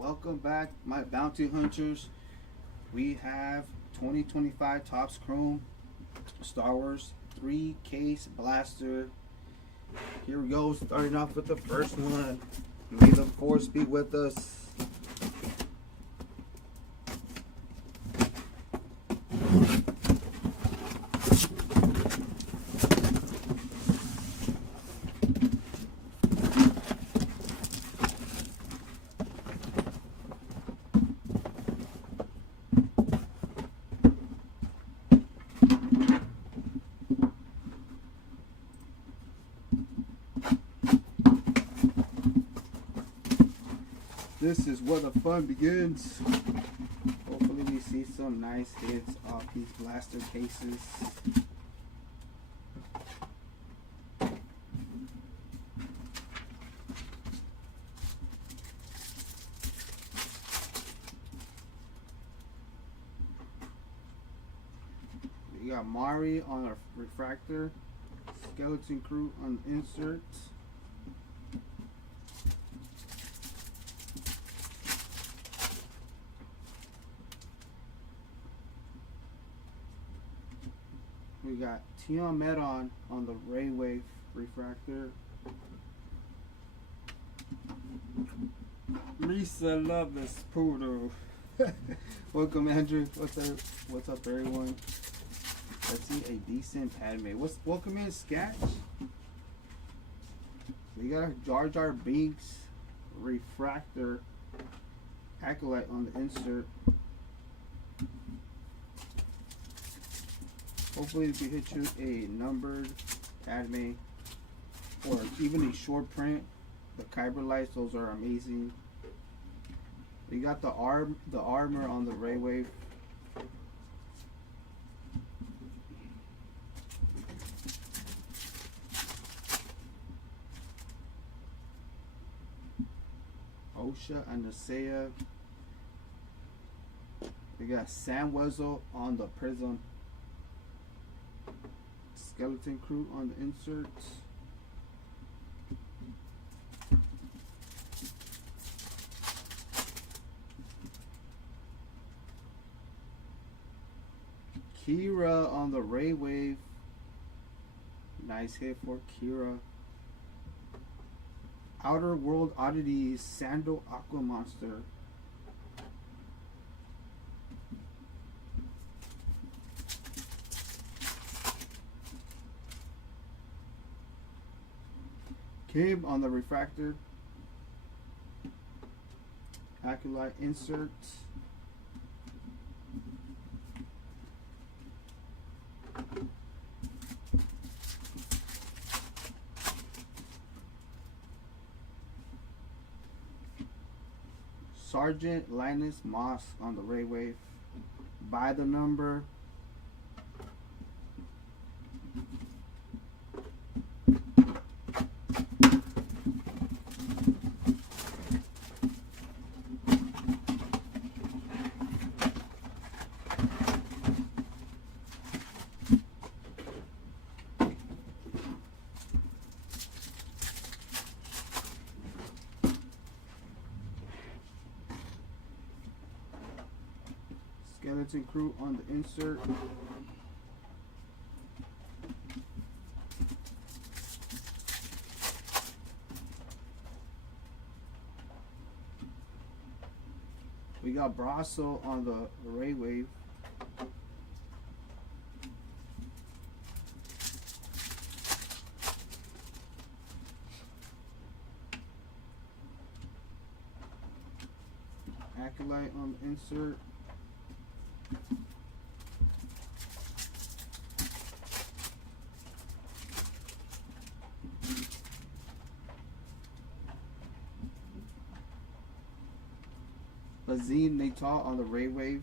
Welcome back, my bounty hunters. We have 2025 Topps Chrome Star Wars 3 case blaster. Here we go, starting off with the first one. May the force be with us. This is where the fun begins. Hopefully we see some nice hits off these blaster cases. We got Mari on our refractor, Skeleton Crew on the insert. We got Tion Medon on the Ray Wave refractor. Risa love this poodle. Welcome, Andrew. What's up, everyone? Let's see a decent Padme. Welcome in, Sketch. We got a Jar Jar Binks refractor acolyte on the insert. Hopefully we hit you a numbered Padme or even a short print. The Kyber lights, those are amazing. We got the armor on the Ray Wave. Osha and Nasea. We got Sam Wessel on the Prism. Skeleton Crew on the inserts. Kira on the Ray Wave. Nice hit for Kira. Outer World Oddities Sandal Aqua Monster. Kib on the refractor. Acolyte insert. Sergeant Linus Moss on the Ray Wave. By the number. Skeleton Crew on the insert. We got Brasso on the Ray Wave. Acolyte on the insert. Lazine Natal on the Ray Wave.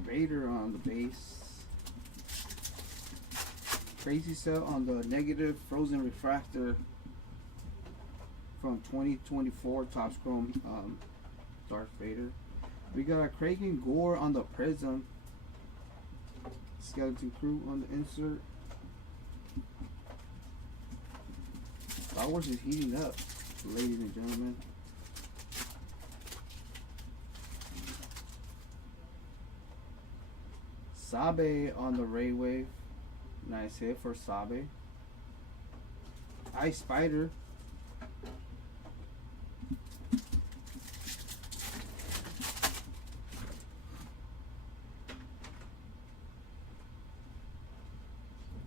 Vader on the base. Crazy Cell on the negative Frozen Refractor from 2024 Topps Chrome Darth Vader. We got a Kraken Gore on the Prism. Skeleton Crew on the insert. Star Wars is heating up, ladies and gentlemen. Sabe on the Ray Wave. Nice hit for Sabe. Ice Spider.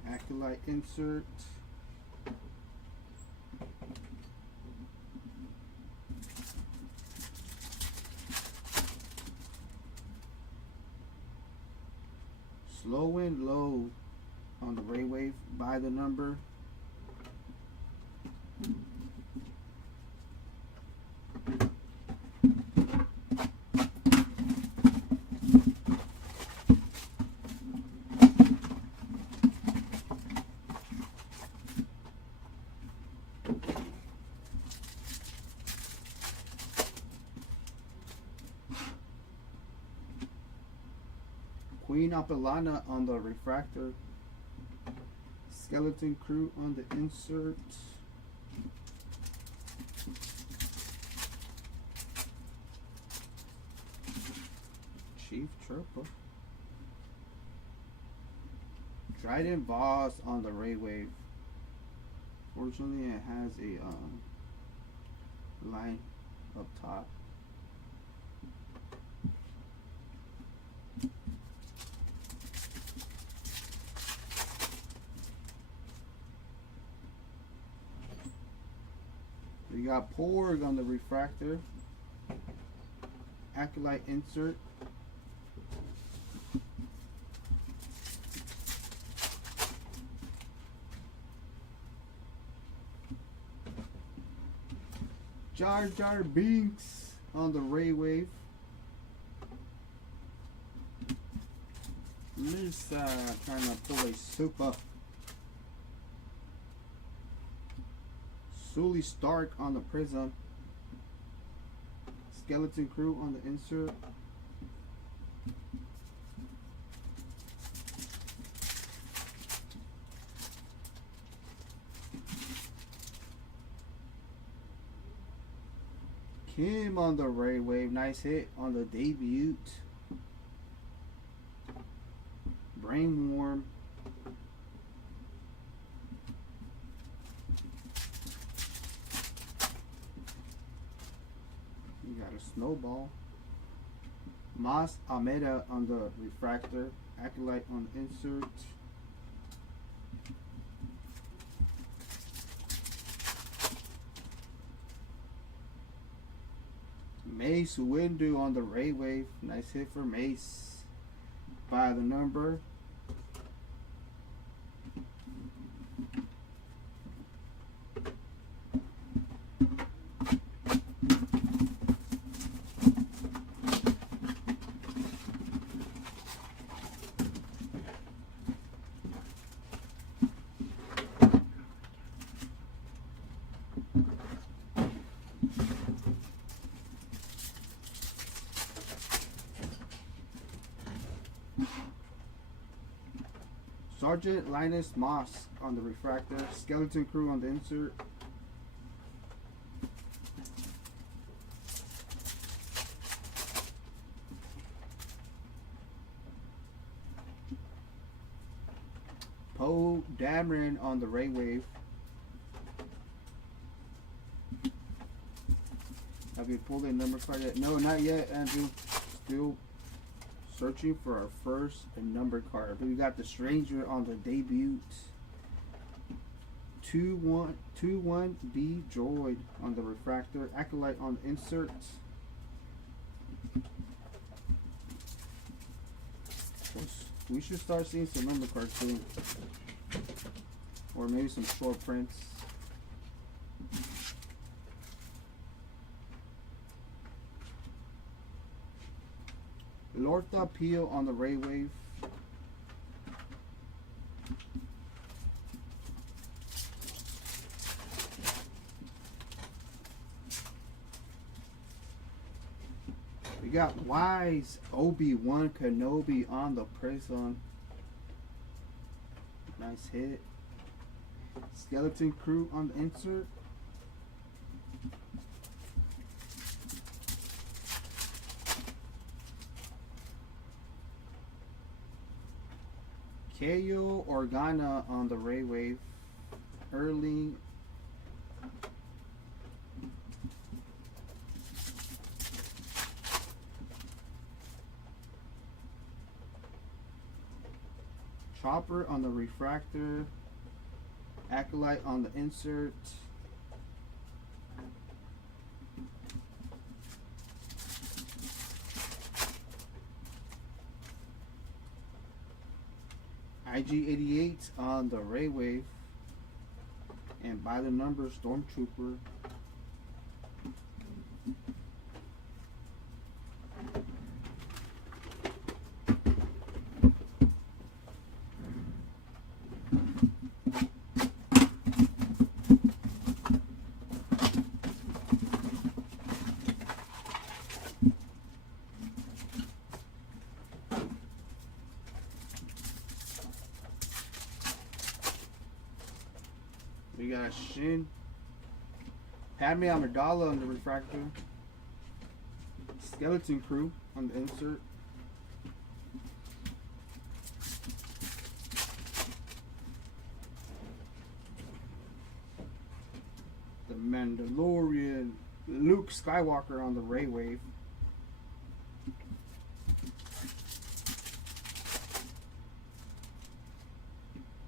Acolyte insert. Slow and low on the Ray Wave by the number. Queen Apolana on the refractor. Skeleton Crew on the insert. Chief Trooper. Trident Boss on the Ray Wave. Fortunately, it has a line up top. We got Porg on the refractor. Acolyte insert. Jar Jar Binks on the Ray Wave. I'm just trying to pull a super. Sully Stark on the Prism. Skeleton Crew on the insert. Kim on the Ray Wave. Nice hit on the debut. Brainworm. You got a Snowball. Mas Almeida on the refractor. Acolyte on the insert. Mace Windu on the Ray Wave. Nice hit for Mace. By the number. Sergeant Linus Moss on the refractor. Skeleton Crew on the insert. Poe Dameron on the Ray Wave. Have you pulled a number card yet? No, not yet, Andrew. Still searching for our first number card. But we got the Stranger on the debut. 2-1-B Droid on the refractor. Acolyte on the insert. We should start seeing some number cards soon. Or maybe some short prints. Lortha Peel on the Ray Wave. We got Wise Obi-Wan Kenobi on the Prism. Nice hit. Skeleton Crew on the insert. Kayo Organa on the Ray Wave. Erling Chopper on the refractor. Acolyte on the insert. IG88 on the Ray Wave. And by the number Stormtrooper. We got Shin. Padme Amidala on the refractor. Skeleton Crew on the insert. The Mandalorian Luke Skywalker on the Ray Wave.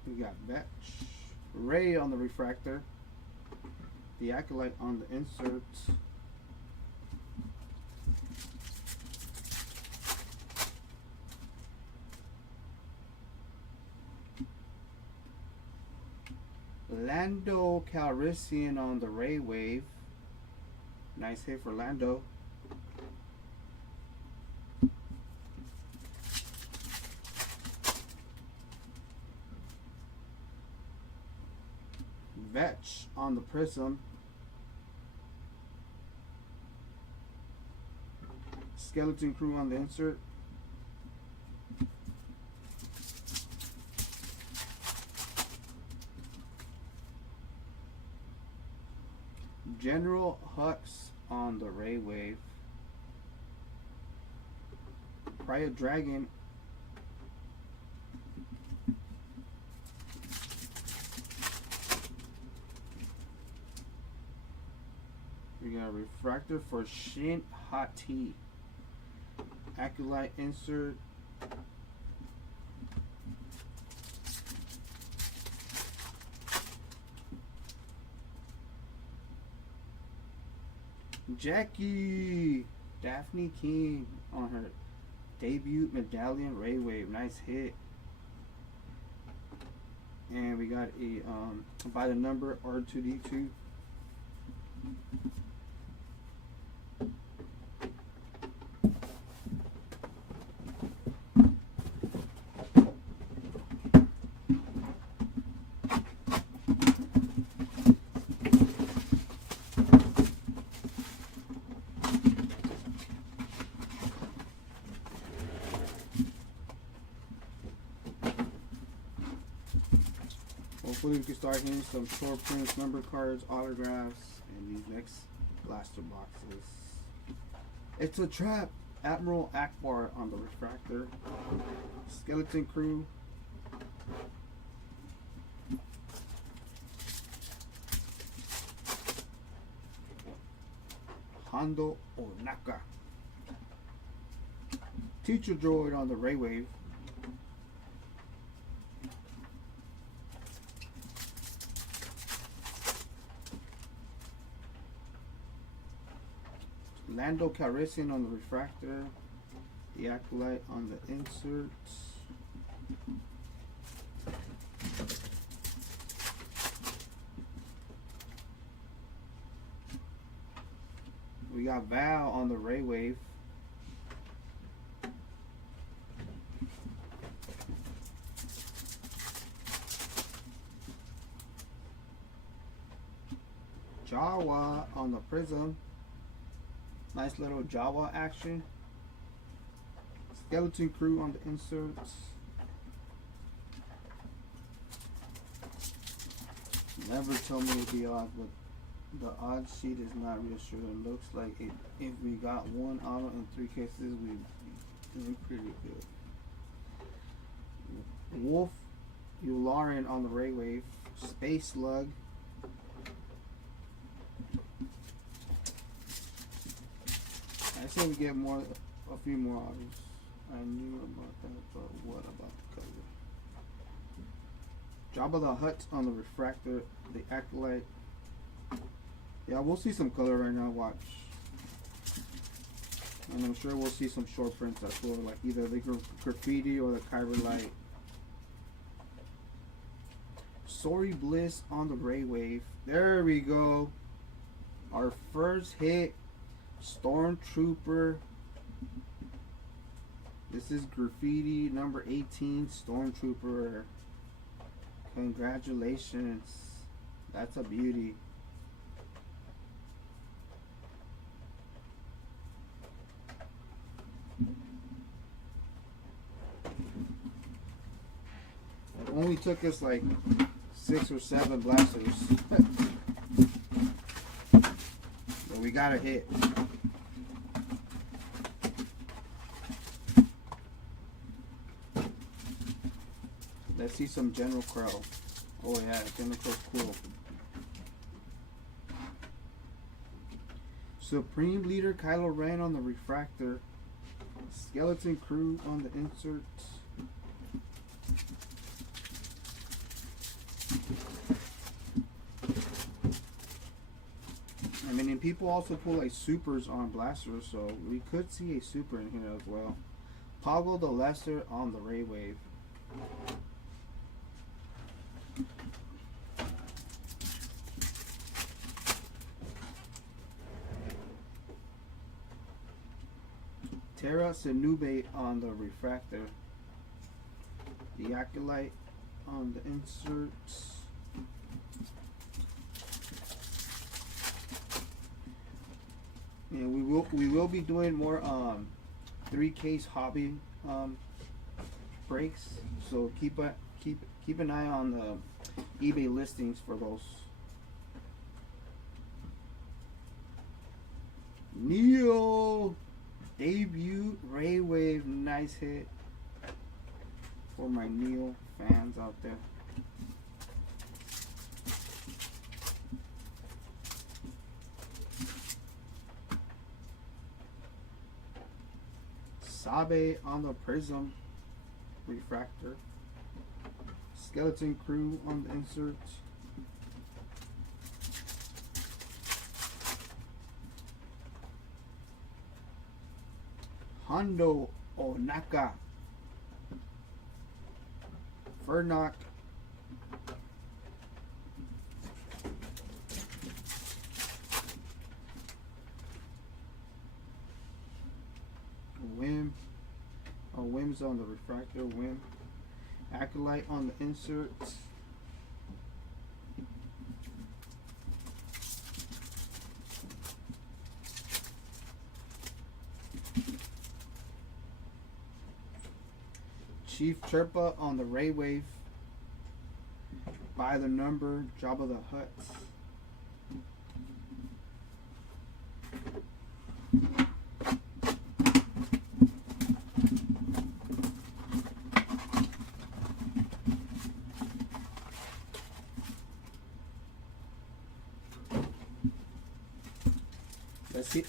We got Vetch. Ray on the refractor. The Acolyte on the insert. Lando Calrissian on the Ray Wave. Nice hit for Lando. Vetch on the Prism. Skeleton Crew on the insert. General Hux on the Ray Wave. Cryo Dragon. We got a refractor for Shin Hati. Acolyte insert. Jackie Daphne King on her debut medallion Ray Wave. Nice hit. And we got a by the number R2D2. Hopefully we can start hitting some short prints, number cards, autographs, and these next blaster boxes. It's a trap. Admiral Akbar on the refractor. Skeleton Crew. Hondo Onaka. Teacher Droid on the Ray Wave. Lando Calrissian on the refractor. The Acolyte on the inserts. We got Val on the Ray Wave. Jawa on the Prism. Nice little Jawa action. Skeleton Crew on the inserts. Never tell me the odds, but the odds sheet is not reassuring. It looks like if we got one auto in 3 cases, we'd be doing pretty good. Wolf Ularen on the Ray Wave. Space Slug. I say we get a few more autos. I knew about that, but what about the color? Jabba the Hutt on the Refractor. The Acolyte. Yeah, we'll see some color right now. Watch. And I'm sure we'll see some short prints as well, like either the graffiti or the Kyber Light. Sorry Bliss on the Ray Wave. There we go. Our first hit. Stormtrooper. This is graffiti number 18. Stormtrooper. Congratulations. That's a beauty. It only took us like 6 or 7 blasters. But we got a hit. Let's see some General Crow. Oh yeah, General Crow's cool. Supreme Leader Kylo Ren on the Refractor. Skeleton Crew on the insert. I mean, and people also pull like supers on blasters, so we could see a super in here as well. Poggle the Lesser on the Ray Wave. Terra Senube on the Refractor. The Acolyte on the inserts. And we will be doing more 3-case hobby breaks. So keep an eye on the eBay listings for those. Neo debut Ray Wave, nice hit for my Neo fans out there. Sabe on the Prism Refractor. Skeleton Crew on the insert. Hondo Onaka. Furnock. Whim. Oh, Whim's on the Refractor. Whim. Acolyte on the inserts. Chief Chirpa on the Ray Wave. By the number, Jabba the Hutt.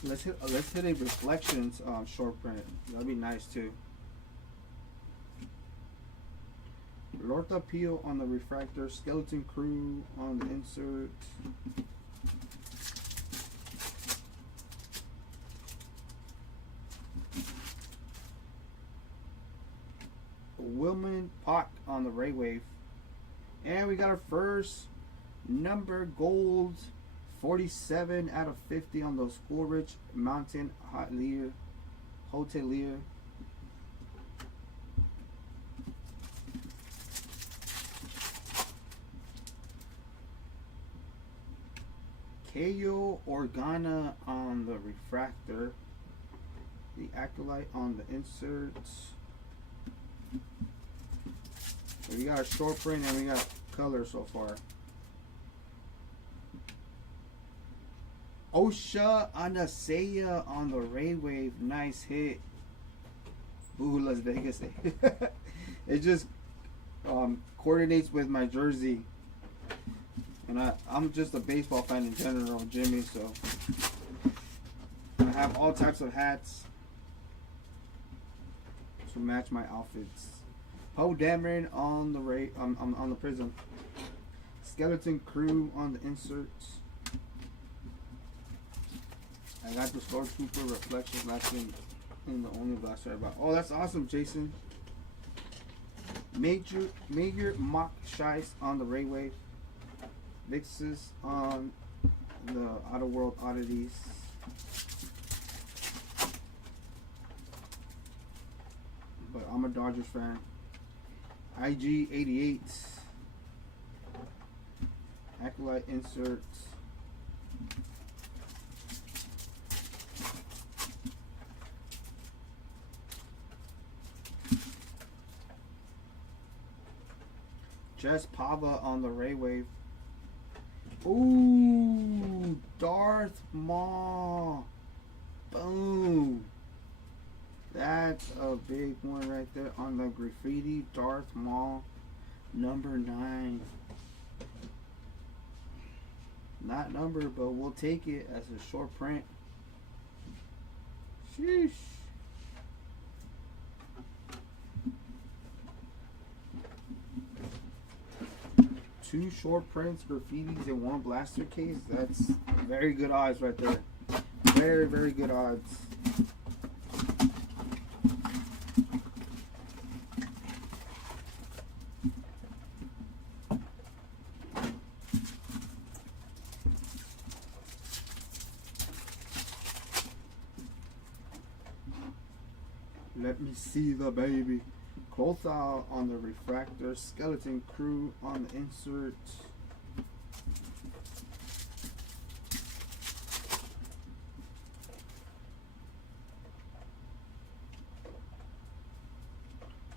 Let's hit a Reflections short print. That'd be nice too. Lorta Peel on the Refractor. Skeleton Crew on the insert. Wilman Pot on the Ray Wave. And we got our first number gold 47 out of 50 on those Coolridge Mountain Hotelier. Kayo Organa on the Refractor. The Acolyte on the inserts. So we got a short print and we got color so far. Osha Anasaya on the Ray Wave. Nice hit. Ooh, Las Vegas. It just coordinates with my jersey. And I'm just a baseball fan in general, Jimmy, so I have all types of hats to match my outfits. Poe Dameron on the on the Prism. Skeleton Crew on the inserts. I got the Stormtrooper Reflections lasting in the only blaster about. Oh, that's awesome, Jason. Major Mock Shice on the Raywave. Vixus on the Outer World Oddities. But I'm a Dodgers fan. IG 88. Acolyte inserts. Jess Pava on the Raywave. Ooh, Darth Maul. Boom. That's a big one right there on the graffiti. Darth Maul, number 9. Not numbered, but we'll take it as a short print. Sheesh. Two short prints, graffitis, and one blaster case. That's very good odds right there. Very, very good odds. Let me see the baby. Clothal on the refractor. Skeleton Crew on the insert.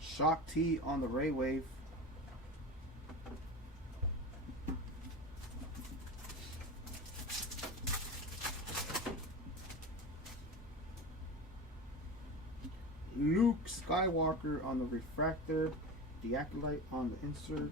Shock T on the Raywave. Luke Skywalker on the refractor. The Acolyte on the insert.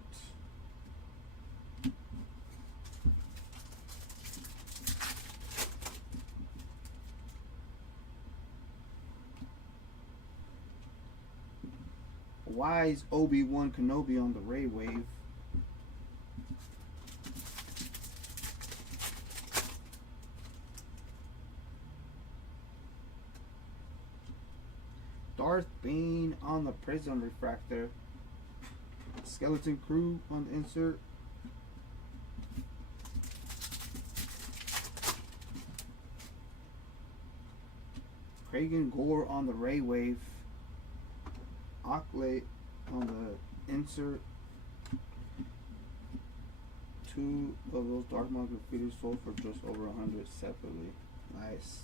Wise Obi-Wan Kenobi on the Raywave. Darth Bane on the Prism refractor. Skeleton Crew on the insert. Kragan Gore on the Raywave. Oakley on the insert. Two of those Dark Maul graffiti sold for just over 100 separately. Nice.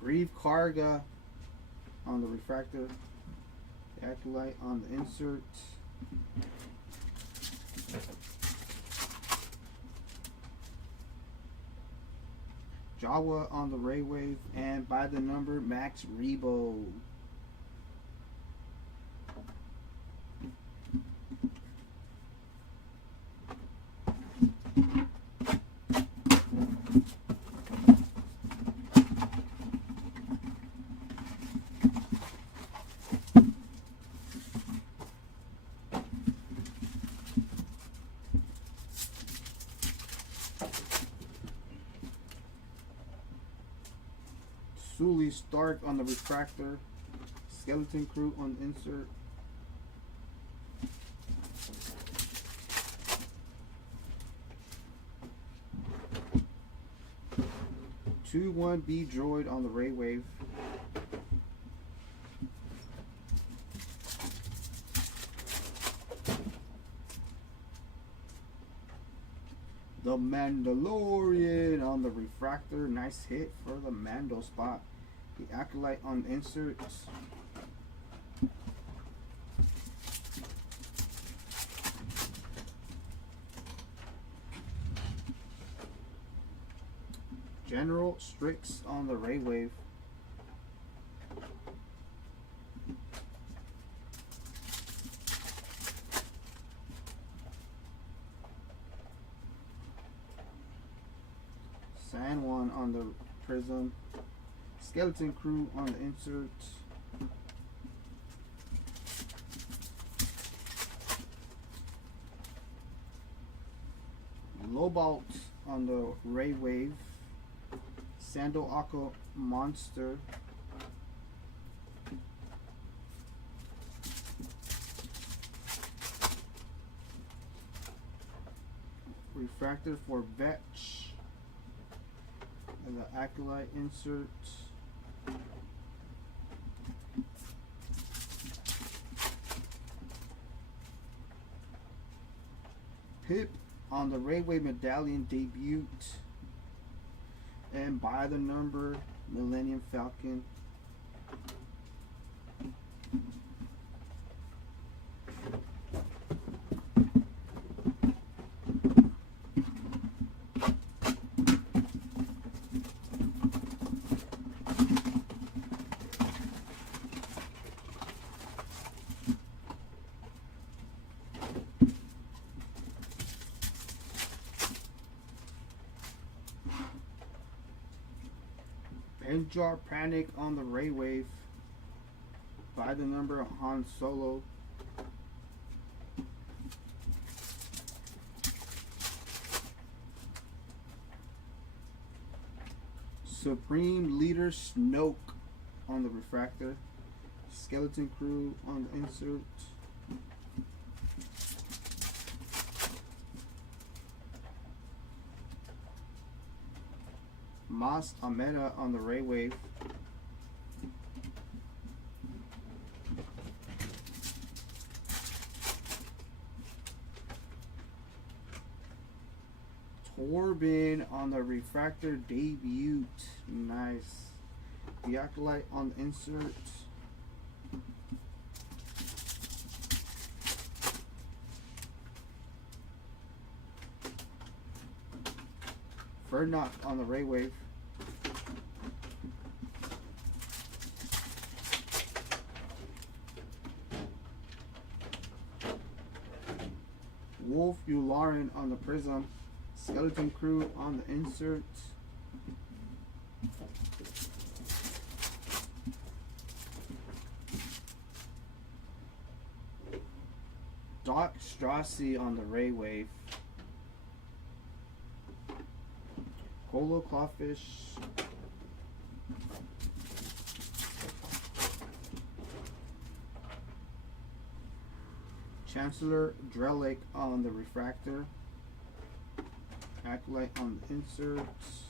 Grieve Karga on the refractor. The Acolyte on the insert. Jawa on the Raywave, and by the number Max Rebo. Sully Stark on the refractor. Skeleton Crew on the insert. Two 1B droid on the Raywave. The Mandalorian on the refractor. Nice hit for the Mando spot. The Acolyte on the inserts. General Strix on the Raywave. San Juan on the prism. Skeleton Crew on the insert. Lobalt on the Ray Wave. Sandal Aqua Monster. Refractor for Vetch. And the Acolyte insert. Pip on the Rayway Medallion debut. And by the number Millennium Falcon. Enjar Panic on the Ray Wave. By the number Han Solo. Supreme Leader Snoke on the refractor. Skeleton Crew on the insert. Mas Ameda on the Ray Wave. Torben on the refractor debut. Nice. The Acolyte on the insert. Ferdinand on the Ray Wave. Wolf Yularen on the Prism. Skeleton Crew on the insert. Doc Strassi on the Ray Wave. Colo Clawfish. Chancellor Drellick on the refractor. Acolyte on the inserts.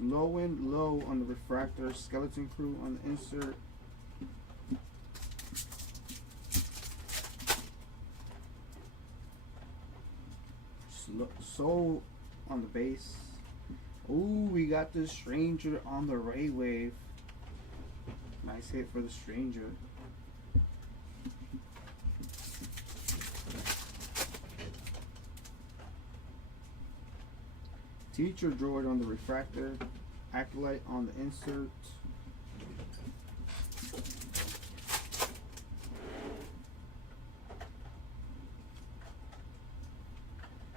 Low and Low on the refractor. Skeleton Crew on the insert. Soul on the base. Ooh, we got the Stranger on the Ray Wave. Nice hit for the Stranger. Teacher Droid on the refractor. Acolyte on the insert.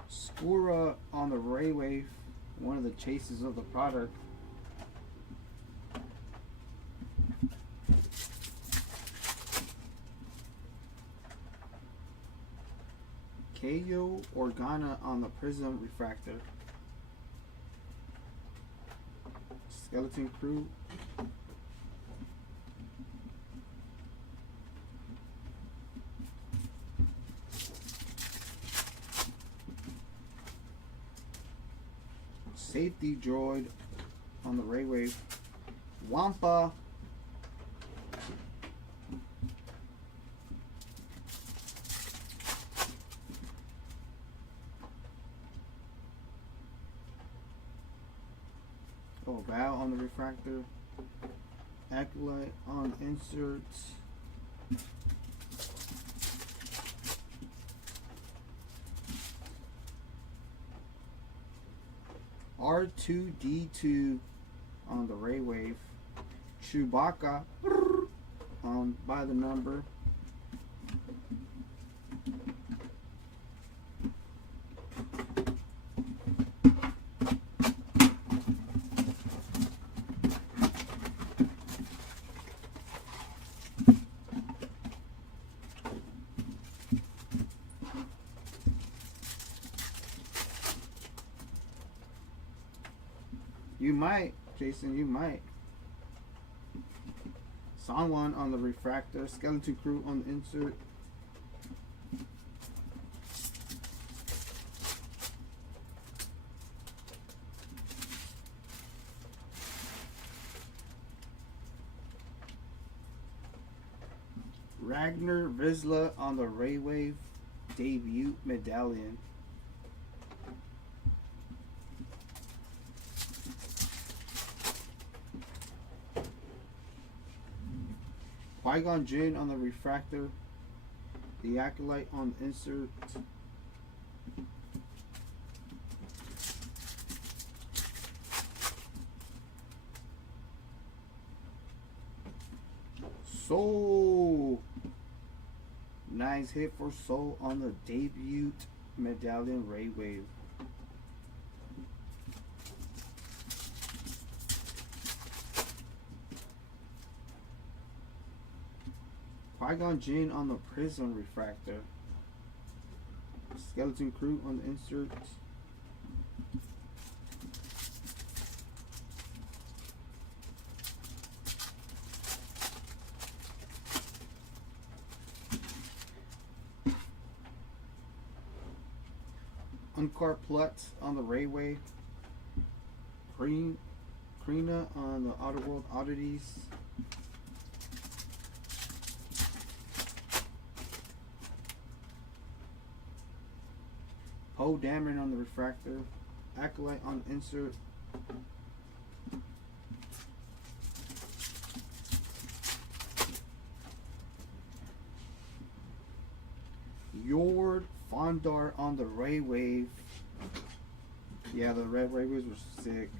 Skura on the Ray Wave. One of the chases of the product. Kayo Organa on the Prism refractor. Skeleton Crew. Safety Droid on the Ray Wave. Wampa. Oh, Val on the refractor. Acolyte on inserts. R2D2 on the Ray Wave. Chewbacca on by the number. You might, Jason, you might. Song 1 on the refractor. Skeleton Crew on the insert. Ragnar Vizsla on the Ray Wave debut medallion. Qui-Gon Jinn on the refractor. The Acolyte on the insert. Soul. Nice hit for Soul on the debut medallion Ray Wave. Qui-Gon Jinn on the Prism refractor. Skeleton Crew on the insert. Unkar Plutt on the Ray Wave. Krina on the Outer World Oddities. Poe Dameron on the refractor. Acolyte on the insert. Yord Fondar on the Ray Wave. Yeah, the red Ray Waves were sick.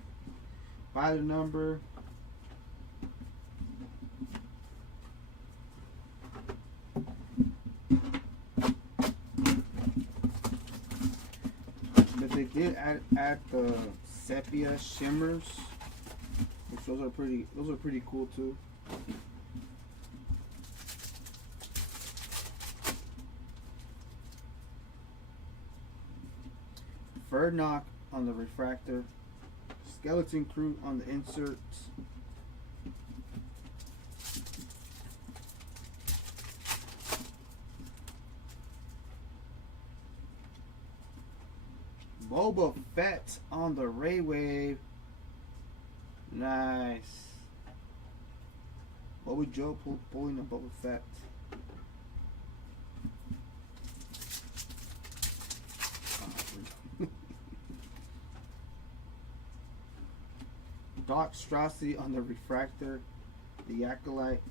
By the number. But they did add the sepia shimmers, which those are pretty cool too. Ferdnock on the refractor. Skeleton Crew on the insert. Boba Fett on the Ray Wave. Nice. Boba Joe pulling a Boba Fett. Doc Strassi on the refractor. The Acolyte.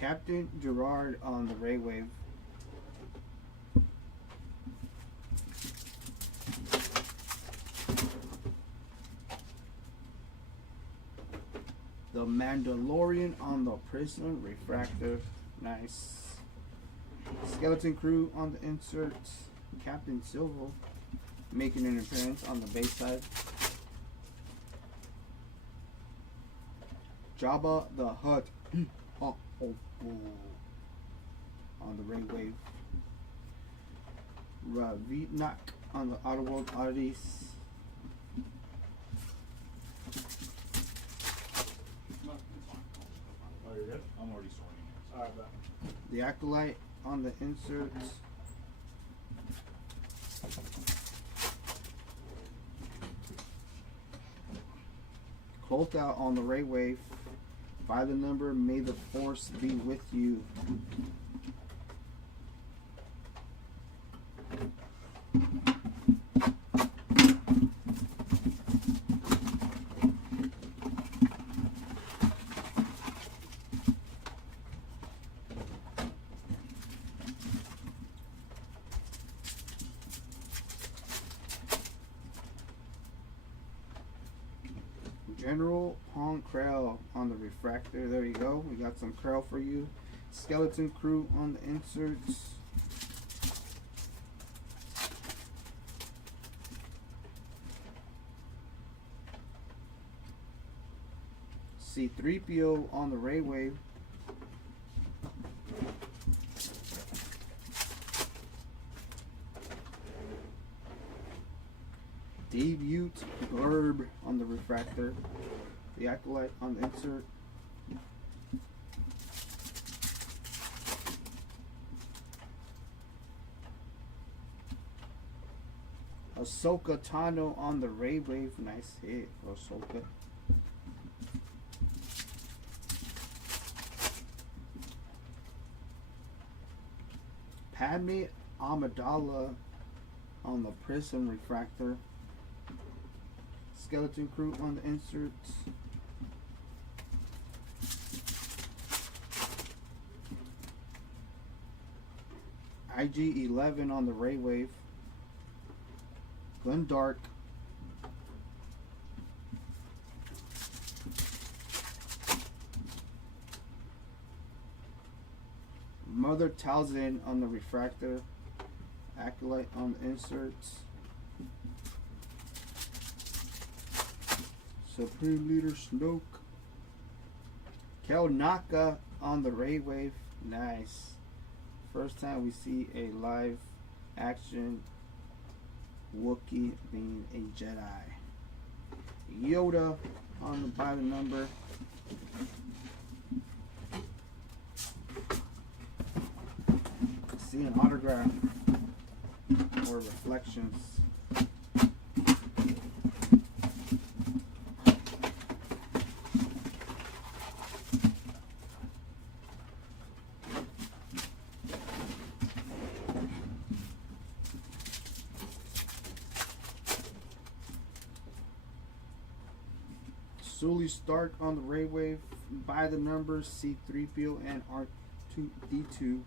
Captain Gerard on the Ray Wave. The Mandalorian on the Prism refractor. Nice. Skeleton Crew on the insert. Captain Silver making an appearance on the base side. Jabba the Hutt on the Ray Wave. Ravitnak on the Outer World Oddities. Oh, you're good? I'm already sorting it. Alright, bet. The Acolyte on the inserts. Cloaked Out on the Ray Wave. By the number, may the force be with you. General Pong Krell on the refractor. There you go. We got some Krell for you. Skeleton Crew on the inserts. C-3PO on the Ray Wave. Debut Blurb on the refractor. The Acolyte on the insert. Ahsoka Tano on the Ray Wave. Nice hit for Ahsoka. Padme Amidala on the Prism refractor. Skeleton Crew on the inserts. IG-11 on the Ray Wave. Glendark. Mother Talzin on the refractor. Acolyte on the inserts. Supreme Leader Snoke. Kel Naka on the Ray Wave. Nice. First time we see a live action Wookiee being a Jedi. Yoda on the by the number. See an autograph or reflections. Sully Stark on the Ray Wave. By the numbers, C-3PO and R2-D2.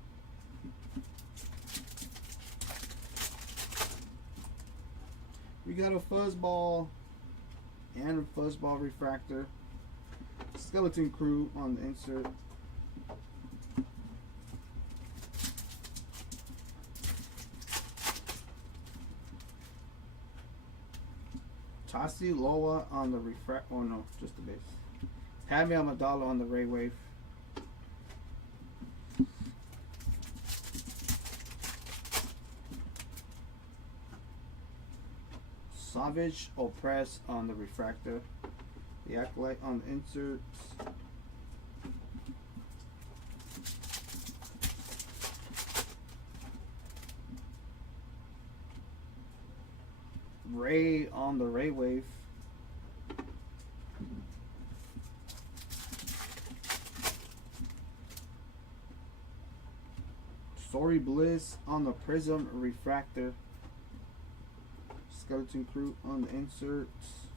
We got a Fuzzball and a Fuzzball refractor. Skeleton Crew on the insert. Tassi Loa on the refract. Oh no, just the base. Padme Amidala on the Ray Wave. Savage Opress on the refractor. The Acolyte on the inserts. Ray on the Ray Wave. Sorry Bliss on the Prism refractor. Skeleton Crew on the inserts.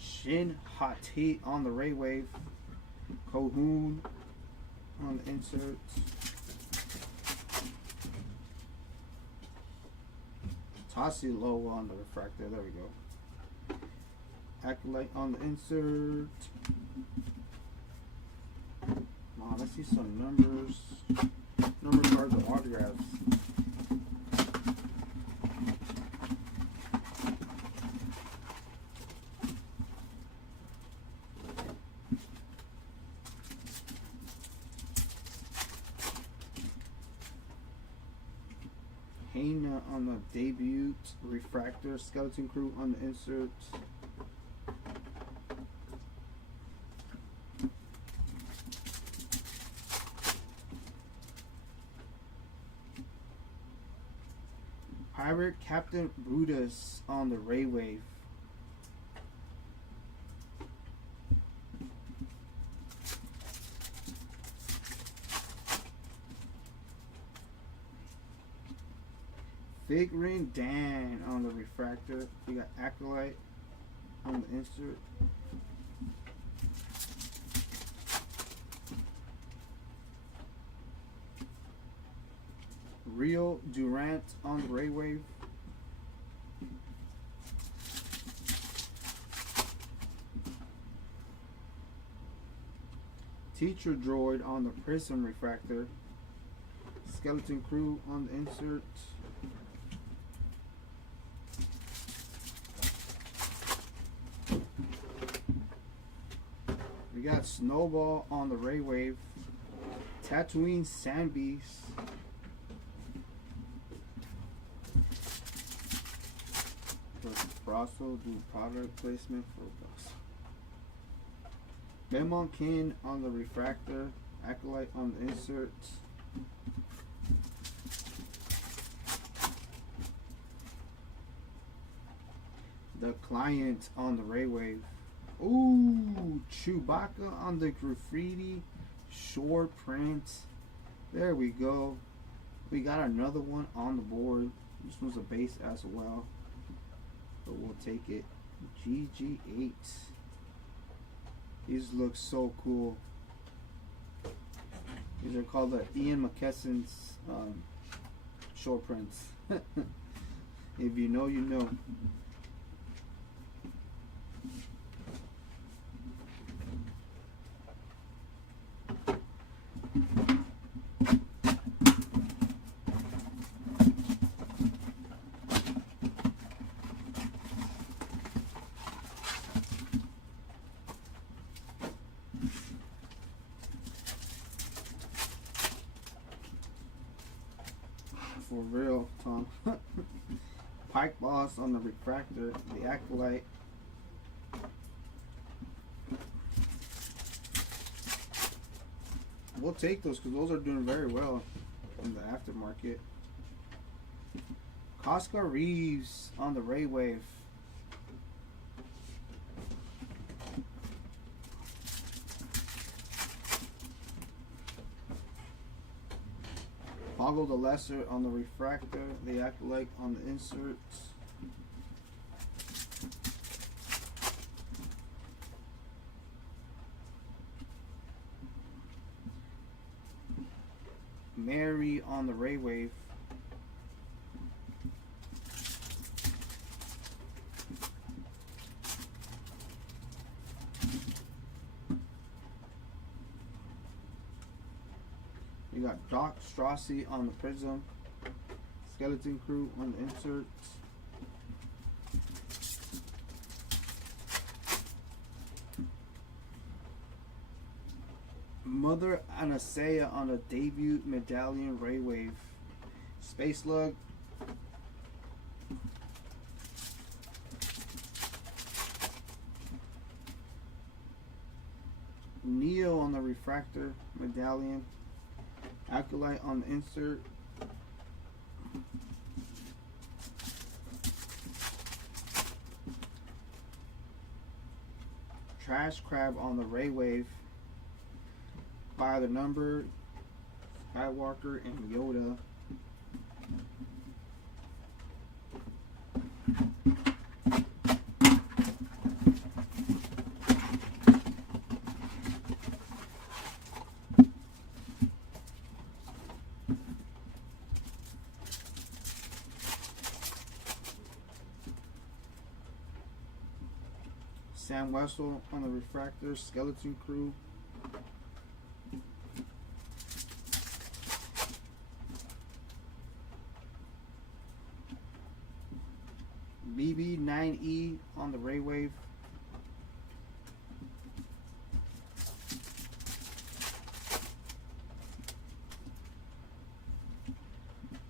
Shin Hati on the Ray Wave. Kohun on the inserts. Tassi Low on the refractor. There we go. Acolyte on the insert. Wow, let's see some numbers. Number cards and autographs. Hana on the debut refractor. Skeleton Crew on the inserts. Pirate Captain Brutus on the Ray Wave. Big Ring Dan on the refractor. We got Acolyte on the insert. Rio Durant on the Ray Wave. Teacher Droid on the Prism Refractor. Skeleton Crew on the insert. We got Snowball on the Ray Wave. Tatooine Sand Beast. Brasso do product placement for us. Bemonkin on the Refractor. Acolyte on the insert. The Client on the Ray Wave. Ooh, Chewbacca on the graffiti short print. There we go. We got another one on the board. This one's a base as well, but we'll take it. GG8. These look so cool. These are called the Ian McKesson's short prints. If you know, you know. For real, Tom. Pike Boss on the Refractor, the Acolyte. We'll take those because those are doing very well in the aftermarket. Cosca Reeves on the Ray Wave. Boggle the Lesser on the Refractor, the Acolyte on the inserts. Mary on the Ray Wave. We got Doc Strassi on the Prism. Skeleton Crew on the inserts. Mother Anasea on the debut medallion Ray Wave. Space Lug. Neo on the Refractor medallion. Acolyte on the insert. Trash Crab on the Ray Wave. By the number, Skywalker and Yoda. Sam Wessel on the Refractor, Skeleton Crew. BB9E on the Ray Wave.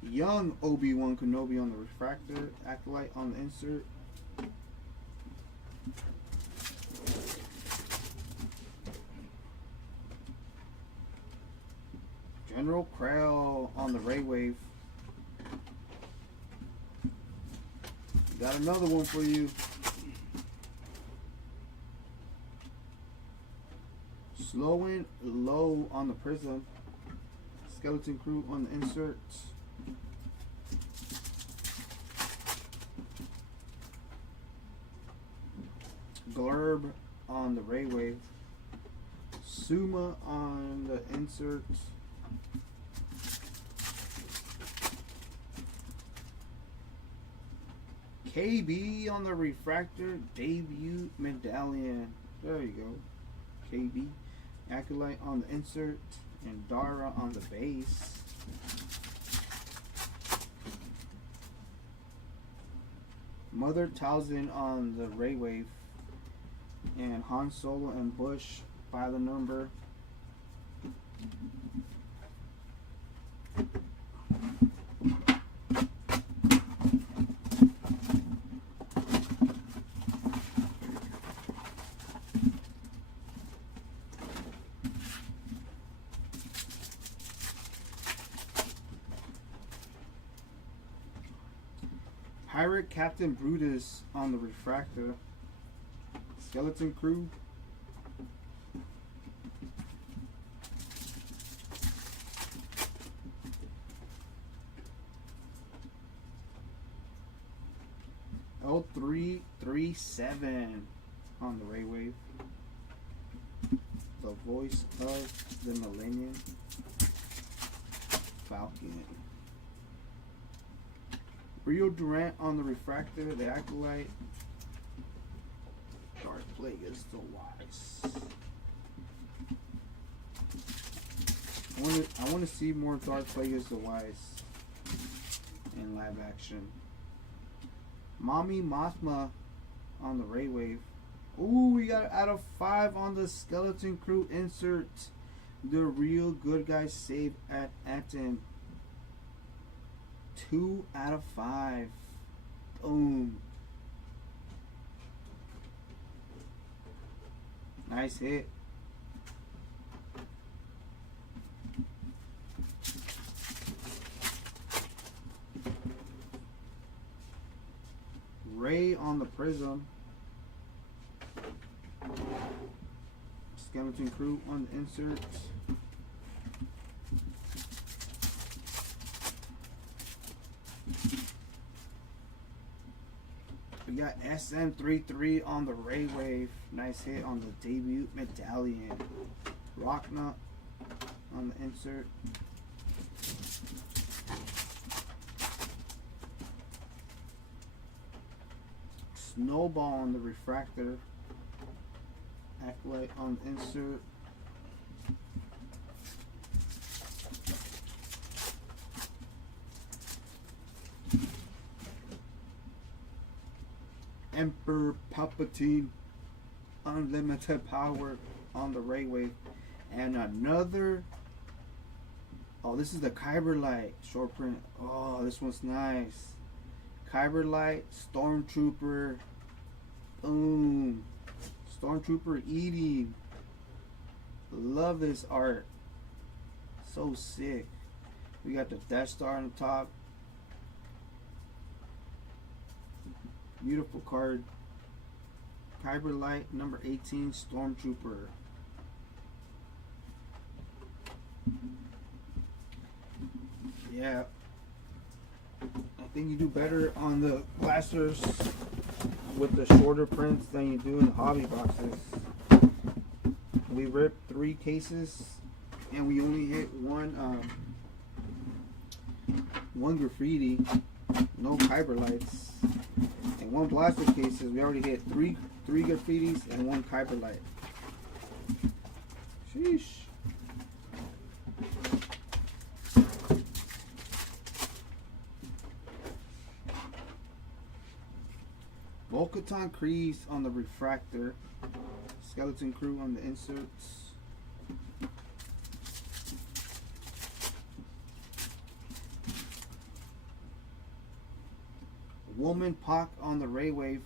Young Obi-Wan Kenobi on the Refractor, Acolyte on the insert. General Krell on the Ray Wave. Got another one for you. Slowing Low on the Prism. Skeleton Crew on the inserts. Glurb on the Ray Wave. Suma on the inserts. KB on the refractor debut medallion. There you go. KB. Acolyte on the insert. And Dara on the base. Mother Talzin on the Ray Wave. And Han Solo and Bush by the number. Pirate Captain Brutus on the refractor. Skeleton Crew. L337 on the Ray Wave. The voice of the Millennium Falcon. Rio Durant on the refractor, the Acolyte. Darth Plagueis, the Wise. I want to see more Darth Plagueis, the Wise in live action. Mommy Mothma on the Ray Wave. Ooh, we got out of 5 on the Skeleton Crew insert. The real good guys save at Atten. 2 out of 5. Boom. Nice hit. Ray on the Prism. Skeleton Crew on the inserts. We got SM33 on the Ray Wave. Nice hit on the debut medallion. Rocknut on the insert. Snowball on the refractor. Acolyte on the insert. Emperor Palpatine, unlimited power on the Ray Wave. And another, oh, this is the Kyber Light short print. Oh, this one's nice. Kyber Light, Stormtrooper, boom. Stormtrooper eating. Love this art. So sick. We got the Death Star on the top. Beautiful card. Kyber Light, number 18, Stormtrooper. Yeah. I think you do better on the blasters with the shorter prints than you do in the hobby boxes. We ripped 3 cases and we only hit one graffiti, no Kyber Lights. And 1 blaster cases, we already hit 3 graffitis and 1 Kyber Light. Sheesh. Bo-Katan Kryze on the refractor. Skeleton Crew on the inserts. Woman Pock on the Ray Wave.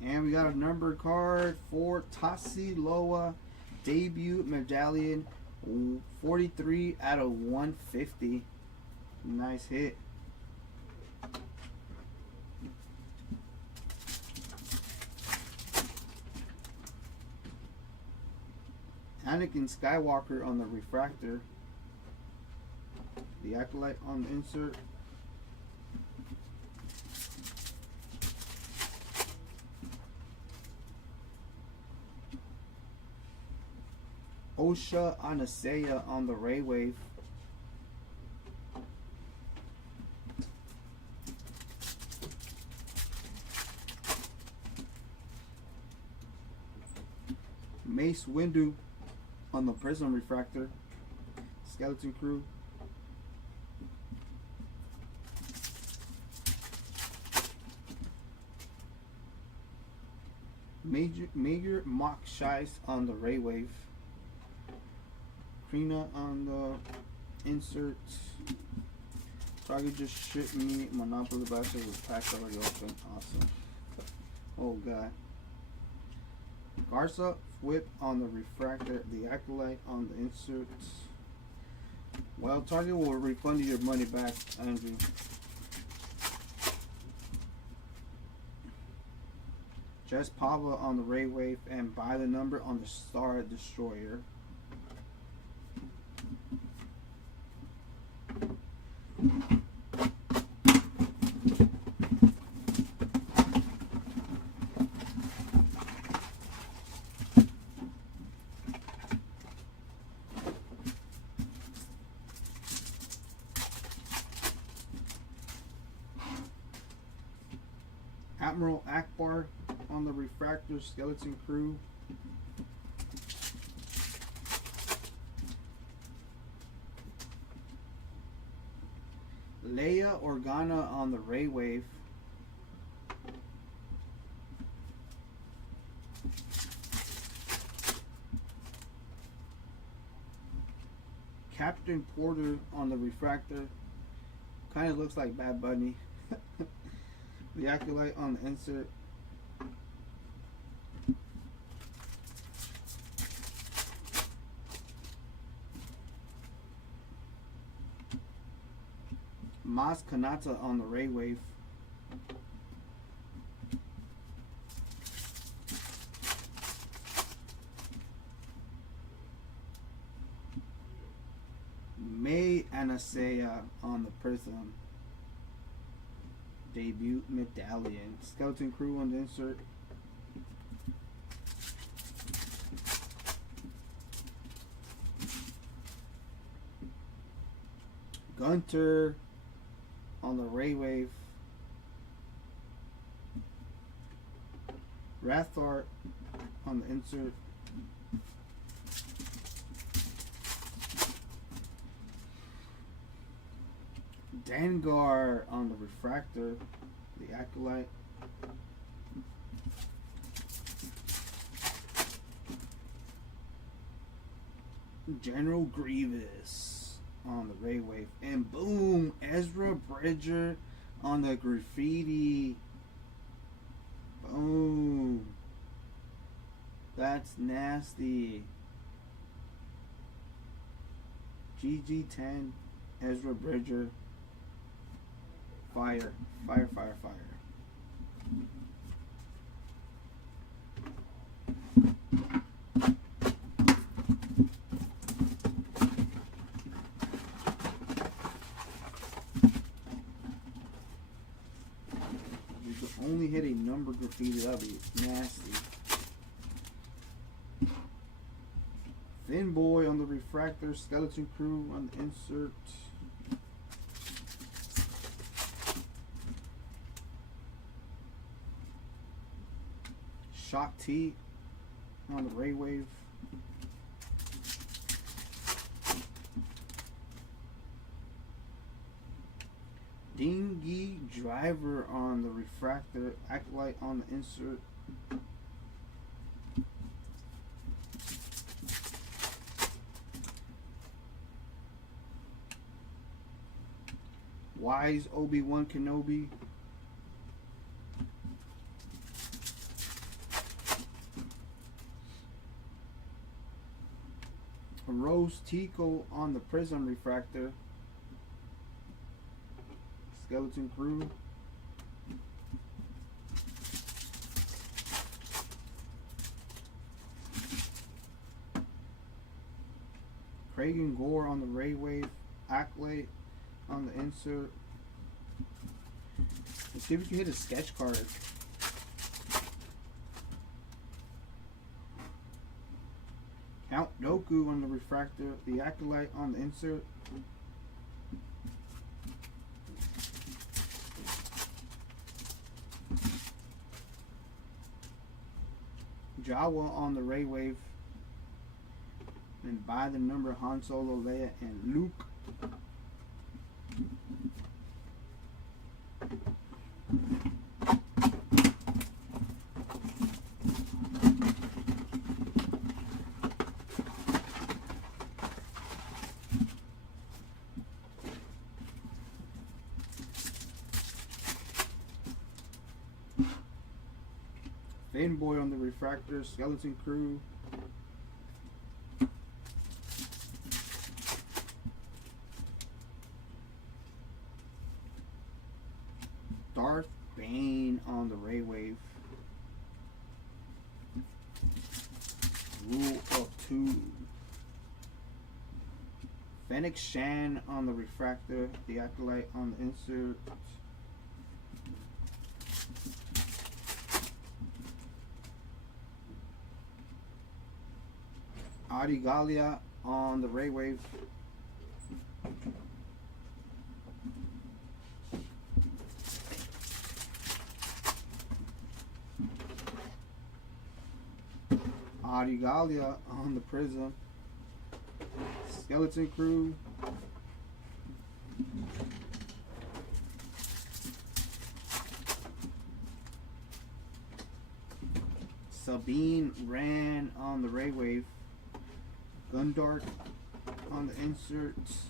And we got a numbered card for Tassi Loa debut medallion, 43 out of 150. Nice hit. Anakin Skywalker on the refractor. The Acolyte on the insert. Osha Anasaya on the Ray Wave. Mace Windu on the Prism Refractor. Skeleton Crew. Major Mock Shice on the Ray Wave. Krina on the insert. Target just shipped me Monopoly Blaster with packs already open. Awesome. Oh god. Garza Whip on the Refractor. The Acolyte on the insert. Well, Target will refund you your money back, Andrew. Jess Pava on the Ray Wave and By the Number on the Star Destroyer. Admiral Akbar on the Refractor. Skeleton Crew. Leia Organa on the Ray Wave. Captain Porter on the Refractor. Kind of looks like Bad Bunny. The Acolyte on the insert. Maz Kanata on the Ray Wave. May Anasea on the Prism. Debut Medallion. Skeleton Crew on the insert. Gunter on the Ray Wave. Rathart on the insert. Dengar on the Refractor. The Acolyte. General Grievous on the Ray Wave. And boom, Ezra Bridger on the Graffiti. Boom. That's nasty. GG10 Ezra Bridger. Fire, fire, fire, fire. You could only hit a number graffiti, that'd be nasty. Thin Boy on the Refractor. Skeleton Crew on the insert. Shock T on the Ray Wave. Dingy Driver on the Refractor. Acolyte on the insert. Wise Obi-Wan Kenobi. Rose Tico on the Prism Refractor. Skeleton Crew. Kragan Gore on the Ray Wave. Acolyte on the insert. Let's see if we can hit a sketch card. Count Dooku on the Refractor. The Acolyte on the insert. Jawa on the Ray Wave. And by the number, Han Solo, Leia, and Luke. Fanboy on the refractor, Skeleton Crew. Darth Bane on the Ray Wave. Rule of 2. Fennec Shan on the refractor, the Acolyte on the insert. Adigalia on the Ray Wave. Adigalia on the Prism. Skeleton Crew. Sabine Wren on the Ray Wave. Gundart on the inserts.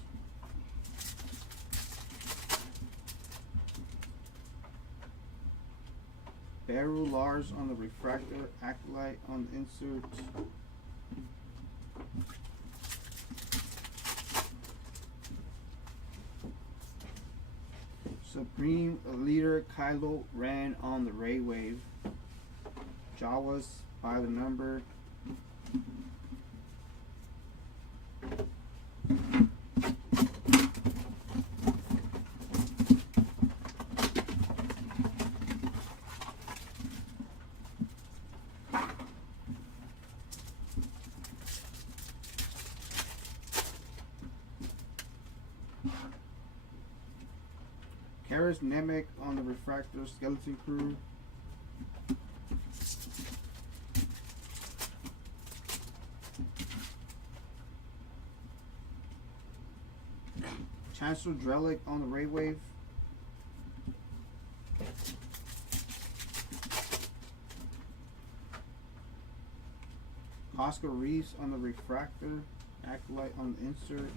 Beru Lars on the refractor. Acolyte on the inserts. Supreme Leader Kylo Ren on the Ray Wave. Jawas by the number. Karis Nemec on the refractor, Skeleton Crew. Chancellor Drellick on the Ray Wave. Oscar Reeves on the refractor, Acolyte on the insert.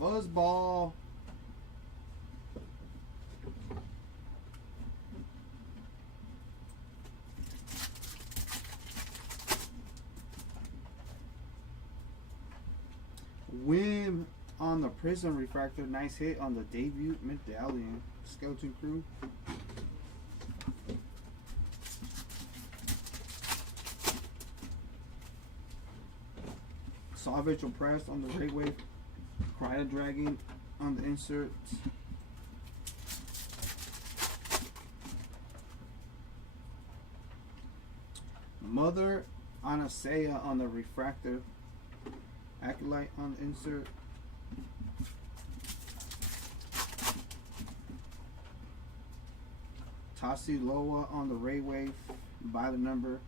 Fuzzball. Whim on the Prism refractor. Nice hit on the debut medallion. Skeleton Crew. Salvage Press on the Ray Wave. Cryo Dragon on the insert. Mother Anasea on the refractor. Acolyte on the insert. Tassi Loa on the Ray Wave by the number.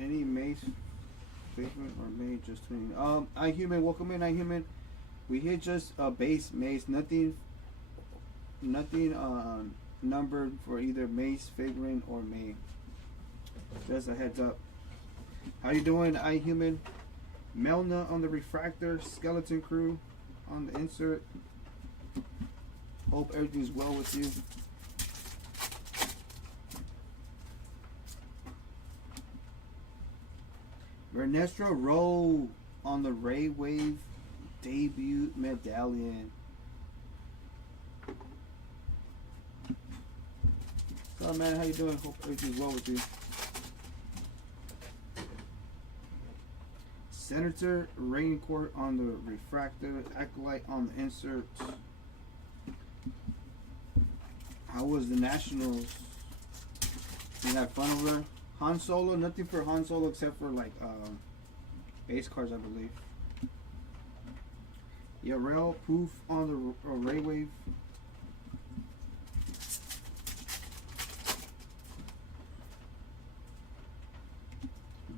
Any Mace figment or May just twin. iHuman, welcome in iHuman. We hit just a base Mace, nothing numbered for either Mace, figurine, or May. Just a heads up. How you doing, iHuman? Melna on the refractor, Skeleton Crew on the insert. Hope everything's well with you. Ernesto Rowe on the Ray Wave debut medallion. Oh man, how you doing? Hope everything's well with you. Senator, Rain Court on the refractor, Acolyte on the insert. How was the Nationals? You had fun over there? Han Solo, nothing for Han Solo except for like base cards, I believe. Yarel, Poof on the Ray Wave.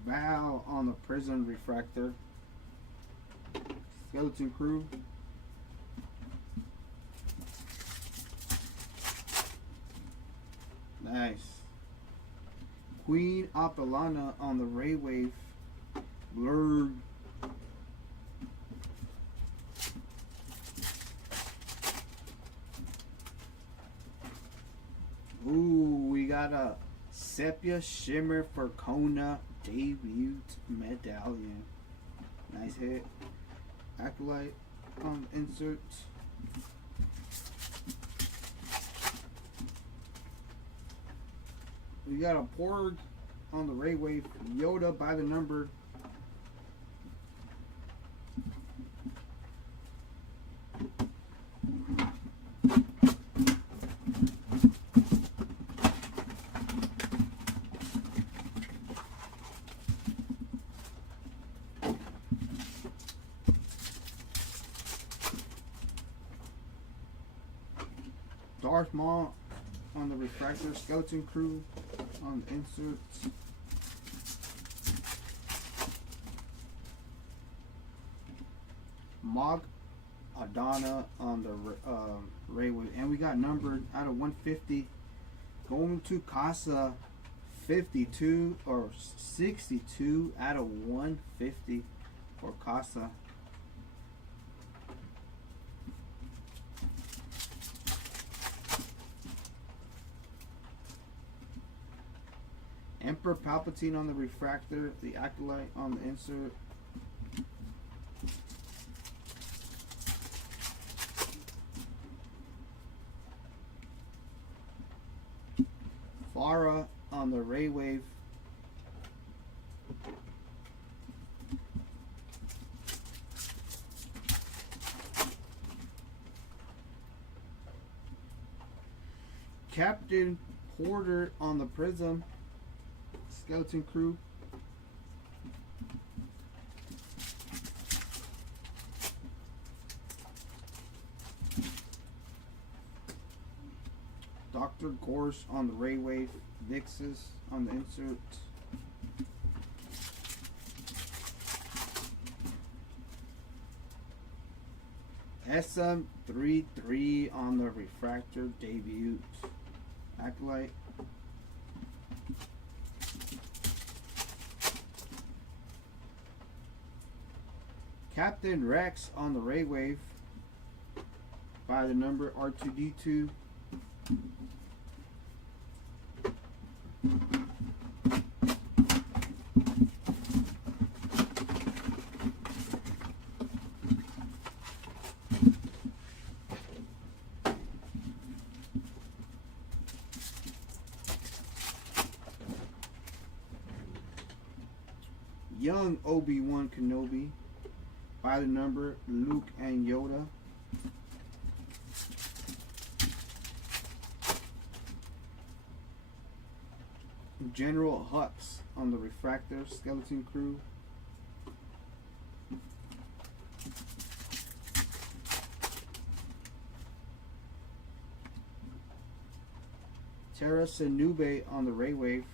Val on the Prism Refractor. Skeleton Crew. Nice. Queen Apolana on the Ray Wave. Blurred. Ooh, we got a Sepia Shimmer for Kona debut medallion. Nice hit. Acolyte on the insert. We got a Porg on the Ray Wave. Yoda by the number. Darth Maul on the refractor, Skeleton Crew on the insert. Mog Adana on the Ray Wave, and we got numbered out of 150 going to Casa 52 or 62 out of 150 for Casa. Emperor Palpatine on the refractor, the Acolyte on the insert. Farah on the Ray Wave. Captain Porter on the Prism. Skeleton Crew. Dr. Gorsh on the Ray Wave. Vixus on the insert. SM33 on the refractor debut. Acolyte. Captain Rex on the Ray Wave by the number R2D2. Young Obi-Wan Kenobi by the number Luke and Yoda. General Hux on the refractor, Skeleton Crew. Terra Senube on the Ray Wave.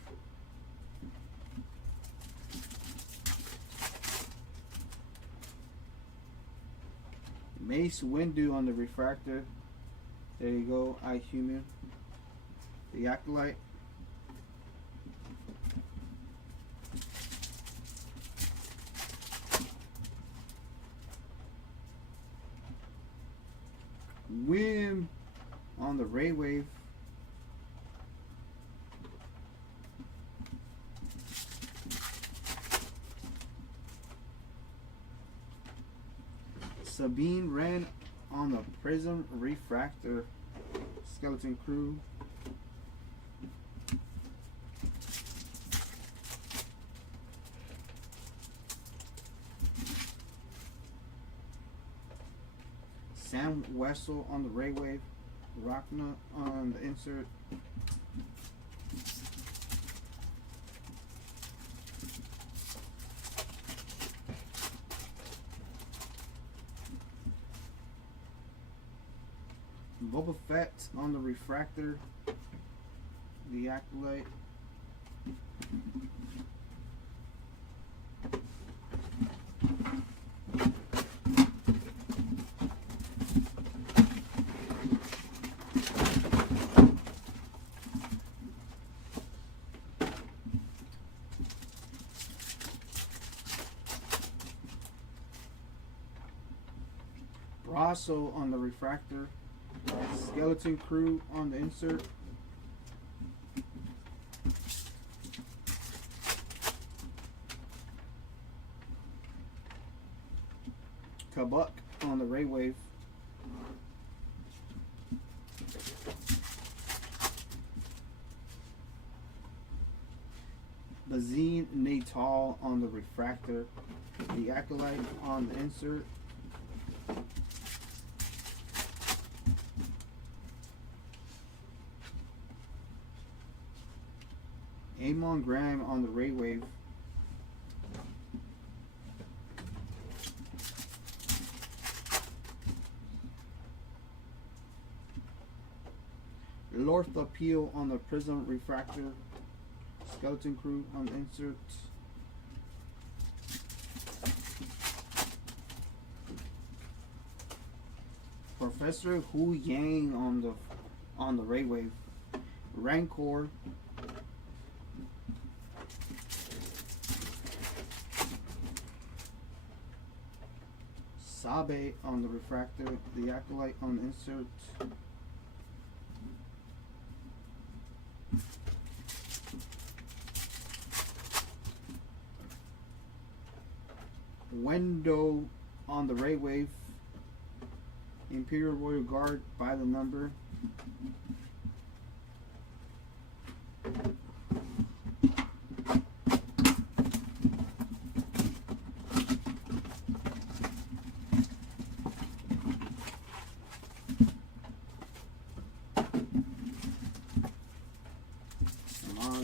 Mace Windu on the refractor. There you go, iHuman. The Acolyte. Wim on the Ray Wave. Sabine Wren on the Prism Refractor, Skeleton Crew. Sam Wessel on the Ray Wave. Rockna on the insert. Boba Fett on the refractor. The Acolyte. Brasso on the refractor. Skeleton Crew on the insert. Kabuk on the Ray Wave. Bazine Natal on the refractor. The Acolyte on the insert. Amon Graham on the Ray Wave. Lortha Peel on the Prism Refractor. Skeleton Crew on the insert. Professor Hu Yang on the Ray Wave. Rancor. Sabe on the refractor, the Acolyte on the insert. Wendo on the Ray Wave. Imperial Royal Guard by the number.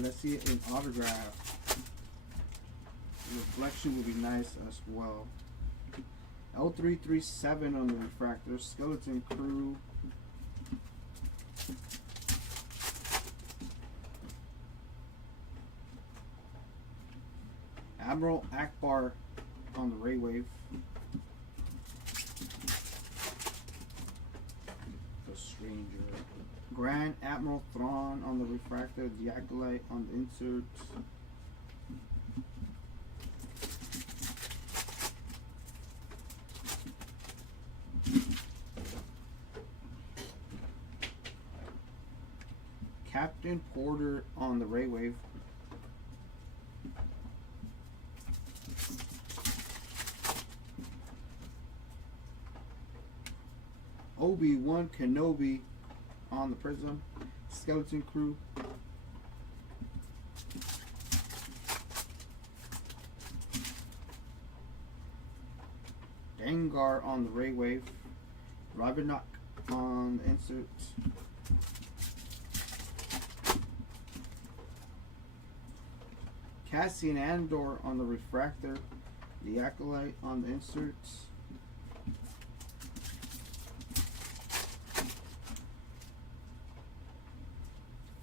Let's see it in autograph. Reflection would be nice as well. L337 on the refractor. Skeleton Crew. Admiral Akbar on the Ray Wave. The Stranger. Grand Admiral Thrawn on the refractor. The Acolyte on the insert. Captain Porter on the Ray Wave. Obi-Wan Kenobi on the Prism. Skeleton Crew. Dengar on the Ray Wave. Ravenok on the insert. Cassian Andor on the refractor. The Acolyte on the inserts.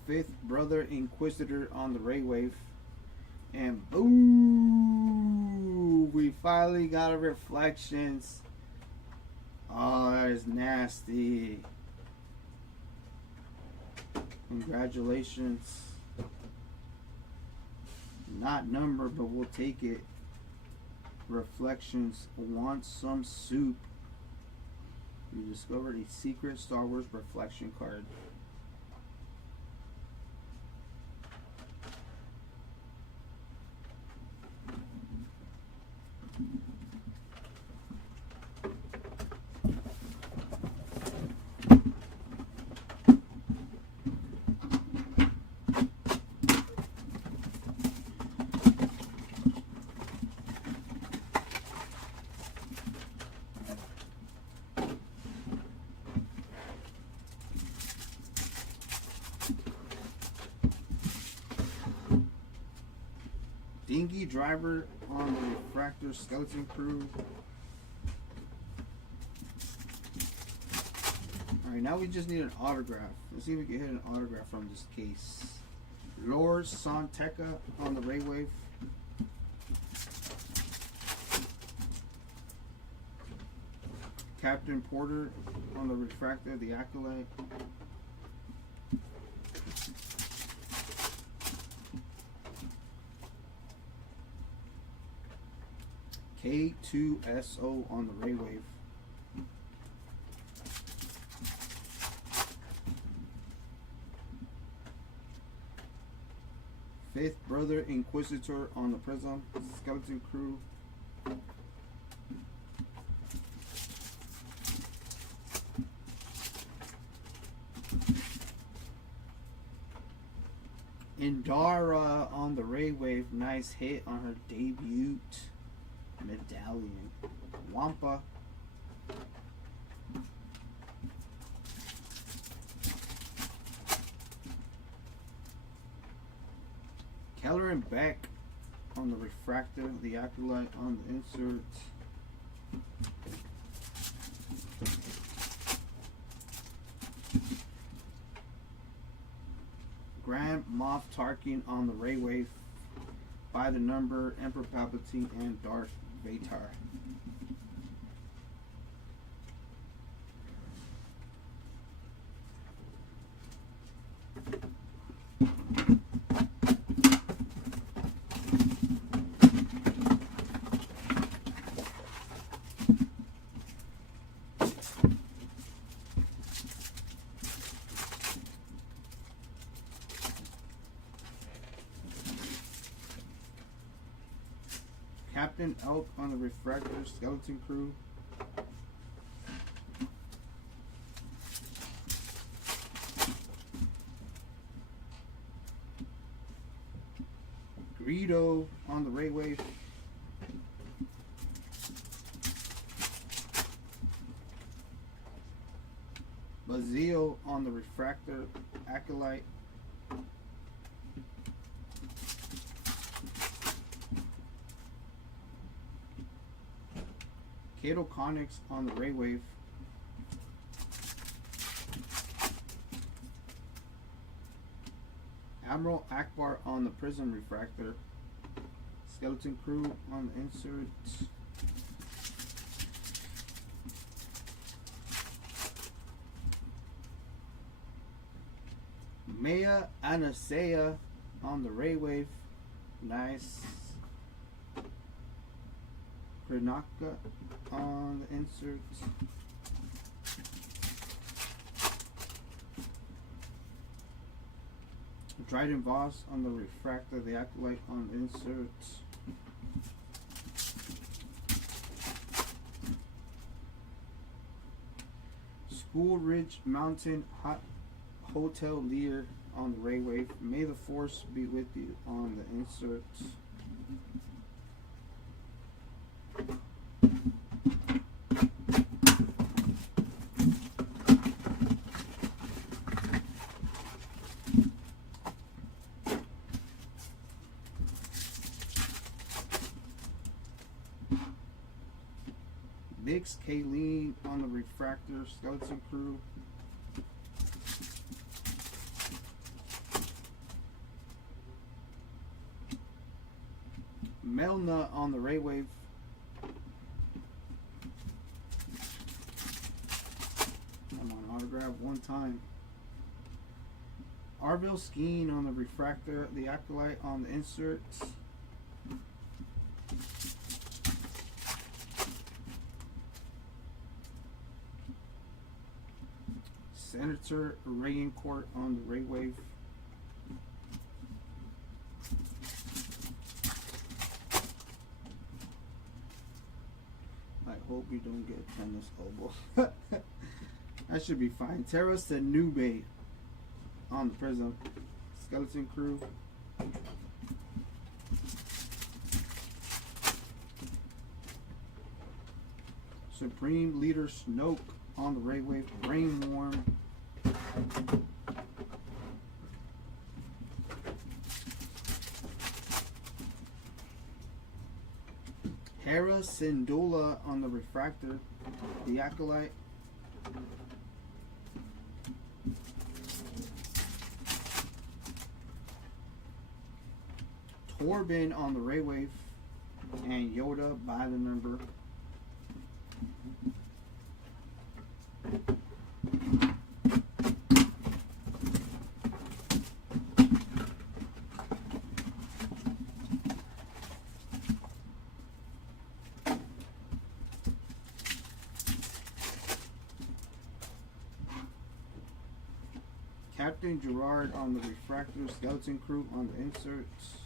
Fifth Brother Inquisitor on the Ray Wave. And boom! We finally got a Reflections. Oh, that is nasty. Congratulations. Not numbered, but we'll take it. Reflections. Want some soup? You discovered a secret Star Wars reflection card. Dinghy driver on the refractor skeleton crew. Alright, now we just need an autograph. Let's see if we can hit an autograph from this case. Lord Santeca on the Ray Wave. Captain Porter on the refractor, the Acolyte. K2SO on the Ray Wave. Fifth Brother Inquisitor on the Prism skeleton crew. Indara on the Ray Wave, nice hit on her debut medallion. Wampa. Keller and Beck on the refractor, the Acolyte on the insert. Grand Moff Tarkin on the Ray Wave, by the number, Emperor Palpatine and Darth Vader. Captain Elk on the refractor skeleton crew. Greedo on the Ray Wave. Bazil on the refractor Acolyte. Kato Connix on the Ray Wave. Admiral Akbar on the Prism refractor. Skeleton crew on the insert. Maya Anasea on the Ray Wave. Nice. Granaka on the insert. Dryden Voss on the refractor, the Acolyte on the insert. School Ridge Mountain Hotel Lear on the Ray Wave. May the Force be with you on the insert. Nix Kayleen on the refractor skeleton crew. Melna on the Ray Wave. I'm on autograph one time. Arville Skeen on the refractor, the Acolyte on the insert. Senator Reagan Court on the Ray Wave. I hope you don't get tennis elbow. That should be fine. Terrace to Nube on the Prism. Skeleton crew. Supreme Leader Snoke on the Ray Wave. Brain Worm. Hera Syndulla on the refractor. The Acolyte. Torben on the Ray Wave. And Yoda by the number. Captain Gerard on the refractor, Skeleton Crew on the inserts.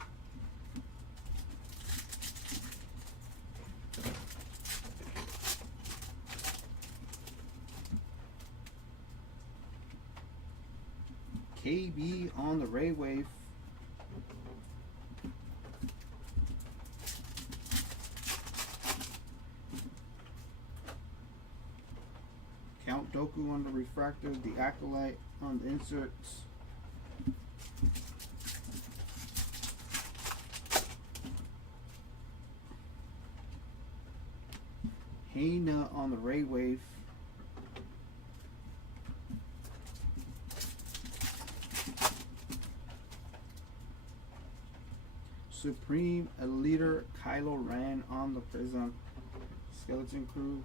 KB on the Ray Wave. Count Dooku on the refractor, the Acolyte on the inserts. Hina on the Ray Wave. Supreme Leader Kylo Ren on the Prism. Skeleton Crew.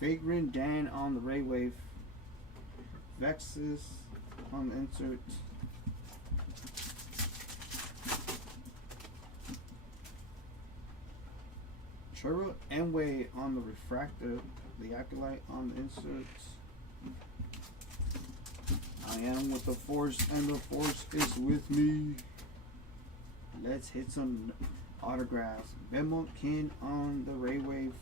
Vagrant Dan on the Ray Wave. Vexus on the insert. Churro Enway on the refractor. The Acolyte on the inserts. I am with the Force and the Force is with me. Let's hit some autographs. Belmont Kin on the Ray Wave.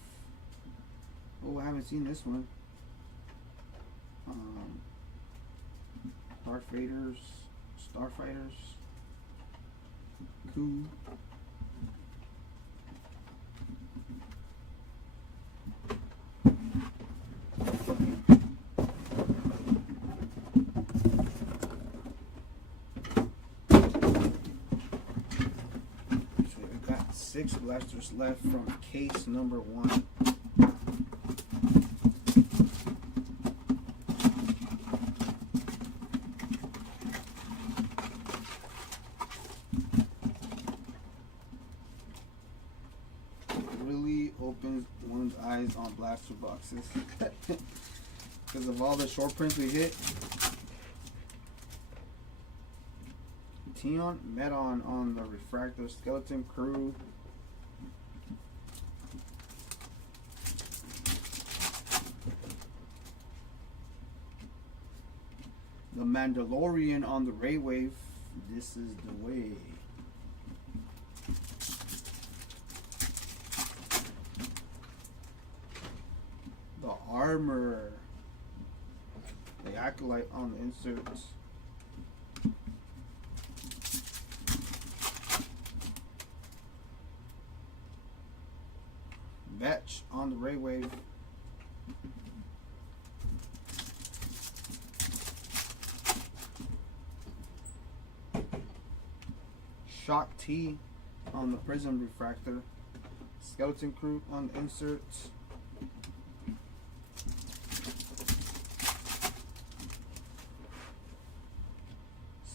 Oh, I haven't seen this one. Darth Vader's Starfighters. Cool. So we've got 6 blasters left from case number 1. Opens one's eyes on blaster boxes because of all the short prints we hit. Tion Medon on the refractor, Skeleton Crew. The Mandalorian on the Ray Wave. This is the way. Armor. The Acolyte on the inserts. Vetch on the Ray Wave. Shock T on the Prism Refractor. Skeleton Crew on the inserts.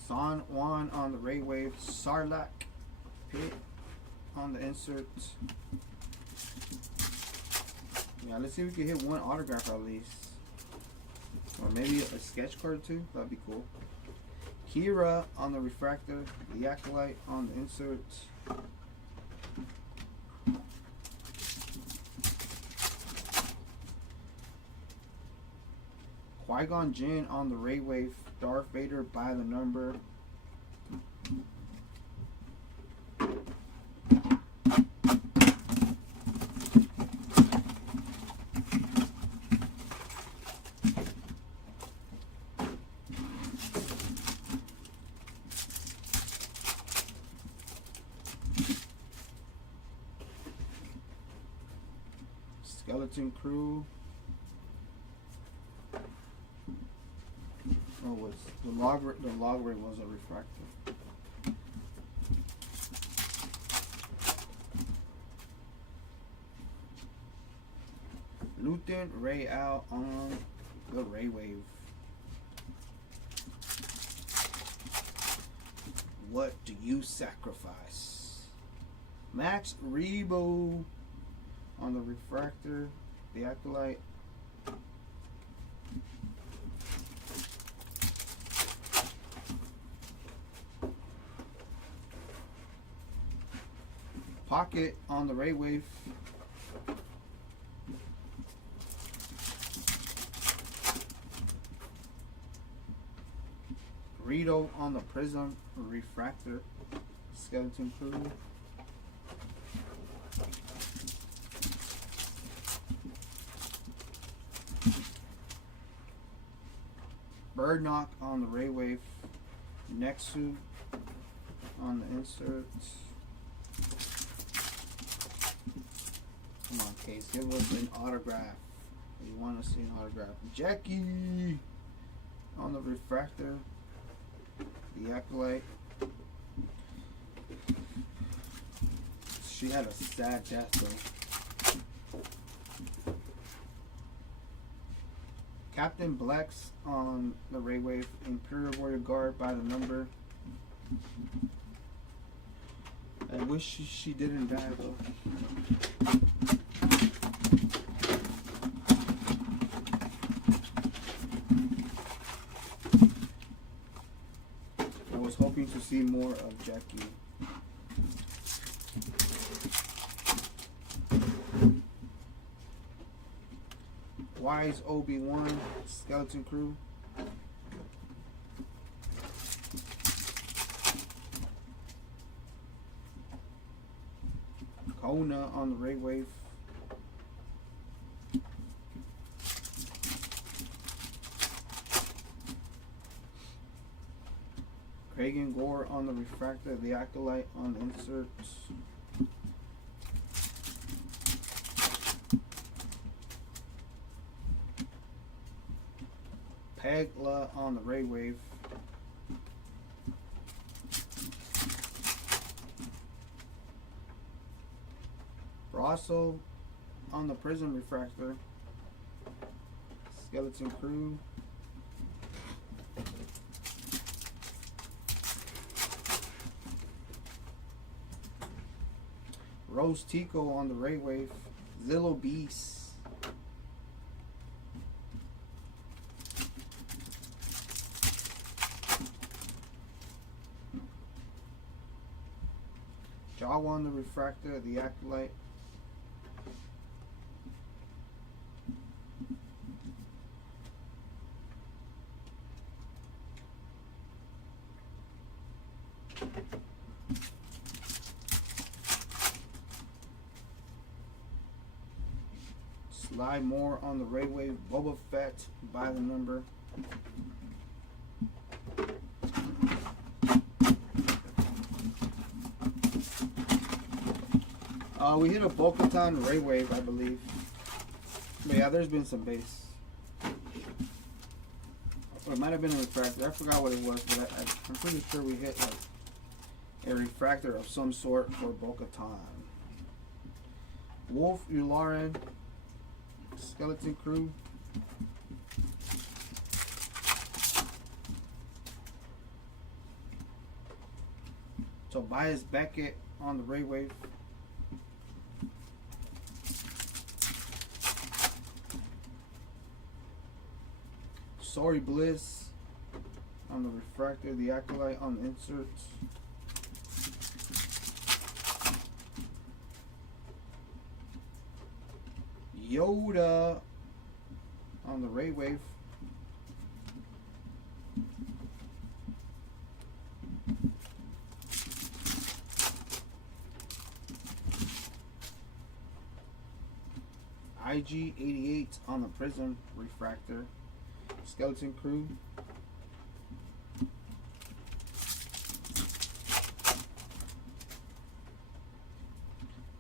San Juan on the Ray Wave. Sarlacc Pit on the inserts. Yeah, let's see if we can hit one autograph at least. Or maybe a sketch card too. That'd be cool. Kira on the refractor. The Acolyte on the inserts. Qui-Gon Jinn on the Ray Wave. Darth Vader by the number. Skeleton Crew. Oh, was the log ray was a refractor. Luton ray out on the ray wave. What do you sacrifice? Max Rebo on the refractor, the acolyte. Pocket on the ray wave. Rito on the prism refractor. Skeleton Crew. Bird Knock on the ray wave. Nexu on the inserts. Come on, Case, give us an autograph. We want to see an autograph. Jackie on the refractor. The acolyte. She had a sad death though. Captain Blex on the ray wave. Imperial Warrior Guard by the number. I wish she didn't die though. I was hoping to see more of Jackie. Wise Obi-Wan, Skeleton Crew. Kona on the ray wave. Kragan Gore on the refractor, the acolyte on the inserts. Pegla on the ray wave. Brasso on the prism refractor. Skeleton Crew. Rose Tico on the ray wave. Zillow Beast. Jawa on the refractor, the acolyte. Sly Moore on the ray wave. Boba Fett by the number. We hit a Bo-Katan ray wave, I believe. But yeah, there's been some base. Or it might have been a refractor. I forgot what it was, but I'm pretty sure we hit like a refractor of some sort for Bo-Katan. Wolf Ularen, Skeleton Crew. Tobias Beckett on the ray wave. Sorry Bliss on the refractor, the acolyte on the inserts. Yoda on the ray wave. IG-88 on the prism refractor. Skeleton Crew.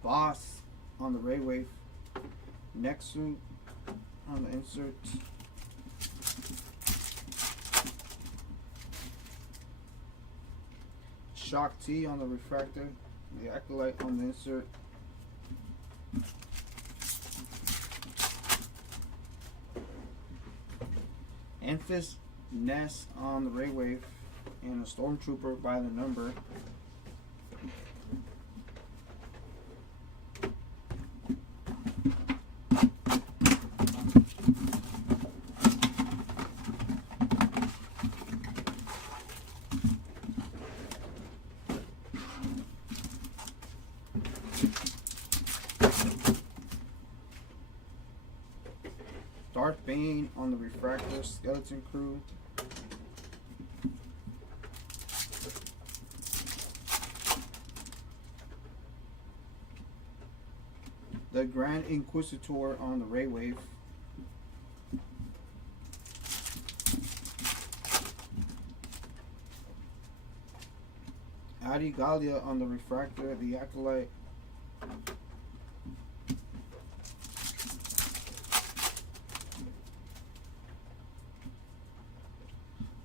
Boss on the ray wave. Nexu on the inserts. Shock T on the refractor, the Acolyte on the insert. Enfys Nest on the Ray Wave, and a Stormtrooper by the number. Darth Bane on the refractor, Skeleton Crew. The Grand Inquisitor on the Ray Wave. Adi Gallia on the refractor, the Acolyte.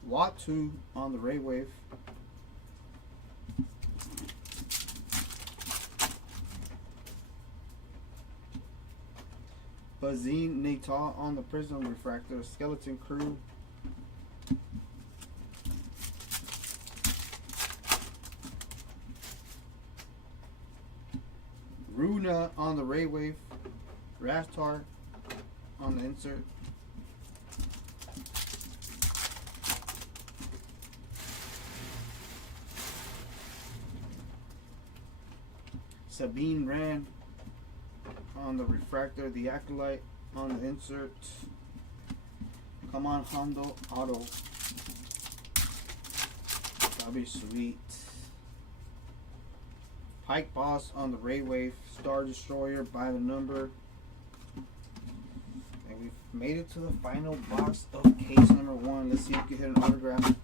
Watu on the Ray Wave. Bazine Natal on the Prism refractor, Skeleton Crew. Runa on the Ray Wave. Raftar on the insert. Sabine Rand on the refractor, the Acolyte on the insert. Come on, Hondo Auto. That'll be sweet. Pike Boss on the Ray Wave, Star Destroyer by the number. And we've made it to the final box of case number 1. Let's see if we can hit an autograph.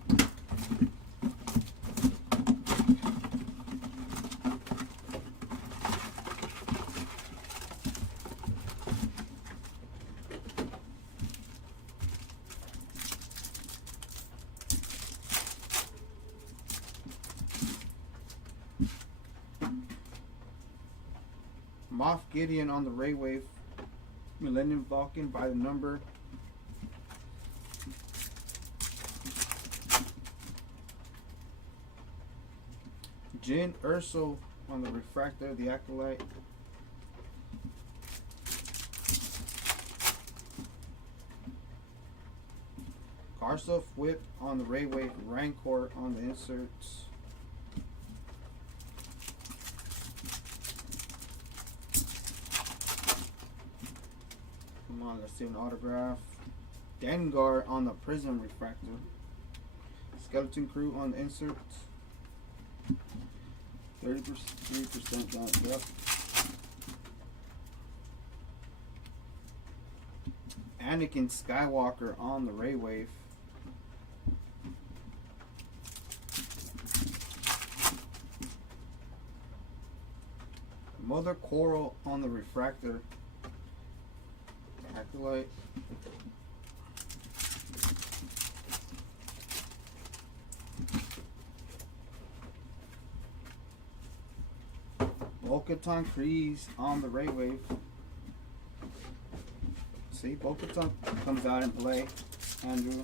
Moff Gideon on the Ray Wave, Millennium Falcon by the number. Jyn Erso on the refractor, the Acolyte. Karsov Whip on the Ray Wave, Rancor on the inserts. Come on, let's see an autograph. Dengar on the Prism refractor. Skeleton Crew on the insert. 30% done. Yep. Anakin Skywalker on the Ray Wave. Mother Coral on the refractor. Acolyte. Bo-Katan Kryze on the Ray Wave. See, Bo-Katan comes out in play. Andrew.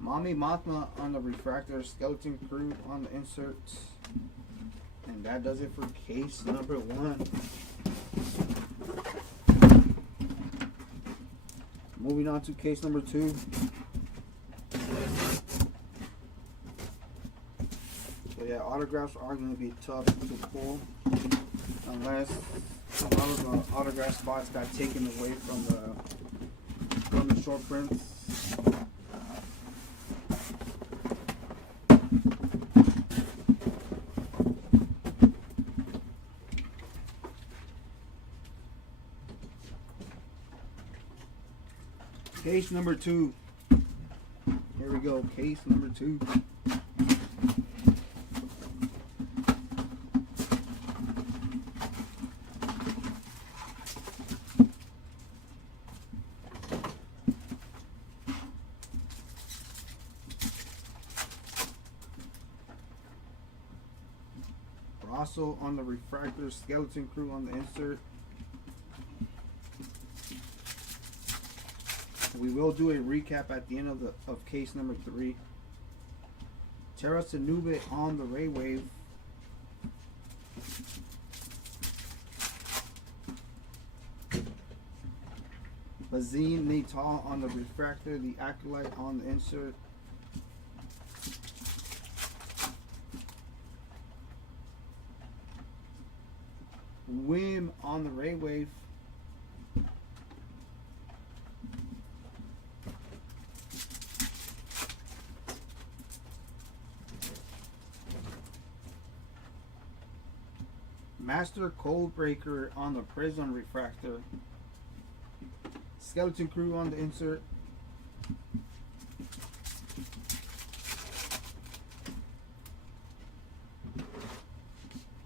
Mommy Mothma on the refractor. Skeleton Crew on the inserts. And that does it for case number 1. Moving on to case number 2. So yeah, autographs are going to be tough to pull unless some of the autograph spots got taken away from the short prints. Case number 2. Here we go. Case number 2. Rosso on the refractor, Skeleton Crew on the insert. We will do a recap at the end of case number 3. Terra Sanube on the Ray Wave. Bazine Natal on the refractor, the Acolyte on the insert. Whim on the Ray Wave. Master Codebreaker on the Prism refractor. Skeleton Crew on the insert.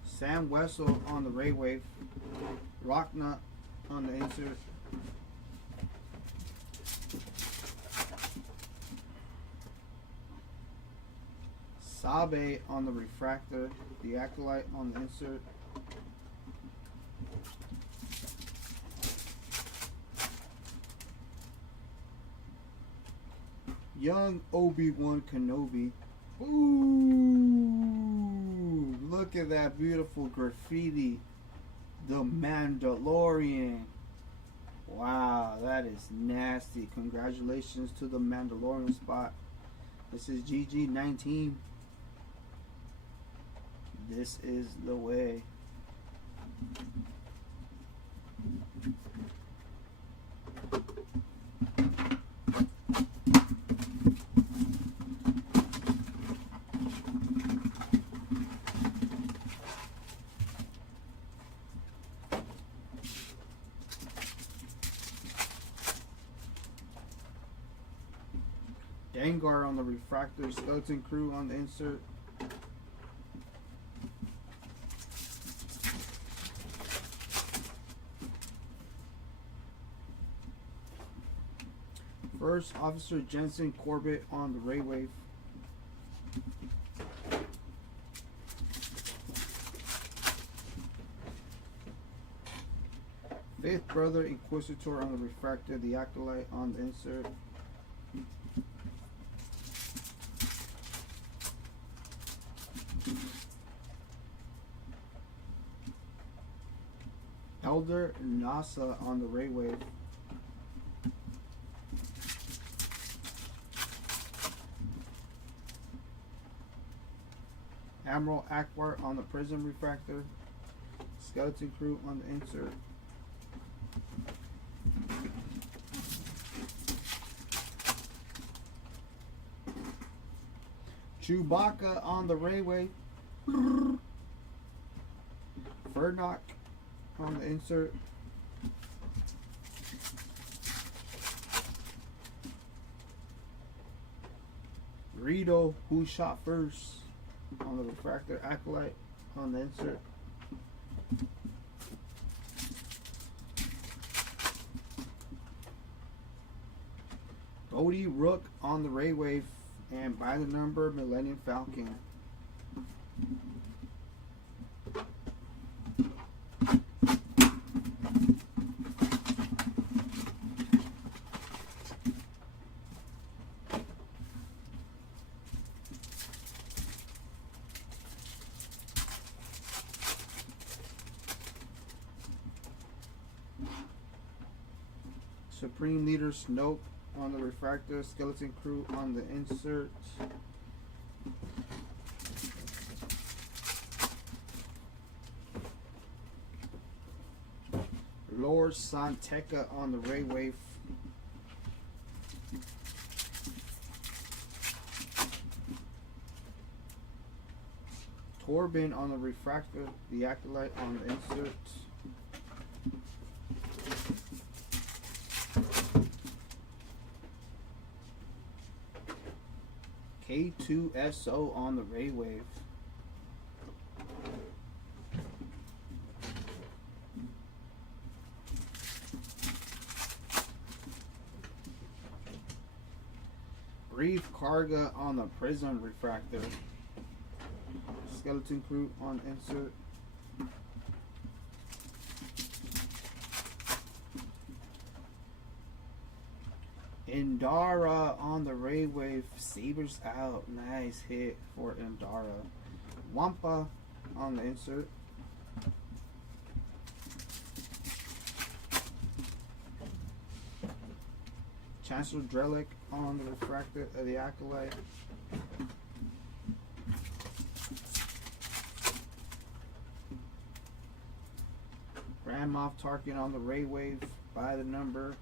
Sam Wessel on the Ray Wave. Rocknut on the insert. Sabe on the refractor. The Acolyte on the insert. Young Obi-Wan Kenobi. Ooh, look at that beautiful graffiti. The Mandalorian. Wow, that is nasty. Congratulations to the Mandalorian spot. This is GG19. This is the way. Dengar on the refractor, Skeleton Crew on the insert. First Officer Jensen Corbett on the Ray Wave. Fifth Brother Inquisitor on the refractor, the Acolyte on the insert. Elder Nasa on the Ray Wave. Admiral Akbar on the Prism refractor. Skeleton Crew on the insert. Chewbacca on the Ray Wave. Furnock on the insert. Rito, Who Shot First on the refractor, Acolyte on the insert. Bodhi Rook on the Ray Wave, and by the number Millennium Falcon. Supreme Leader Snoke on the refractor, Skeleton Crew on the insert. Lord Santeca on the Ray Wave. Torben on the refractor, the Acolyte on the insert. K2SO on the Ray Wave. Reef Karga on the Prism refractor. Skeleton Crew on insert. Indara on the Ray Wave. Sabers out. Nice hit for Indara. Wampa on the insert. Chancellor Drellick on the refractor of the Acolyte. Grand Moff Tarkin on the Ray Wave by the number.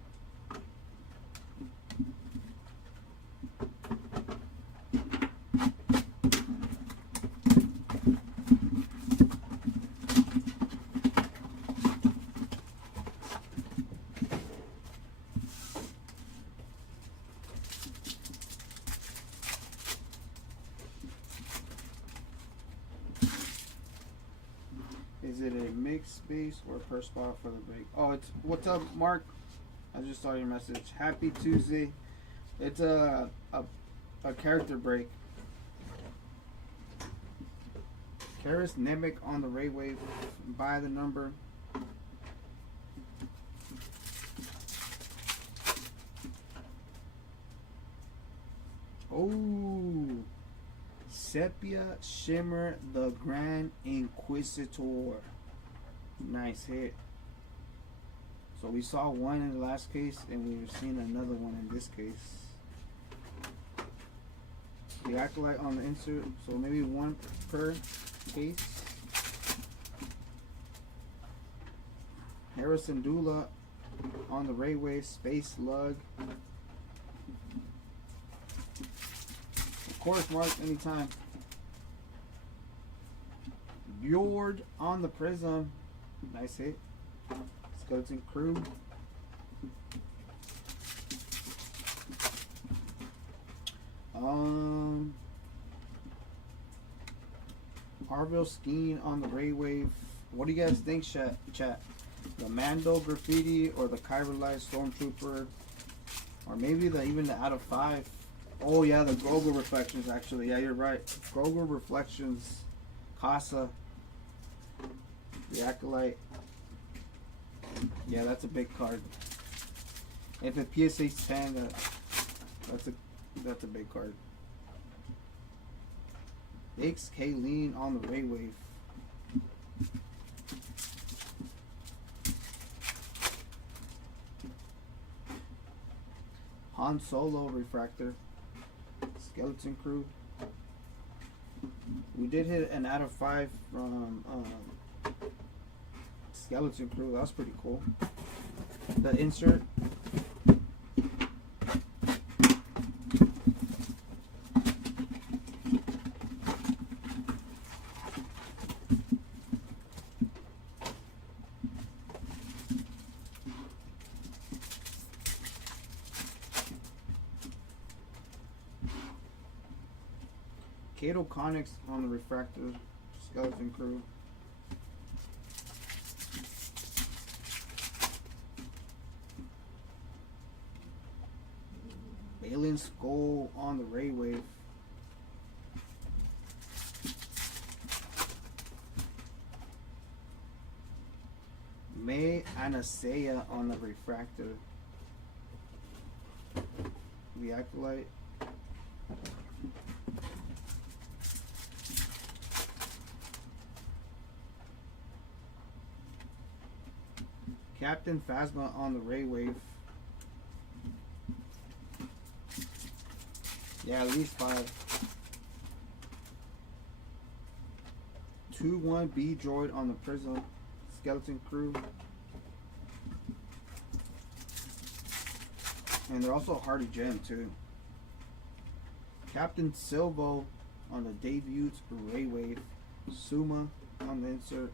Is it a mixed base or a per spot for the break? Oh, it's what's up, Mark? I just saw your message. Happy Tuesday. It's a character break. Karis Nemec on the Ray Wave by the number. Oh, Sepia Shimmer, the Grand Inquisitor. Nice hit. So we saw one in the last case, and we've seen another one in this case. The Acolyte on the insert, so maybe one per case. Harrison Dula on the Ray Wave, Space Lug. Of course, Mark, anytime. Yord on the Prism. Nice hit. Skeleton Crew. Arville Skeen on the Ray Wave. What do you guys think, chat? The Mando Graffiti or the Kyber Light Stormtrooper? Or maybe even the out of 5. Oh yeah, the Grogu Reflections actually. Yeah, you're right. Grogu Reflections. Casa. The Acolyte. Yeah, that's a big card. If it PSA's 10, that's a big card. XK Lean on the Ray Wave. Han Solo Refractor. Skeleton Crew. We did hit an out of 5 from Skeleton Crew. That was pretty cool. The insert. Kato Conics on the refractor. Skeleton Crew. Alien Skull on the Ray Wave. May Anasea on the refractor. The Acolyte. Captain Phasma on the Ray Wave. Yeah, at least 5. 2-1 B Droid on the Prism. Skeleton Crew. And they're also Hardy Gem too. Captain Silvo on the debut Ray Wave. Suma on the insert.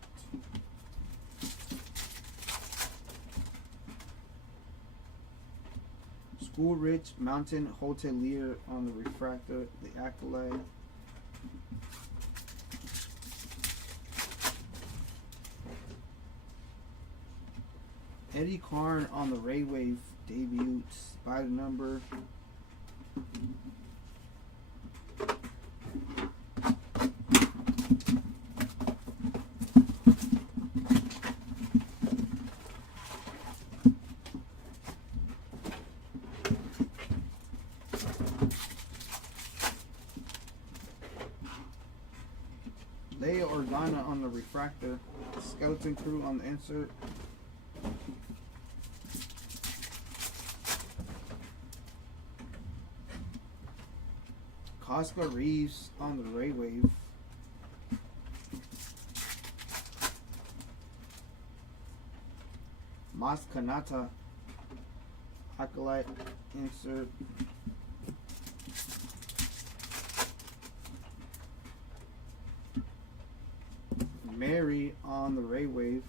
School Ridge Mountain Hotelier on the refractor, the Acolyte. Eddie Karn on the Ray Wave debut by the number. refractor. Skeleton Crew on the insert. Casca Reeves on the Ray Wave. Mas Kanata Acolyte insert. Mary on the Ray Wave.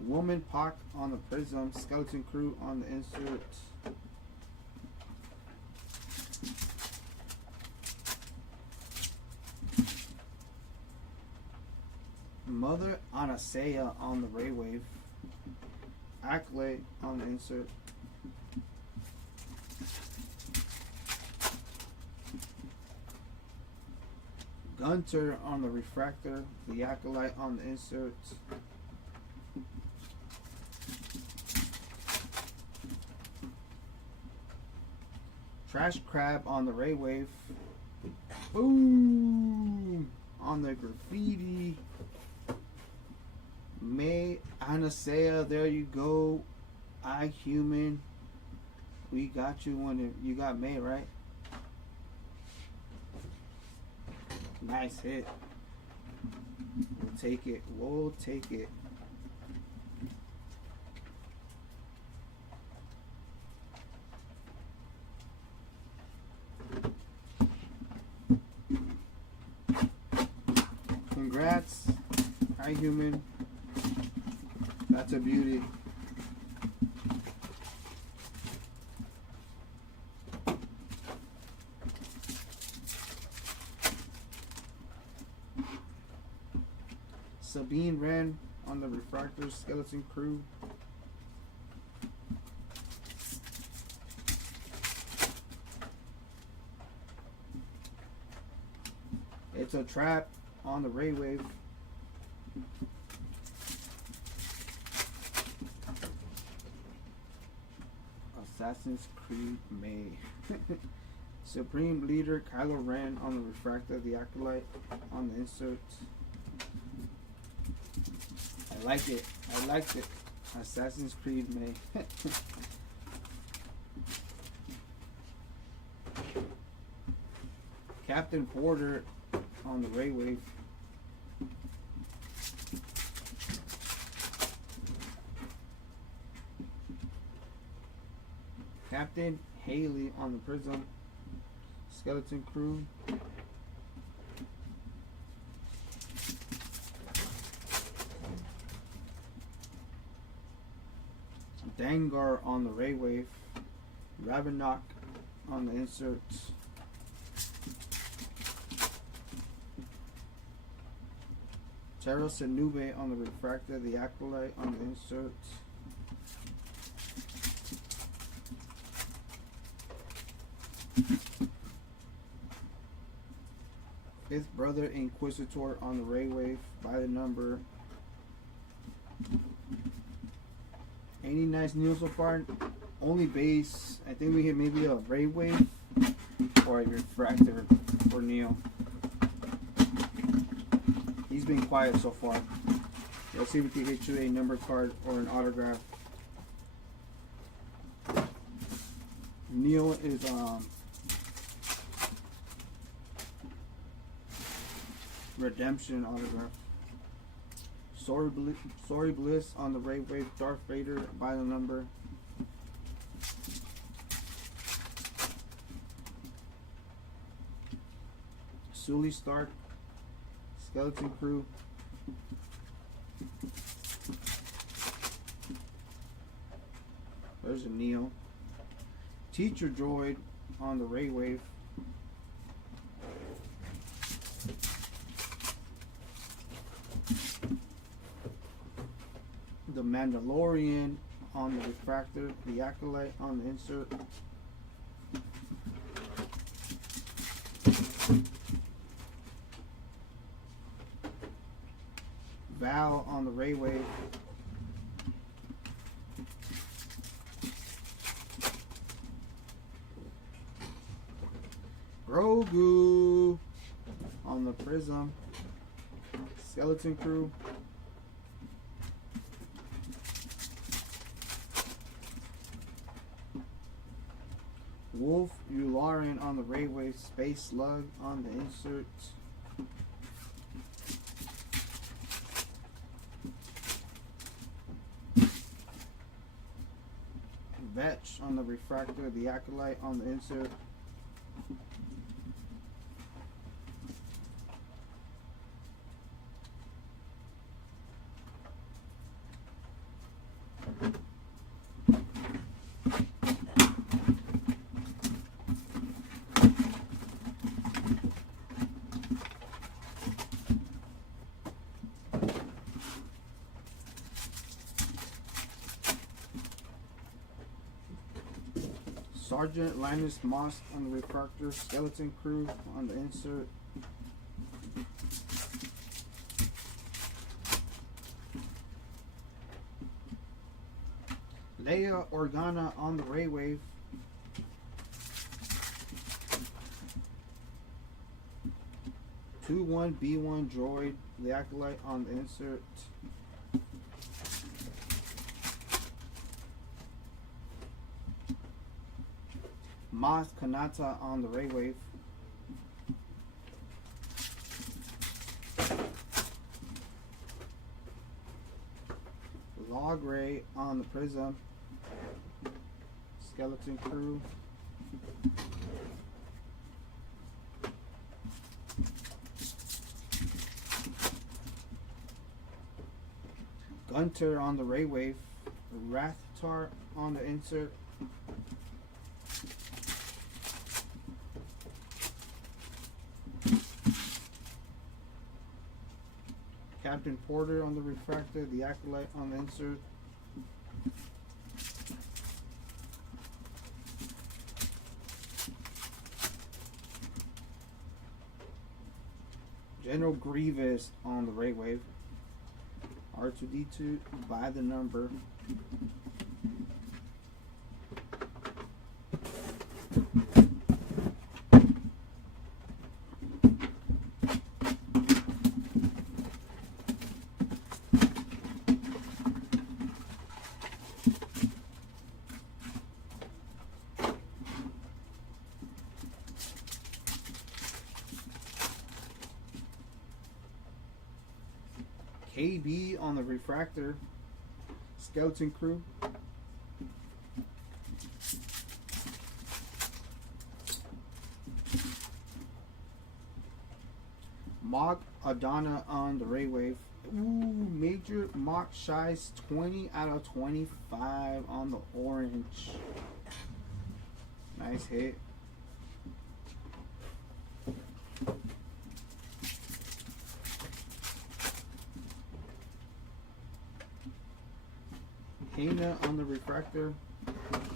Woman Pac on the Prism. Skeleton Crew on the insert. Mother Anasea on the Ray Wave. Acolyte on the insert. Gunter on the refractor. The Acolyte on the insert. Trash Crab on the Ray Wave. Boom! On the graffiti. May Anasea, there you go. I Human. We got you when you got May, right? Nice hit. We'll take it. We'll take it. Congrats. Hi, Human. That's a beauty. Sabine Wren on the refractor. Skeleton Crew. It's a trap on the Ray Wave. Assassin's Creed May. Supreme Leader Kylo Ren on the refractor. The Acolyte on the insert. I like it. I liked it. Assassin's Creed May. Captain Porter on the Ray Wave. Captain Haley on the Prism. Skeleton Crew. Dangar on the Ray Wave. Ravenok on the inserts. Terra Senube on the refractor. The Acolyte on the inserts. Fifth Brother Inquisitor on the Ray Wave by the number. Any nice Neo so far? Only base. I think we hit maybe a Ray Wave or a refractor for Neo. He's been quiet so far. Let's see if we can hit you a number card or an autograph. Neo is redemption autograph. Sorry Bliss on the Ray Wave. Darth Vader by the number. Sully Stark. Skeleton Crew. There's a Neo. Teacher Droid on the Ray Wave. The Mandalorian on the refractor. The Acolyte on the insert. Val on the Ray Wave. Grogu on the Prism. Skeleton Crew. Wolf Yularen on the Raywave. Space Slug on the insert. Vetch on the Refractor. The Acolyte on the insert. Sergeant Linus Moss on the Refractor. Skeleton Crew on the insert. Leia Organa on the Raywave. Two-1 B1 Droid. The Acolyte on the insert. Maz Kanata on the Raywave. Log Ray on the Prism. Skeleton Crew. Gunter on the Raywave. Rathtar on the insert. Captain Porter on the Refractor. The Acolyte on the insert. General Grievous on the Raywave. R2D2 by the number. KB on the Refractor. Skeleton Crew. Mock Adana on the Raywave. Ooh, Major Mock Shies 20 out of 25 on the orange. Nice hit. Hina on the Refractor.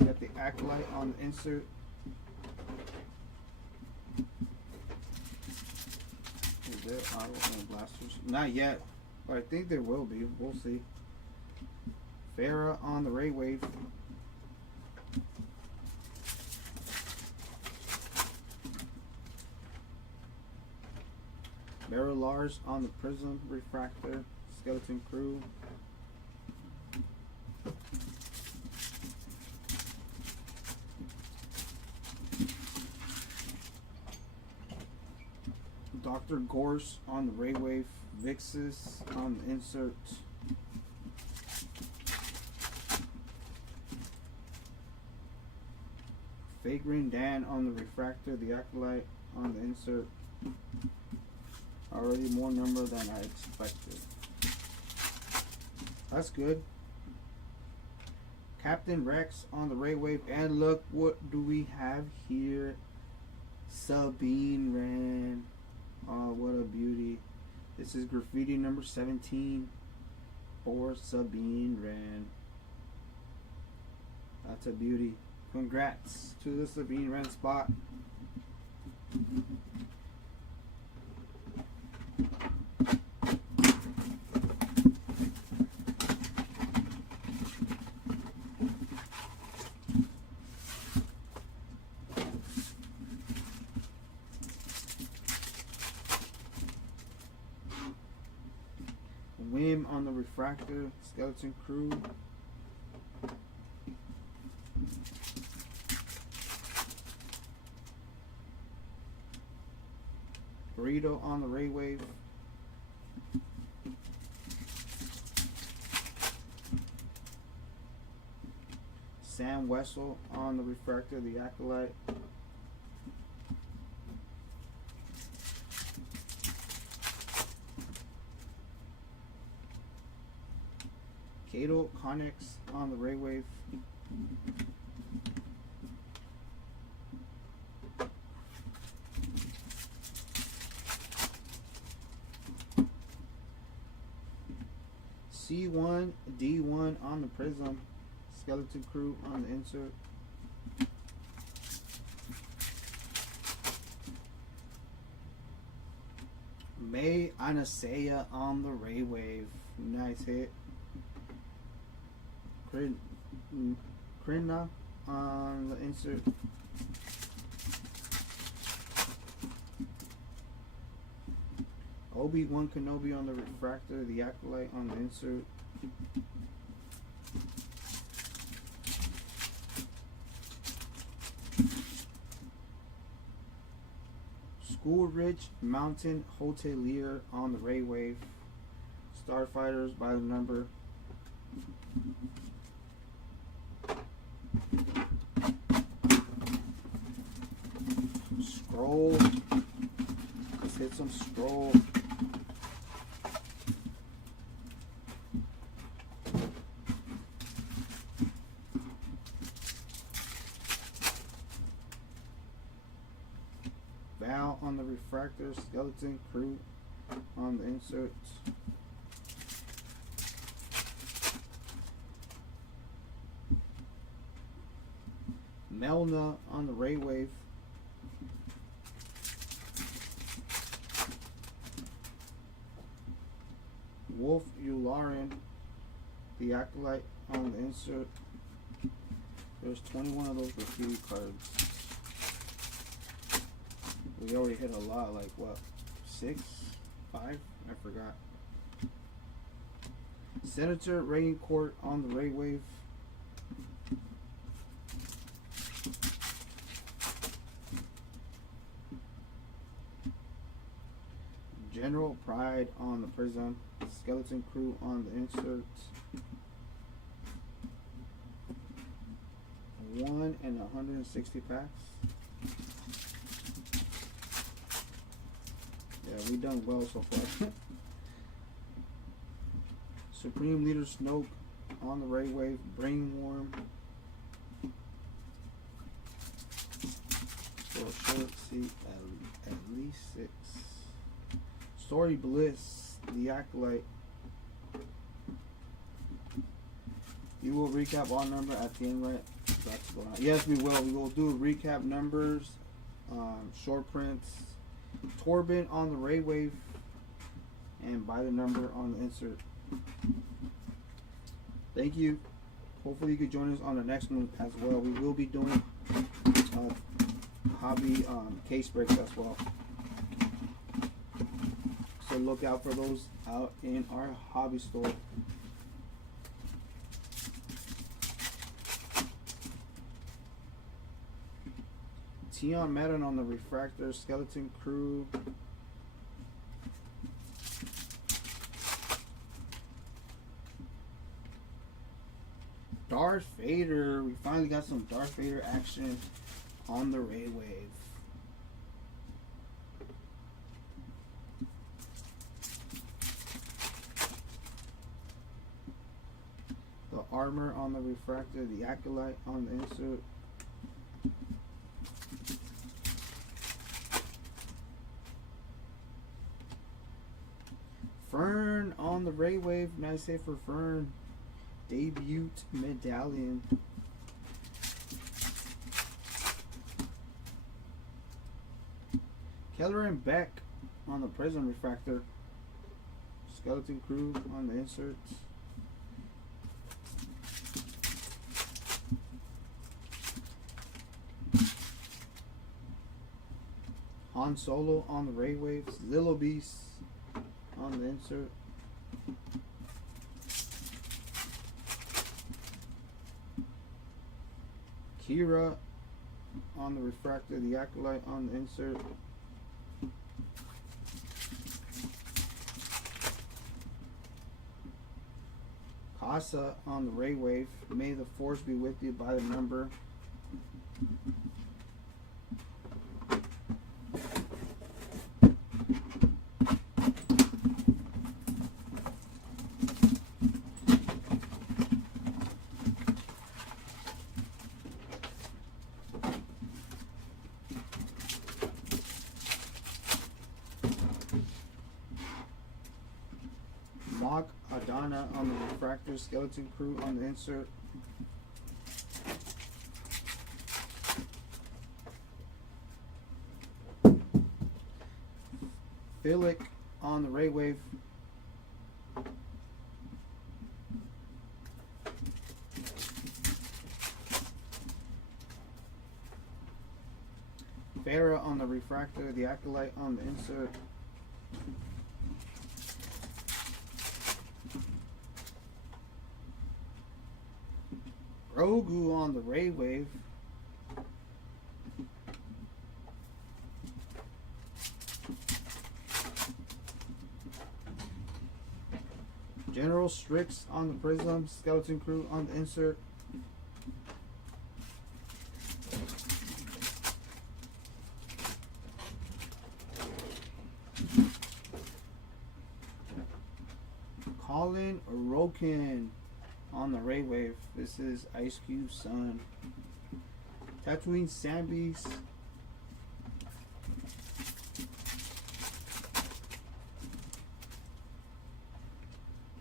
Got the Acolyte on the insert. Is there auto and blasters? Not yet, but I think there will be. We'll see. Farah on the Raywave. Barrel Lars on the Prism Refractor. Skeleton Crew. Dr. Gorse on the Raywave. Vixis on the insert. Fagrin Dan on the Refractor. The Acolyte on the insert. Already more number than I expected. That's good. Captain Rex on the Raywave. And look, what do we have here? Sabine Wren. Oh, what a beauty. This is graffiti number 17 for Sabine Wren. That's a beauty. Congrats to the Sabine Wren spot. Kim on the refractor, skeleton crew. Burrito on the Ray Wave. Sam Wessel on the refractor, the Acolyte. Kato Connex on the Ray Wave. C1 D1 on the Prism. Skeleton crew on the insert. May Anasaya on the Ray Wave. Nice hit. Krina on the insert. Obi-Wan Kenobi on the refractor, the Acolyte on the insert. School Ridge Mountain Hotelier on the Ray Wave. Starfighters by the number. Scroll. Let's hit some scroll. Val on the refractor, skeleton crew on the inserts. Melna on the Ray Wave. Wolf Yularen, the Acolyte on the insert. There's 21 of those graffiti cards. We already hit a lot, like what, 6, 5? I forgot. Senator Reagan Court on the Ray Wave. General Pride on the Prism. Skeleton crew on the inserts. 1 in 160 packs. Yeah, we done well so far. Supreme Leader Snoke on the Ray Wave. Brainworm. For a short seat, at least 6. Story Bliss, the Acolyte. You will recap all number at the end, right? That's going on. Yes, we will. We will do recap numbers, short prints, Torben on the Ray Wave, and by the number on the insert. Thank you. Hopefully you could join us on the next one as well. We will be doing hobby case breaks as well. So look out for those out in our hobby store. Tion Madden on the refractor, skeleton crew. Darth Vader. We finally got some Darth Vader action on the Ray Wave. The armor on the refractor, the Acolyte on the insert. Fern on the Ray Wave. Nice hit for Fern. Debut medallion. Keller and Beck on the Prism refractor. Skeleton crew on the inserts. Han Solo on the Ray Waves. Lilo Beast on the insert. Hira on the refractor, the Acolyte on the insert. Casa on the Ray Wave. May the force be with you by the number. Mock Adana on the refractor, Skeleton Crew on the insert. Philic on the Ray Wave. Farah on the refractor, the Acolyte on the insert. Grogu on the Ray Wave. General Strix on the Prism, Skeleton Crew on the insert. Colin Roken on the Ray Wave. This is Ice Cube's son. Tatooine Sambies.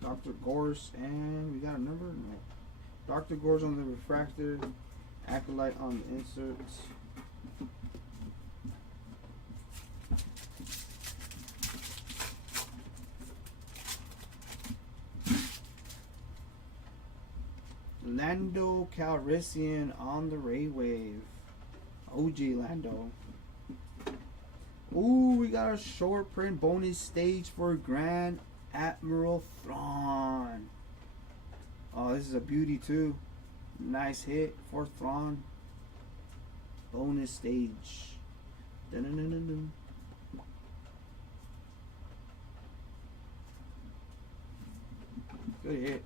Dr. Gorse, and we got a number? No. Dr. Gorse on the refractor. Acolyte on the inserts. Lando Calrissian on the Ray Wave. OG Lando. Ooh, we got a short print bonus stage for Grand Admiral Thrawn. Oh, this is a beauty too. Nice hit for Thrawn. Bonus stage. Dun-dun-dun-dun-dun. Good hit.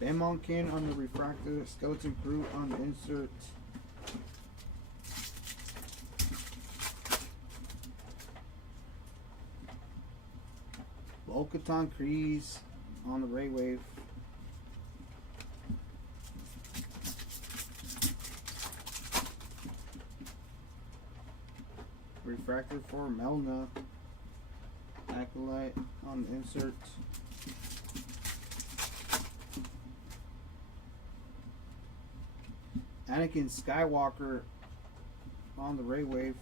Ben Monken on the refractor, Skeleton Crew on the insert. Bo-Katan Kryze on the Ray Wave. Refractor for Melna. Acolyte on the insert. Anakin Skywalker on the Ray Wave.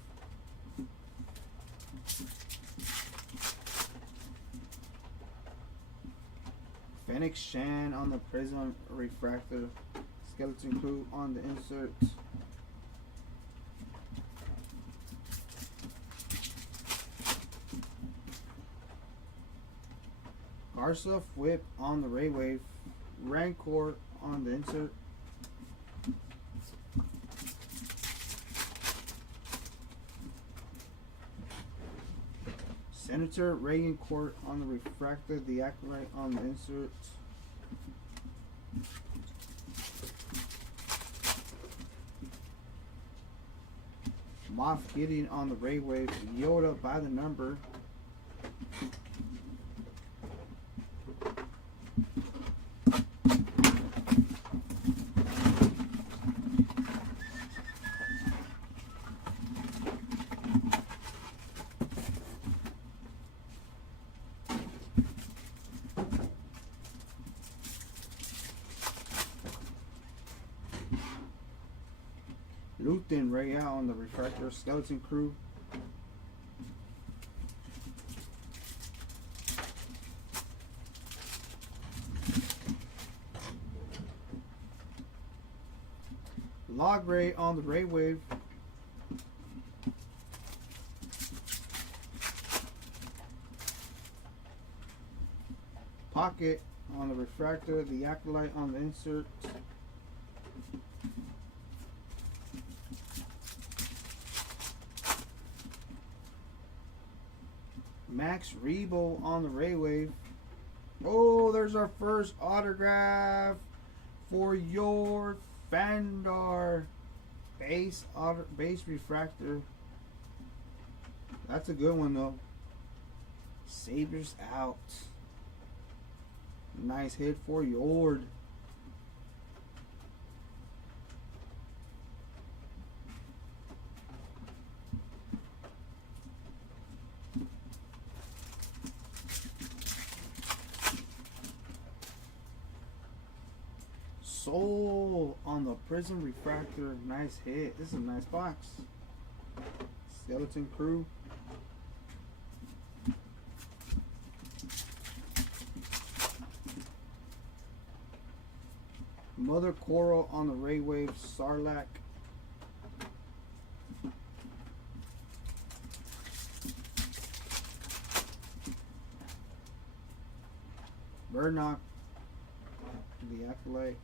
Fennec Shan on the Prism refractor. Skeleton Crew on the insert. Garza Whip on the Ray Wave. Rancor on the insert. Senator Reagan Court on the refractor, the Acolyte on the insert. Moff Gideon on the Ray Wave, Yoda by the number. Luthen Raya on the refractor, Skeleton Crew. Log ray on the ray wave. Pocket on the refractor, the acolyte on the insert. Max Rebo on the ray wave. Oh, there's our first autograph for your Fandar base refractor. That's a good one though. Sabres out. Nice hit for Yord. Soul on the Prism refractor. Nice hit. This is a nice box. Skeleton Crew. Mother Coral on the Ray Wave, Sarlacc. Burnock, the Acolyte.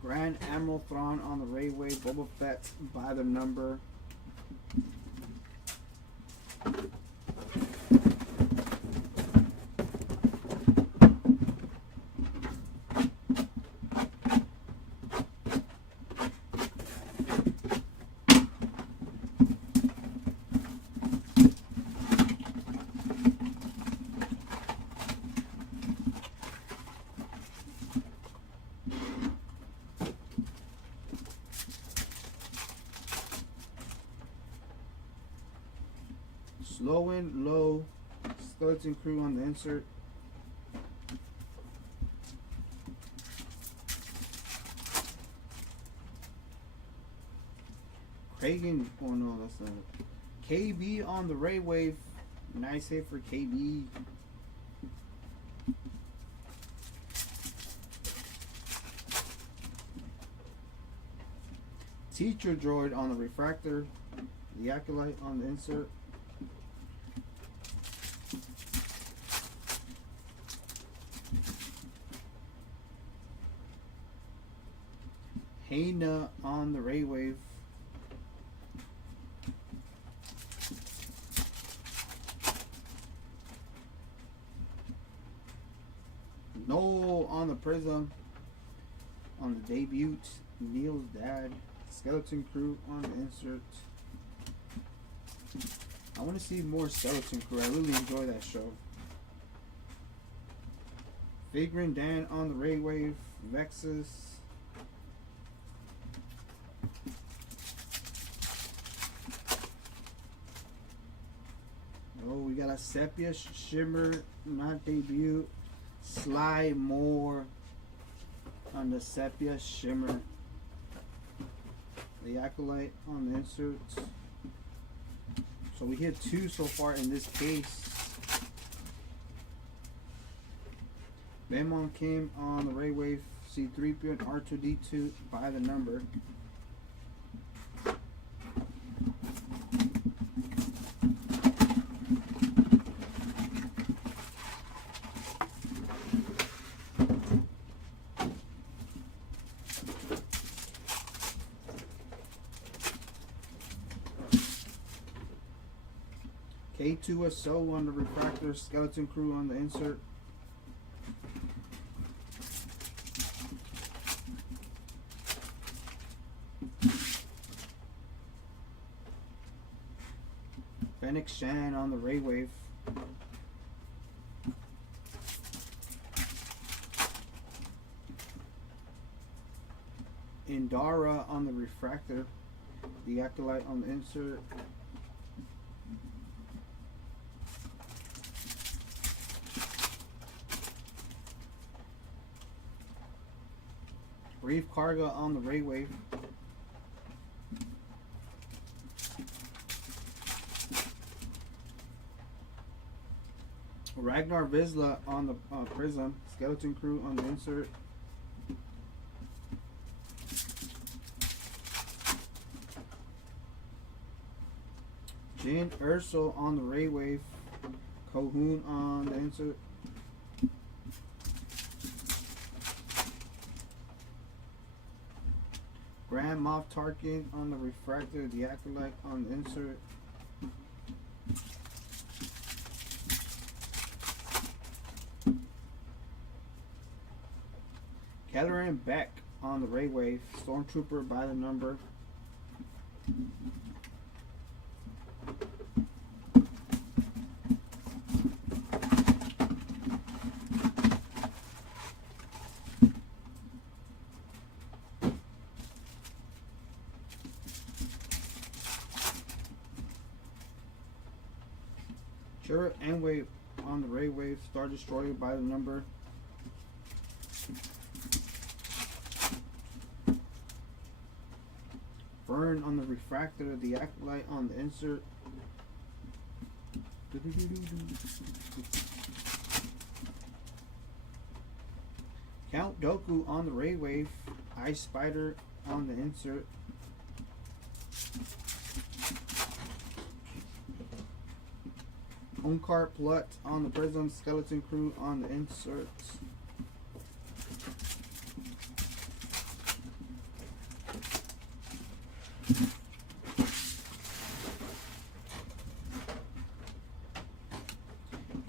Grand Admiral Thrawn on the Ray Wave, Boba Fett by the number. Slow and low. Skeleton Crew on the insert. Kragan. Oh no, that's not it. KB on the Ray Wave. Nice hit for KB. Teacher Droid on the refractor. The Acolyte on the insert. Hana on the Ray Wave. Noel on the Prism. On the debut. Neil's dad. Skeleton Crew on the insert. I want to see more Skeleton Crew. I really enjoy that show. Figrin Dan on the Ray Wave. Vexus. Oh, we got a Sepia Shimmer, not debut. Sly Moore on the Sepia Shimmer. The Acolyte on the inserts. So we hit 2 so far in this case. Benmon Kim on the Ray Wave. C3PO and R2D2 by the number. K2SO on the refractor, Skeleton Crew on the insert. Fennec Shan on the Ray Wave. Indara on the refractor, the Acolyte on the insert. Reef Karga on the Ray Wave. Ragnar Vizsla on the Prism. Skeleton Crew on the insert. Jin Urso on the Ray Wave. Kohun on the insert. Grand Moff Tarkin on the Refractor. The Acolyte on the insert. Kelleran Beck on the Ray Wave. Stormtrooper by the number. Chirrut Enway on the Ray Wave. Star Destroyer by the number. Burn on the Refractor. The Acolyte on the insert. Count Dooku on the Ray Wave. Ice Spider on the insert. Unkar Plut on the Prism. Skeleton Crew on the insert.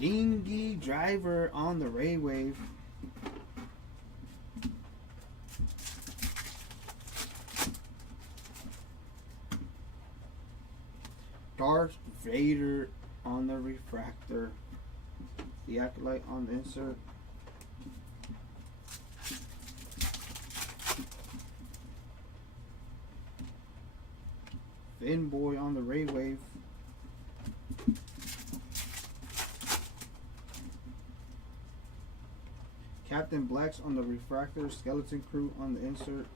Dingy Driver on the Ray Wave. Darth Vader on the Refractor. The Acolyte on the insert. Finn Boy on the Ray Wave. Captain Blacks on the Refractor. Skeleton Crew on the insert.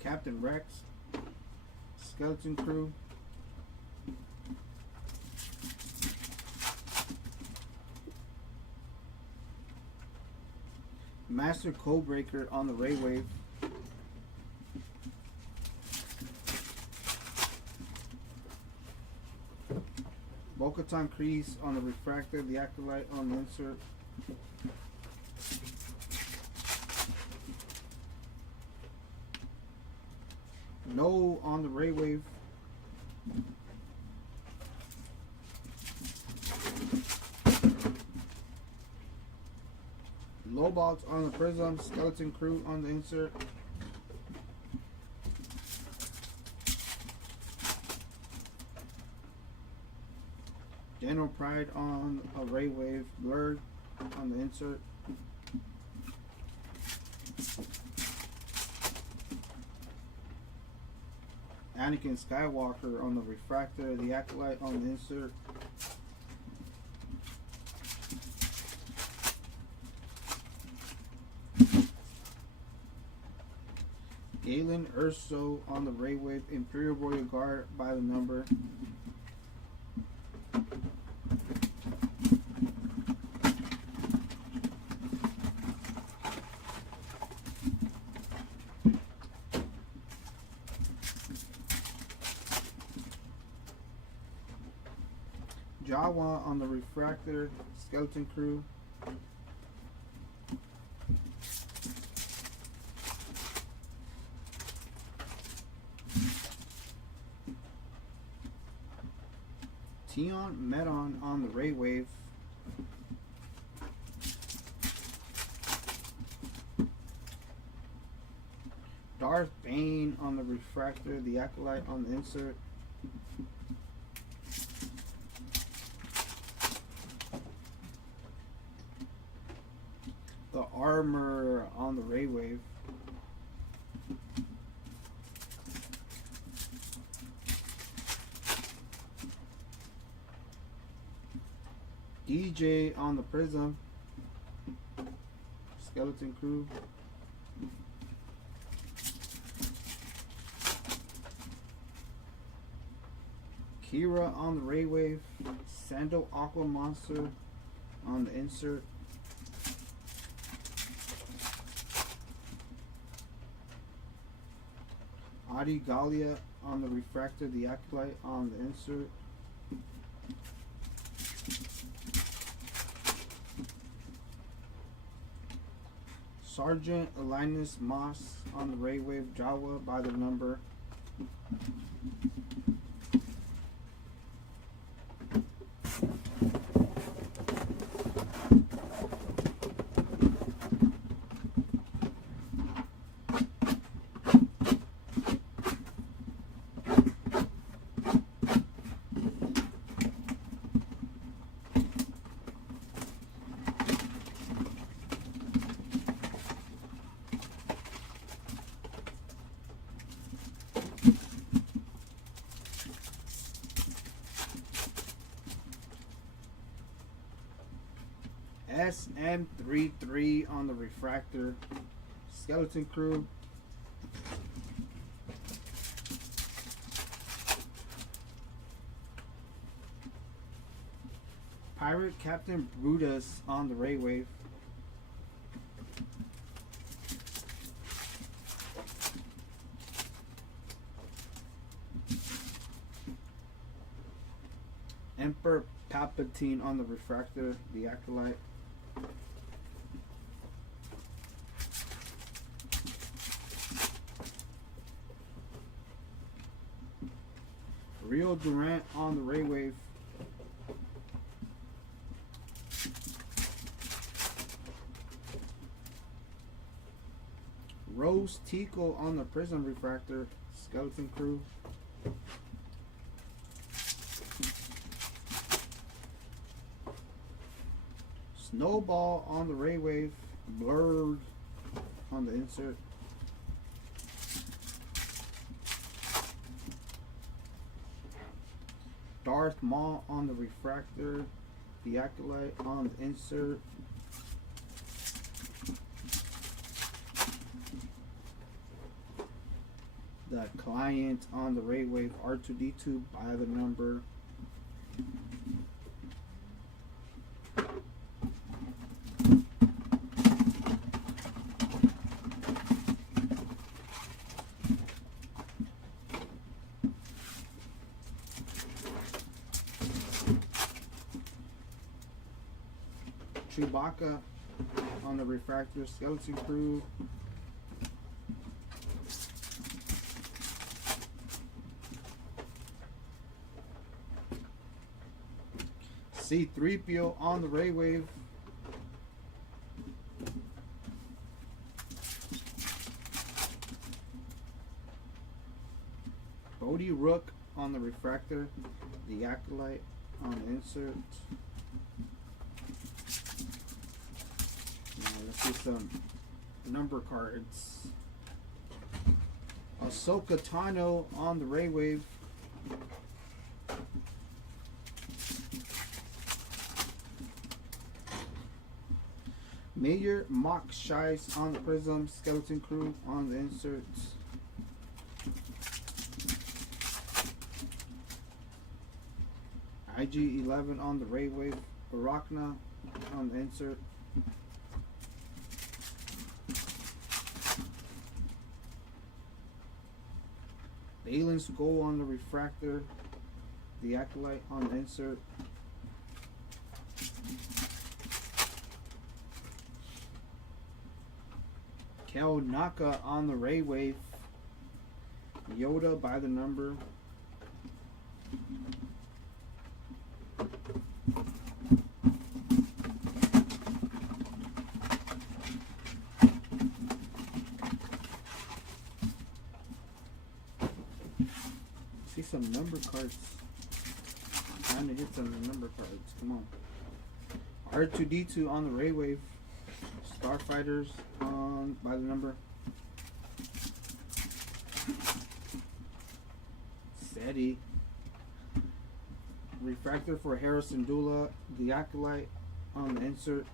Captain Rex, Skeleton Crew, Master Codebreaker on the Ray Wave, Bo-Katan Kryze on the Refractor. The Acolyte on the insert. No on the Ray Wave. Lobots on the Prism. Skeleton Crew on the insert. General Pride on a Ray Wave. Blurred on the insert. Anakin Skywalker on the Refractor. The Acolyte on the insert. Galen Erso on the Ray Wave. Imperial Royal Guard by the number. Jawa on the Refractor. Skeleton Crew. Tion Medon on the Ray Wave. Darth Bane on the Refractor. The Acolyte on the insert. Armor on the Ray Wave. DJ on the Prism. Skeleton Crew. Kira on the Ray Wave. Sandal Aqua Monster on the insert. Adi Galia on the Refractor, the Acolyte on the insert. Sergeant Linus Moss on the Ray Wave Jawa by the number. SM33 on the Refractor, Skeleton Crew. Pirate Captain Brutus on the Ray Wave. Emperor Palpatine on the Refractor, the Acolyte. Rio Durant on the Ray Wave. Rose Tico on the Prism Refractor, Skeleton Crew. Snowball on the Ray Wave, Blurred on the insert. Darth Maul on the Refractor, the Acolyte on the insert. The Client on the Ray Wave, R2D2 by the number. Chewbacca on the Refractor, Skeleton Crew. C-3PO on the Ray Wave. Bodhi Rook on the Refractor, the Acolyte on the insert. Now let's see some number cards. Ahsoka Tano on the Ray Wave. Mayor Mock Shice on the Prism, Skeleton Crew on the inserts. IG-11 on the Ray Wave, Arachna on the insert. Alien Skull on the Refractor, the Acolyte on the insert. Kel Naka on the Ray Wave, Yoda by the number. See some number cards. I'm trying to hit some number cards. Come on. R2D2 on the Ray Wave. Starfighters on by the number. SETI. Refractor for Harrison Dula, the Acolyte on the insert.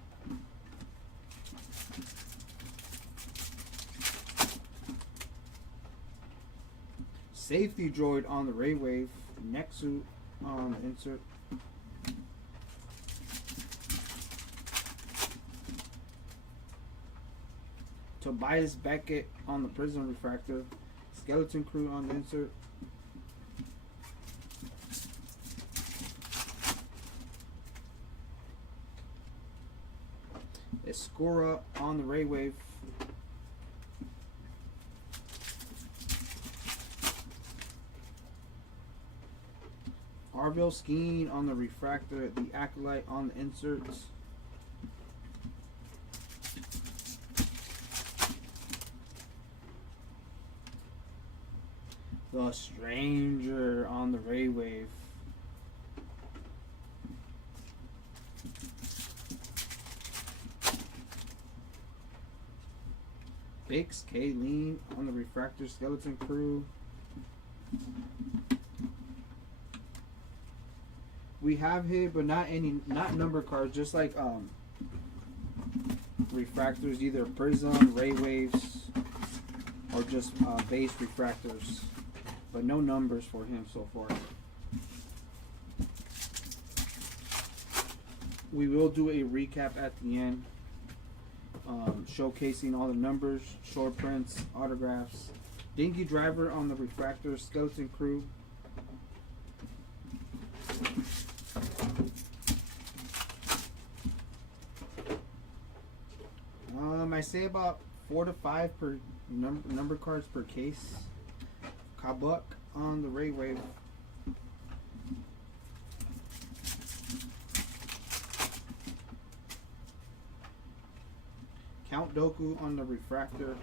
Safety Droid on the Ray Wave, Nexu on the insert. Tobias Beckett on the Prism Refractor, Skeleton Crew on the insert. Escura on the Ray Wave. Arville Skeen on the Refractor, the Acolyte on the inserts. The Stranger on the Ray Wave. Bix Kayleen on the Refractor, Skeleton Crew. We have hit, but not number cards, just like refractors, either Prism, Ray Waves, or just base refractors, but no numbers for him so far. We will do a recap at the end, showcasing all the numbers, short prints, autographs. Dingy Driver on the Refractor, Skeleton Crew. I say about 4 to 5 per number cards per case. Kabuk on the Ray Wave. Count Dooku on the Refractor,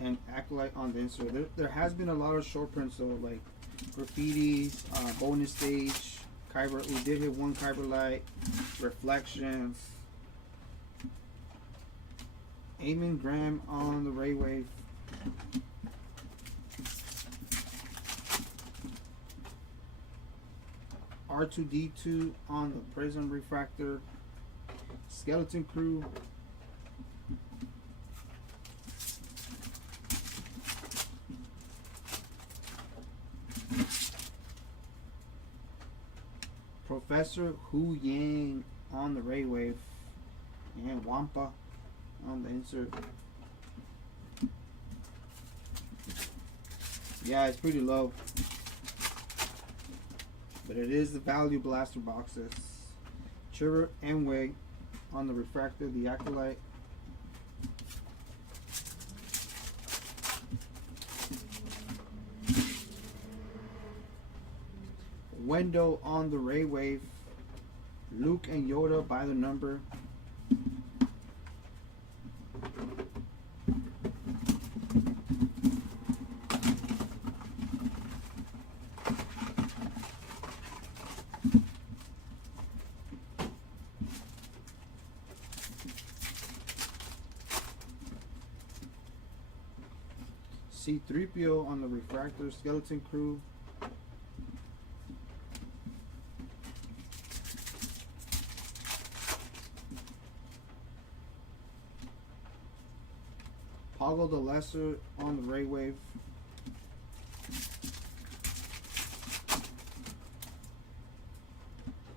and Acolyte on the insert. There has been a lot of short prints though, like graffitis, bonus stage, Kyber. We did hit one Kyber Light, Reflections. Eamon Graham on the Ray Wave. R2D2 on the Prism Refractor. Skeleton Crew. Professor Hu Yang on the Ray Wave. And Wampa on the insert. Yeah, it's pretty low, but it is the value blaster boxes. Chirrut Enway on the Refractor, the Acolyte. Wendo on the Ray Wave. Luke and Yoda by the number. C-3PO on the Refractor, Skeleton Crew. Poggle the Lesser on the Ray Wave.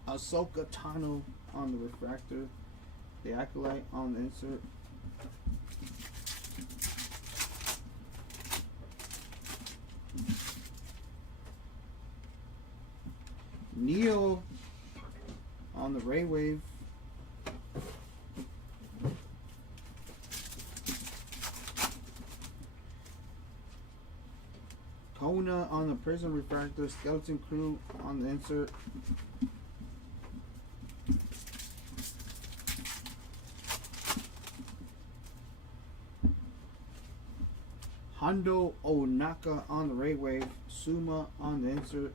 Ahsoka Tano on the Refractor, the Acolyte on the insert. Neo on the Ray Wave. Kona on the Prism Refractor, Skeleton Crew on the insert. Hondo Onaka on the Ray Wave, Suma on the insert.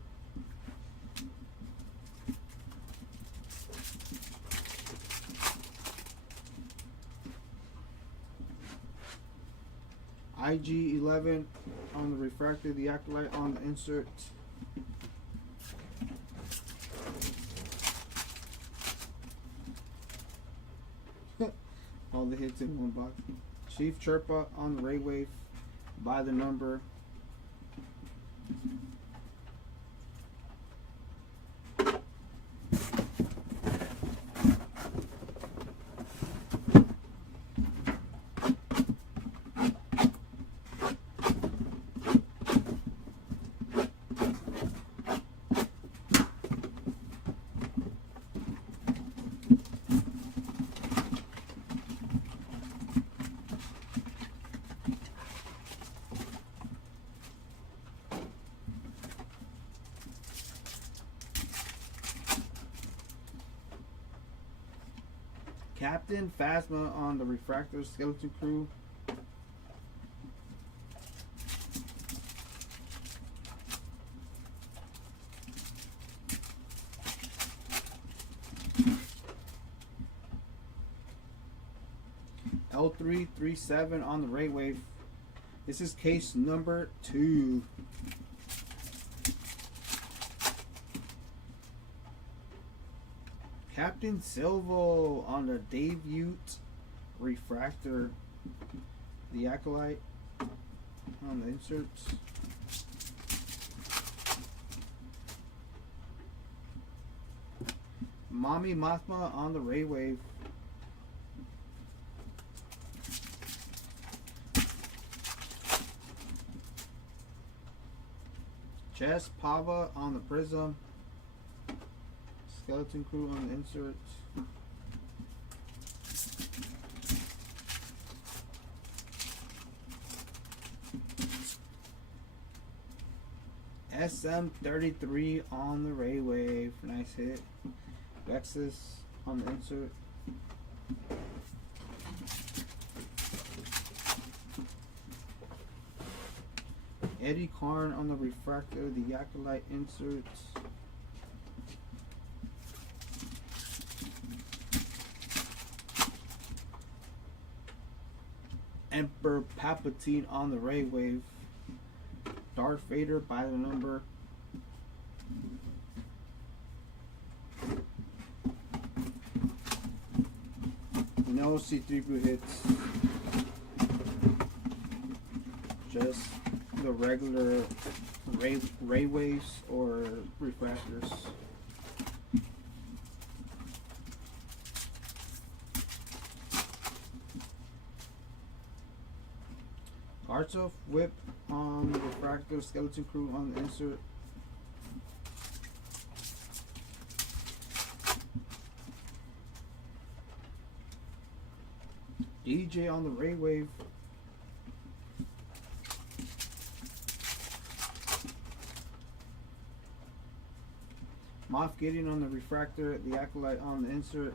IG11 on the refractor, the Acolyte on the insert. All the hits in one box. Chief Chirpa on the Ray Wave by the number. Captain Phasma on the refractor, Skeleton Crew. L337 on the Ray Wave. This is case number 2. Captain Silvo on the debut refractor, the Acolyte on the inserts. Mommy Mothma on the Ray Wave. Jess Pava on the Prism. Skeleton Crew on the inserts. SM33 on the Ray Wave. Nice hit. Vexus on the insert. Eddie Karn on the refractor, the Acolyte inserts. Emperor Palpatine on the Ray Wave. Darth Vader by the number. No C3PO hits. Just the regular ray waves or refractors. Arts of Whip on the refractor, Skeleton Crew on the insert. DJ on the Ray Wave. Moff Gideon on the refractor, the Acolyte on the insert.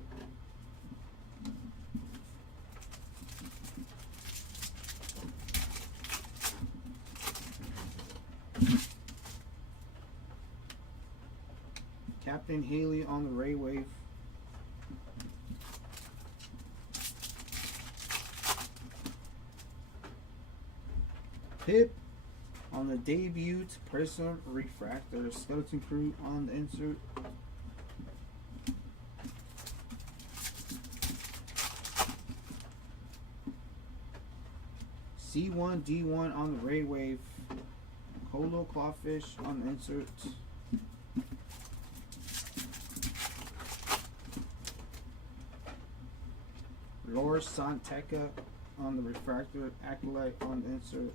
Captain Haley on the Ray Wave. Pip on the debut Prism refractor, Skeleton Crew on the insert. C1D1 on the Ray Wave. Colo Clawfish on the insert. Lord Santeca on the refractor, Acolyte on the insert.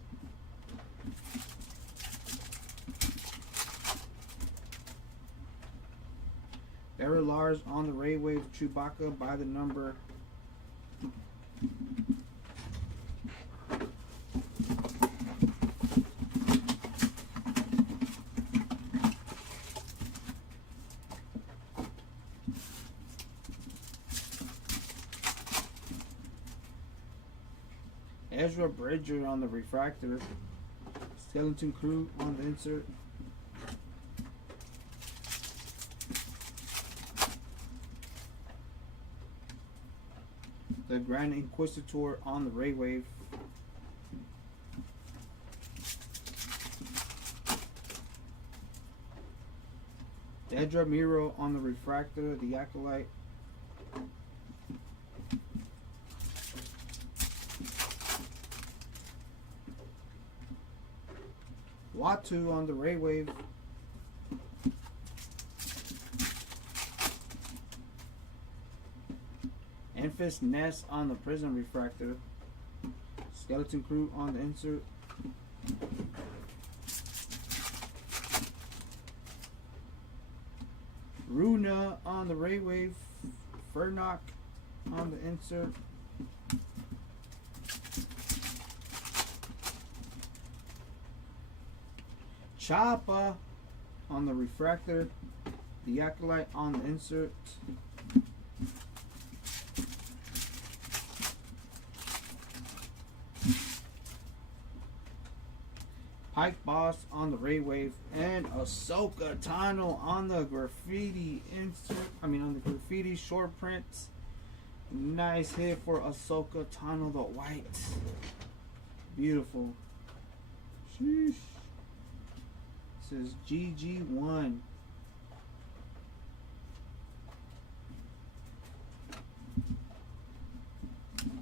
Barry Lars on the Ray Wave, Chewbacca by the number. Ezra Bridger on the refractor, Skeleton Crew on the insert. The Grand Inquisitor on the Ray Wave. Edra Miro on the refractor, the Acolyte. Watu on the Ray Wave. Enfys Nest on the Prism Refractor. Skeleton Crew on the insert. Runa on the Ray Wave. Furnock on the insert. Choppa on the refractor. The Acolyte on the insert. Pike Boss on the Ray Wave, and Ahsoka Tano on the graffiti insert. On the graffiti short prints. Nice hit for Ahsoka Tano, the white. Beautiful. Sheesh. Says GG1.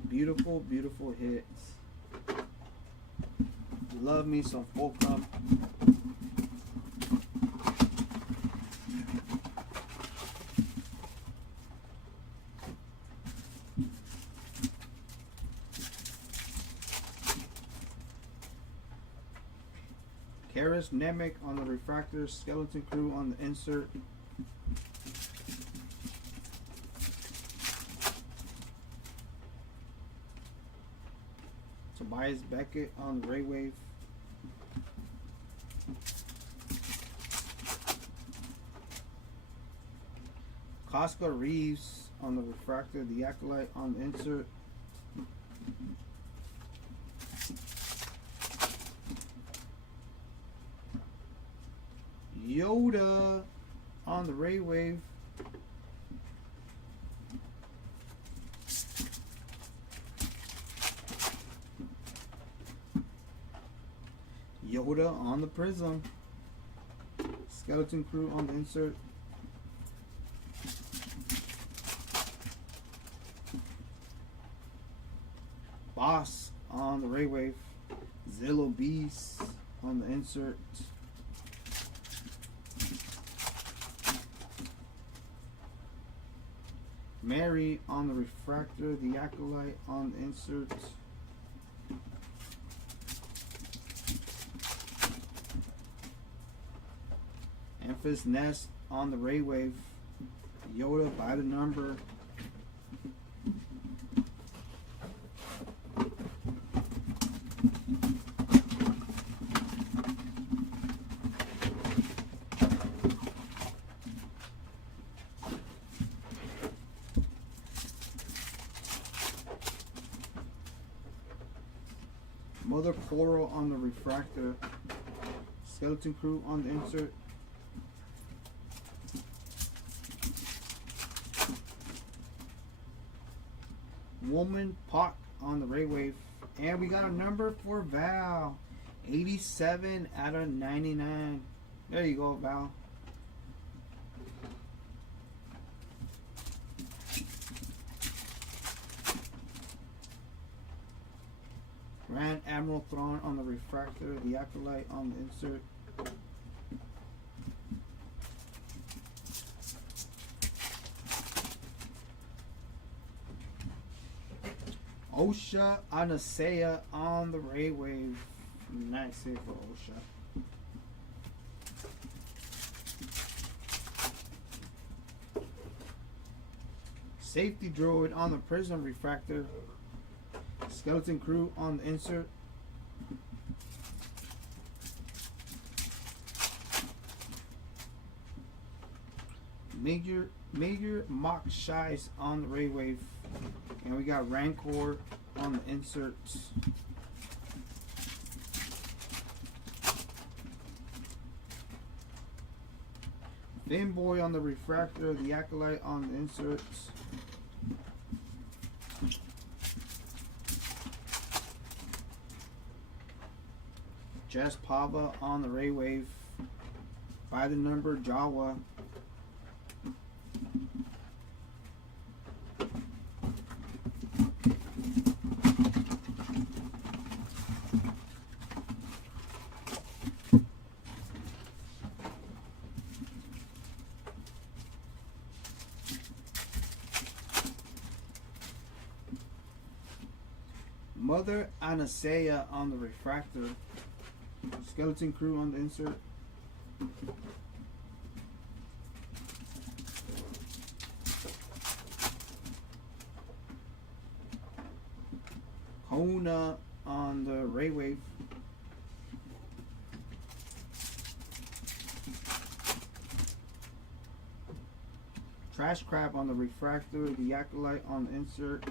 Beautiful, beautiful hits. Love me some Fulcrum. Karis Nemec on the refractor, Skeleton Crew on the insert. Tobias Beckett on the Ray Wave. Casca Reeves on the refractor, the Acolyte on the insert. Yoda on the Ray Wave. Yoda on the Prism. Skeleton Crew on the insert. Boss on the Ray Wave. Zillow Beast on the insert. Mary on the refractor, the Acolyte on the insert. Enfys Nest on the Ray Wave. Yoda by the number. Mother Coral on the refractor. Skeleton Crew on the insert. Woman Pock on the Ray Wave. And we got a number for Val. 87 out of 99. There you go, Val. Grand Admiral Thrawn on the refractor, the Acolyte on the insert. Osha Anasea on the Ray Wave. Nice hit for Osha. Safety Droid on the Prism refractor. Skeleton Crew on the insert. Major Mock Shies on the Ray Wave. And we got Rancor on the inserts. Finboy on the refractor, the Acolyte on the inserts. Jess Pava on the Ray Wave. By the number Jawa. Mother Anastasia on the refractor. Skeleton Crew on the insert. Kona on the Ray Wave. Trash Crab on the refractor. The Acolyte on the insert.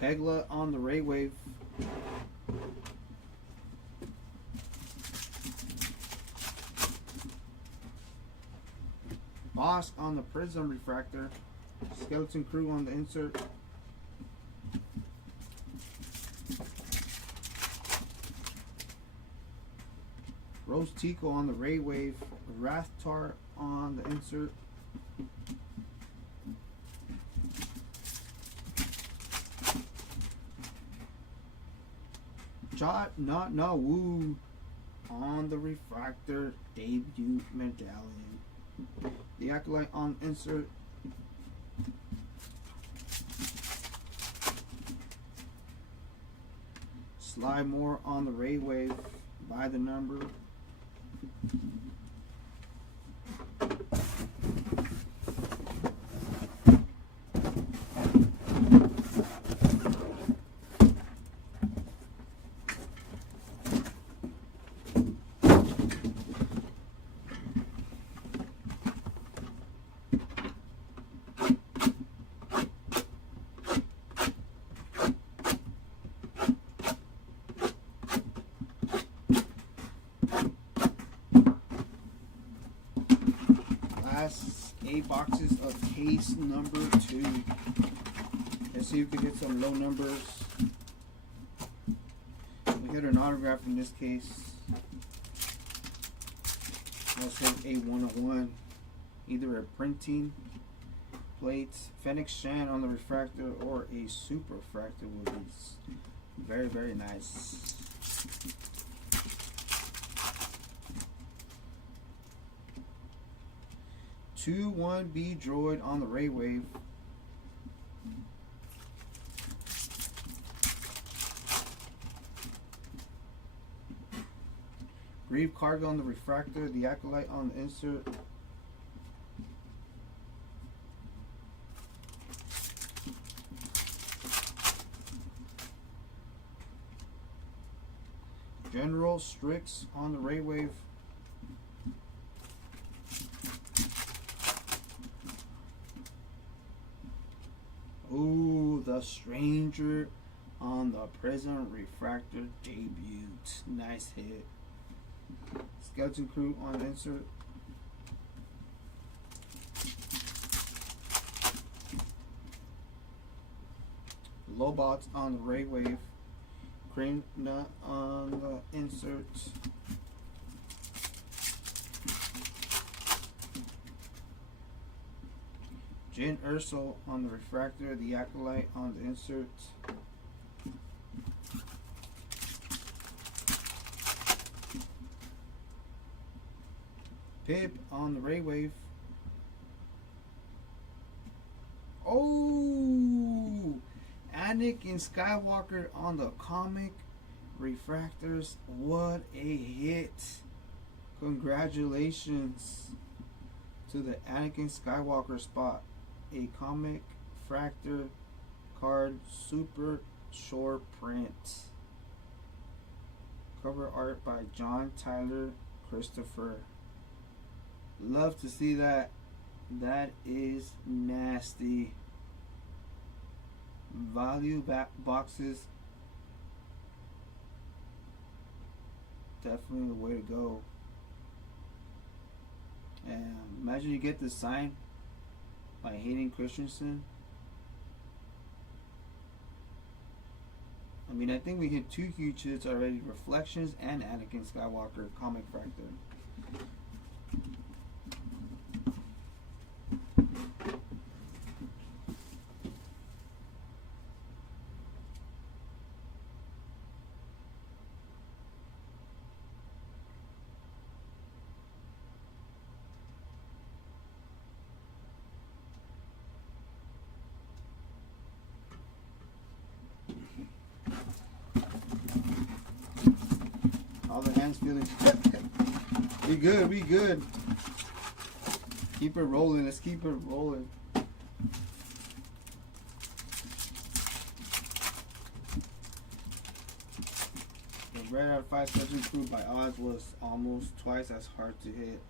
Pegla on the Ray Wave. Bosk on the Prism refractor. Skeleton Crew on the insert. Rose Tico on the Ray Wave. Rathtar on the insert. Jot Not Na Woo on the refractor debut medallion. The Acolyte on insert. Sly Moore on the Ray Wave by the number. Last 8 boxes of case number 2. Let's see if we can get some low numbers. We get an autograph in this case. Also A101. Either a printing plate, Fenix Shan on the refractor, or a super refractor would be very, very nice. Two 1B Droid on the Ray Wave. Grieve Cargo on the refractor. The Acolyte on the insert. General Strix on the Ray Wave. Ooh, the Stranger on the Prism refractor debut. Nice hit. Skeleton Crew on insert. Lobots on the Ray Wave. Cream Nut on the insert. Jin Urso on the refractor. The Acolyte on the insert. Pip on the Ray Wave. Oh, Anakin Skywalker on the comic refractors. What a hit! Congratulations to the Anakin Skywalker spot. A comic fractor card, super short print. Cover art by John Tyler Christopher. Love to see that. That is nasty. Value back boxes. Definitely the way to go. And imagine you get the sign by Hayden Christensen. mean, I think we hit 2 huge hits already. Reflections and Anakin Skywalker comic fractor. All the hands feeling. We good, we good. Keep it rolling, let's keep it rolling. The Red Out 5 Skeleton Crew by odds was almost twice as hard to hit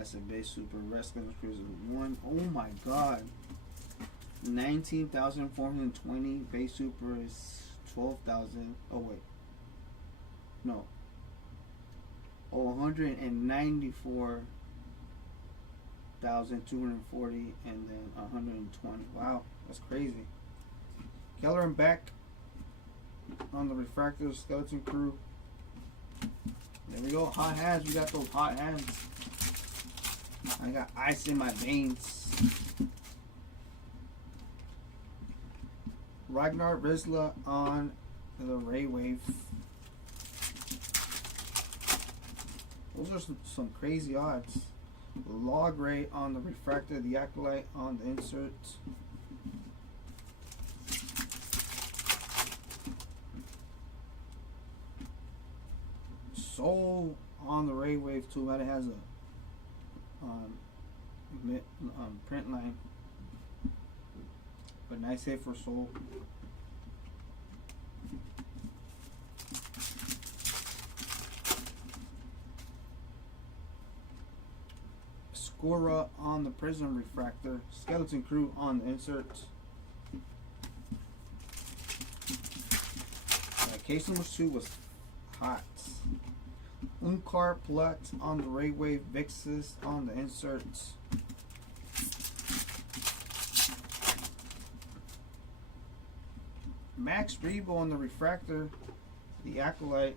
as a base super. Red Skeleton Crew is 1. Oh my god. 19,420. Base super is 12,000. Oh wait. No. Oh, 194,240 and then 120. Wow, that's crazy. Keller and Beck on the refractor Skeleton Crew. There we go. Hot hands. We got those hot hands. I got ice in my veins. Ragnar Rizla on the Ray Wave. Those are some crazy odds. Log Ray on the refractor, the Acolyte on the insert. Soul on the Ray Wave too. That has a print line, but nice hit for Soul. Skora on the Prism refractor. Skeleton Crew on the insert. Case number 2 was hot. Unkar Plut on the Ray Wave. Vixis on the insert. Max Rebo on the refractor. The Acolyte.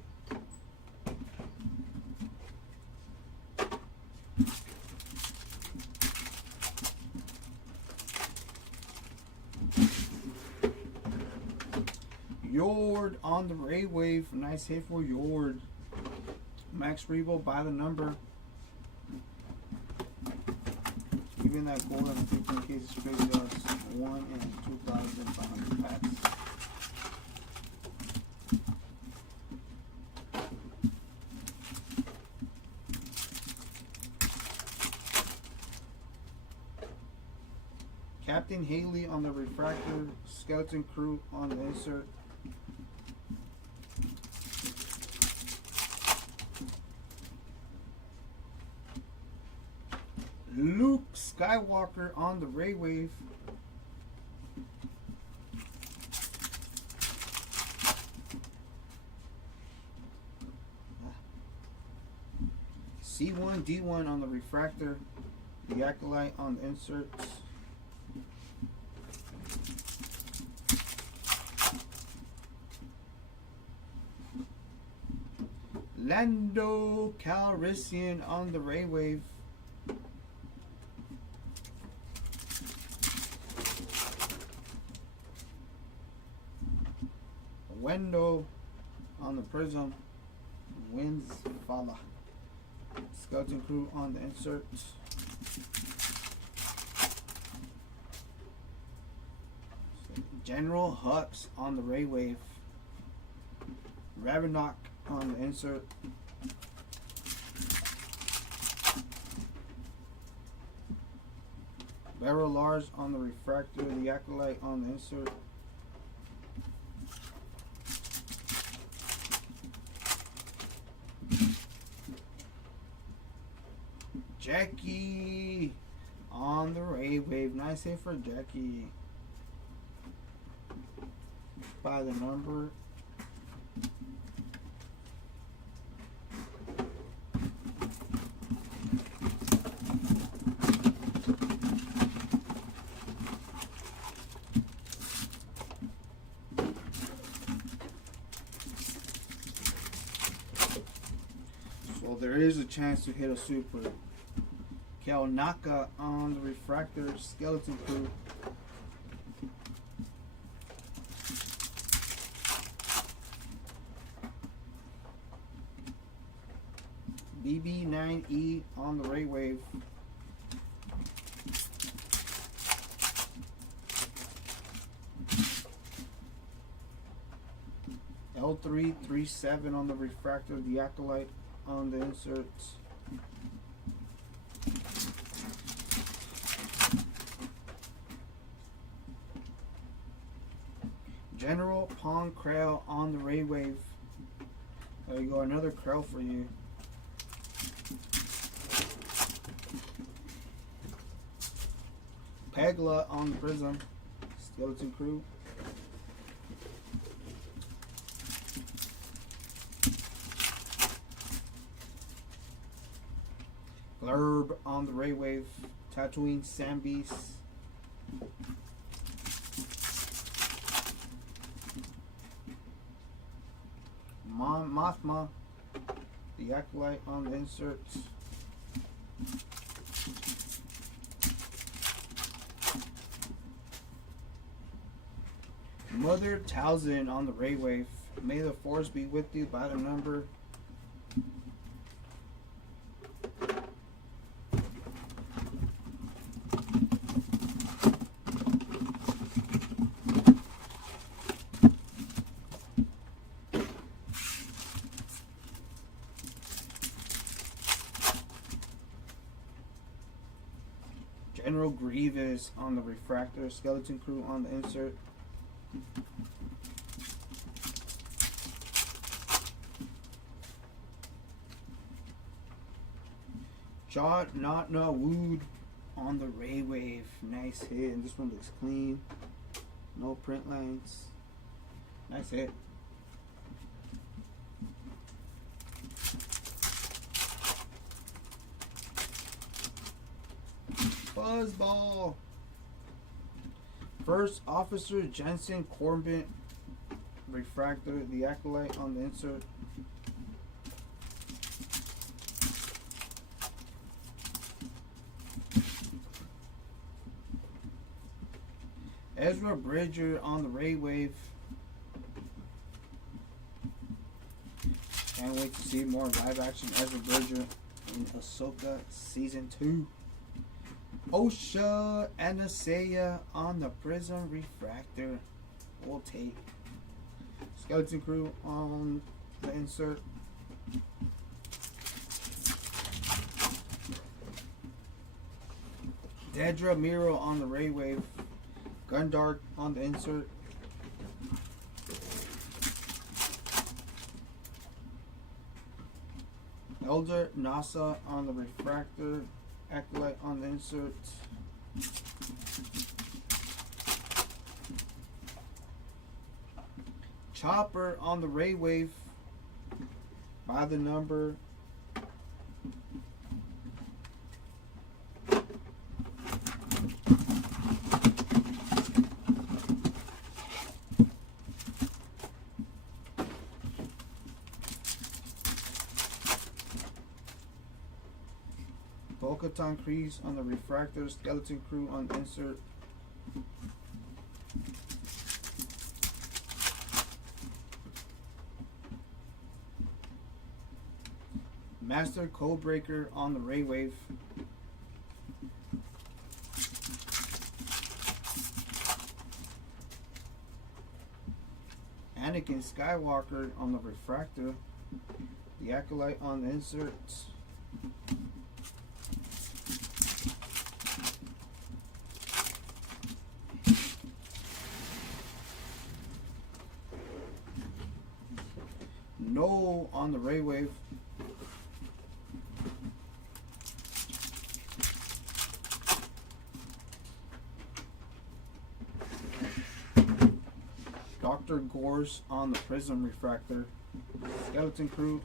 Yord on the Ray Wave. Nice hit for Yord. Max Rebo by the number. Even that gold on the 15 cases crazy odds. 1 in 2,500 packs. Captain Haley on the refractor. Skeleton Crew on the insert. Luke Skywalker on the Ray Wave. C1 D1 on the refractor. The Acolyte on the inserts. Lando Calrissian on the Ray Wave. Wendo on the Prism. Wins Fala. Skeleton Crew on the inserts. General Hux on the Ray Wave. Ravenok on the insert. Barrel Lars on the refractor. The Acolyte on the insert. Jackie on the Ray Wave. Nice hit for Jackie. By the number. So there is a chance to hit a super. Kelnaka on the refractor skeleton crew. BB9E on the Ray Wave. L337 on the refractor, the Acolyte on the inserts. General Pong Krell on the Ray Wave. There you go, another Krell for you. Pegla on the Prism, skeleton crew. Glurb on the Ray Wave, Tatooine Sandbeast. Mothma, the Acolyte on the inserts. Mother Talzin on the Ray Wave. May the force be with you by the number. General Grievous on the refractor, skeleton crew on the insert. Jot Notna Wood on the Ray Wave. Nice hit. And this one looks clean. No print lines. Nice hit. Buzzball. First Officer Jensen Corbett refractor, the Acolyte on the insert. Ezra Bridger on the Ray Wave. Can't wait to see more live action Ezra Bridger in Ahsoka Season 2. Osha Anastasia on the Prism refractor. We'll take. Skeleton crew on the insert. Dedra Miro on the Ray Wave. Gundark on the insert. Elder Nasa on the refractor. Acolyte on the insert. Chopper on the Ray Wave by the number. Bo-Katan Kryze on the refractor, skeleton crew on the insert. Master Codebreaker on the Ray Wave. Anakin Skywalker on the refractor, the Acolyte on the inserts. No on the Ray Wave. Dr. Gorse on the Prism refractor. Skeleton crew.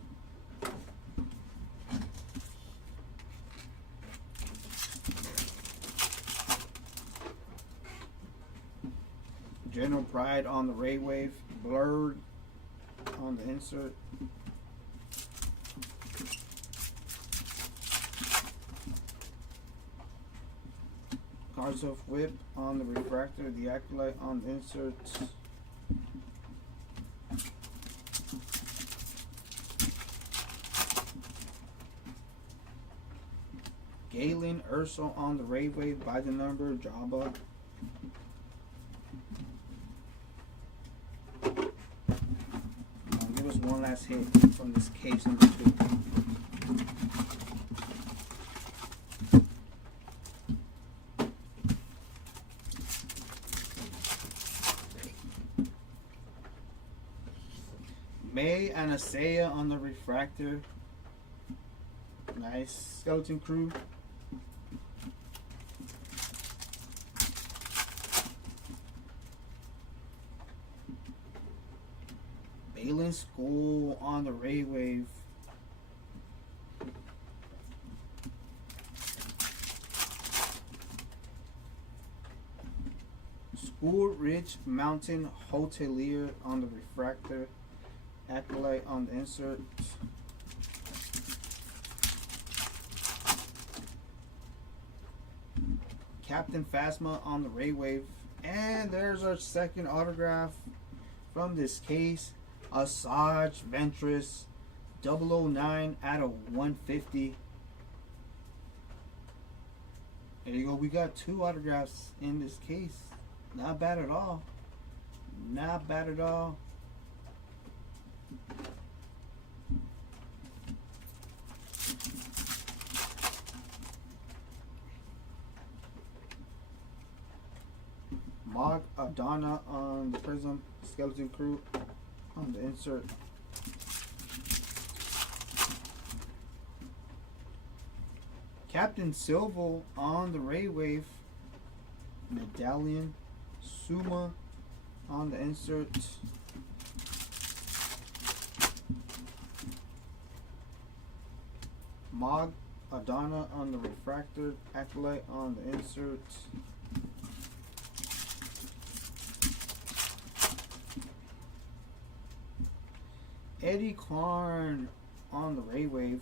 General Pride on the Ray Wave. Blurred on the insert. Cards of Whip on the refractor, the Acolyte on the insert. Galen Urso on the Ray Wave by the number, Jabba. Give us one last hit from this case number 2. May and Asaya on the refractor. Nice. Skeleton Crew. Balin School on the Ray Wave. School Ridge Mountain Hotelier on the refractor. Acolyte on the insert. Captain Phasma on the Ray Wave. And there's our second autograph from this case. Asajj Ventress 009 out of 150. There you go. We got 2 autographs in this case. Not bad at all. Not bad at all. Mog Adana on the Prism. Skeleton Crew on the insert. Captain Silvo on the Ray Wave. Medallion. Suma on the insert. Mog Adana on the refractor. Acolyte on the insert. Eddie Clarn on the Ray Wave.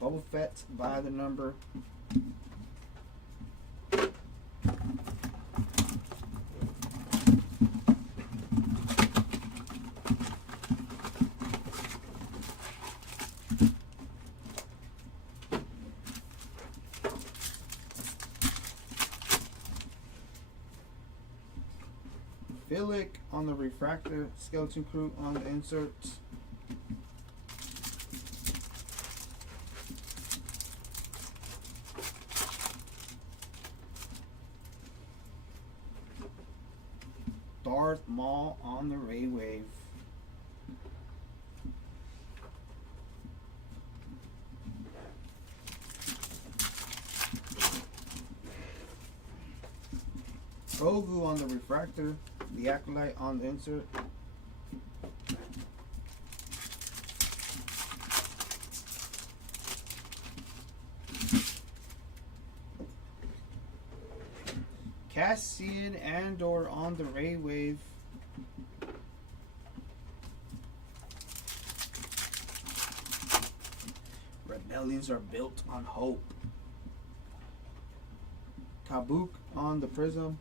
Boba Fett by the number. Philic on the refractor. Skeleton Crew on the insert. Darth Maul on the Ray Wave. Grogu on the refractor. The Acolyte on the insert. Cassian Andor on the Ray Wave. Rebellions are built on hope. Kabuk on the Prism.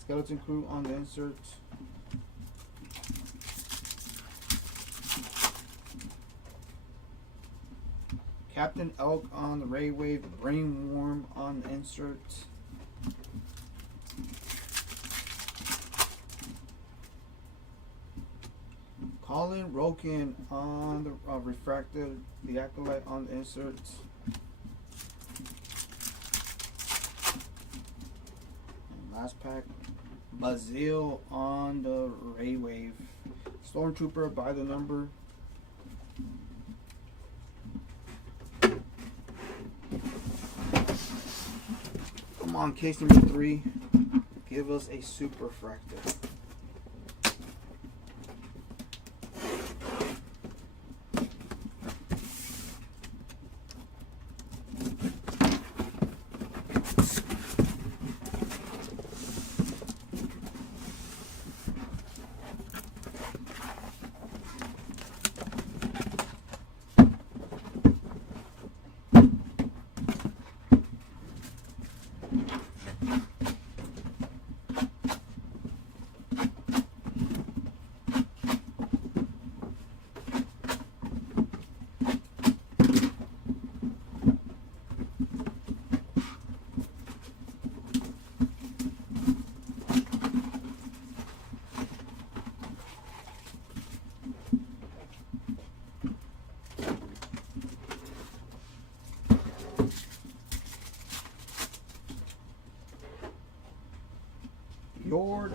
Skeleton Crew on the insert. Captain Elk on the Ray Wave. Brainworm on the insert. Colin Roken on the refractor. The Acolyte on the insert. And last pack. Bazil on the Ray Wave. Stormtrooper by the number. Come on, case number 3. Give us a super fractor.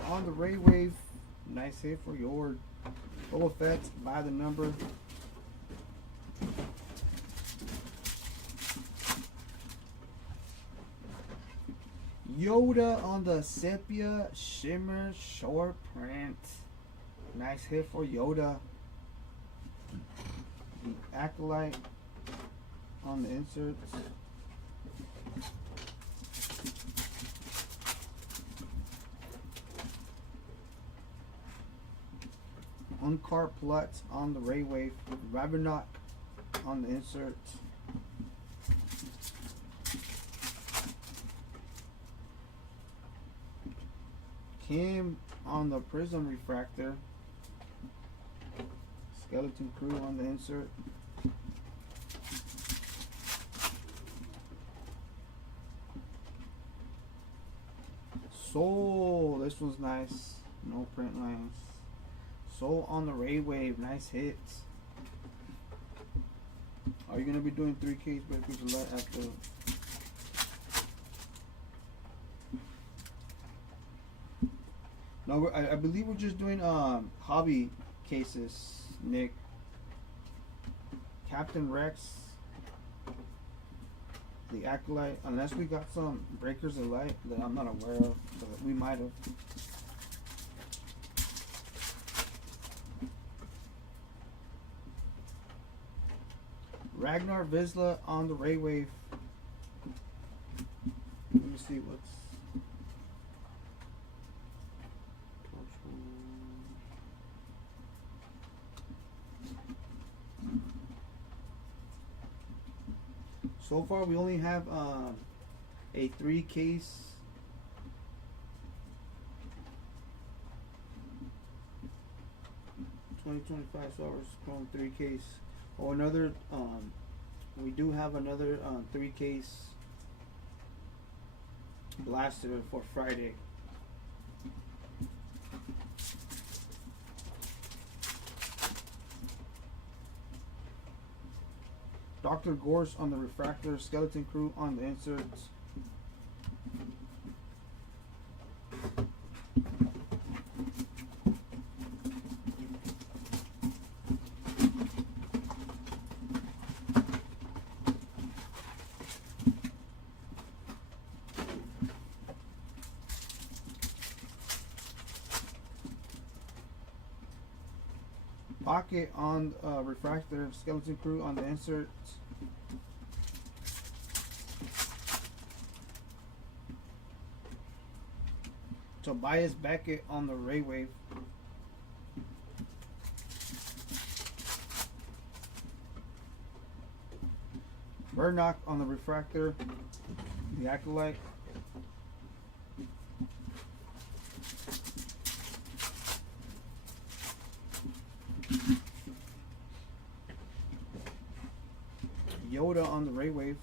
on the Ray Wave. Nice hit for your Boba Fett by the number. Yoda on the Sepia Shimmer Short Print. Nice hit for Yoda. The Acolyte on the inserts. Uncart Plutz on the Ray Wave. Ravenok on the inserts. Kim on the Prism Refractor. Skeleton Crew on the insert. Soul, this one's nice. No print lines. Soul on the Ray Wave, nice hits. Are you gonna be doing 3Ks breakers a lot after? No, I believe we're just doing hobby cases, Nick. Captain Rex, the Acolyte, unless we got some breakers of light that I'm not aware of, but we might have. Ragnar Vizsla on the Ray Wave. Let me see what's. So far, we only have a 3-case. $20.25 Chrome 3-case. Or another. We do have another 3-case blaster for Friday. Dr. Gorse on the refractor, Skeleton Crew on the inserts. Pocket on refractor, Skeleton Crew on the inserts. Tobias Beckett on the Ray Wave. Burnock on the refractor, the Acolyte. Yoda on the Ray Wave.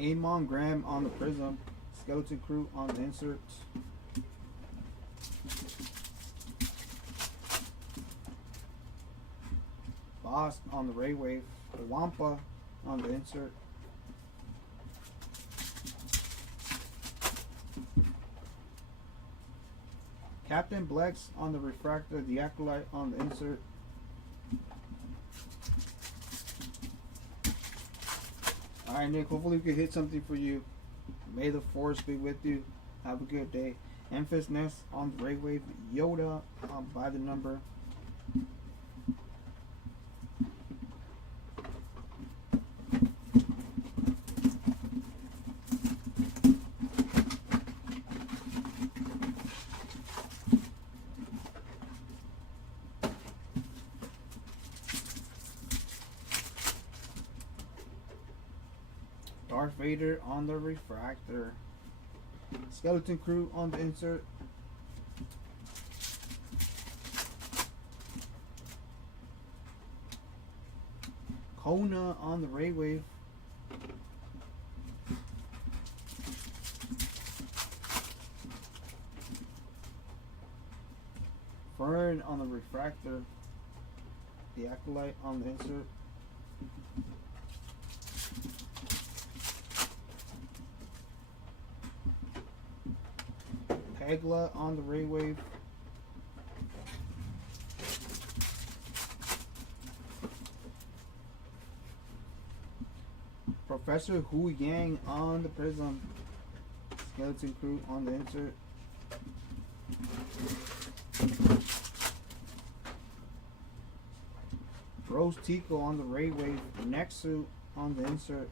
Amon Graham on the Prism. Skeleton Crew on the inserts. Boss on the Ray Wave. Wampa on the insert. Captain Blex on the refractor, the Acolyte on the insert. Alright, Nick, hopefully we can hit something for you. May the force be with you. Have a good day. Memphis Nest on the Ray Wave. Yoda by the number. Darth Vader on the refractor. Skeleton Crew on the insert. Kona on the Ray Wave. Fern on the refractor. The Acolyte on the insert. Pegla on the Ray Wave. Professor Hu Yang on the Prism. Skeleton Crew on the insert. Rose Tico on the Ray Wave. Nexu on the insert.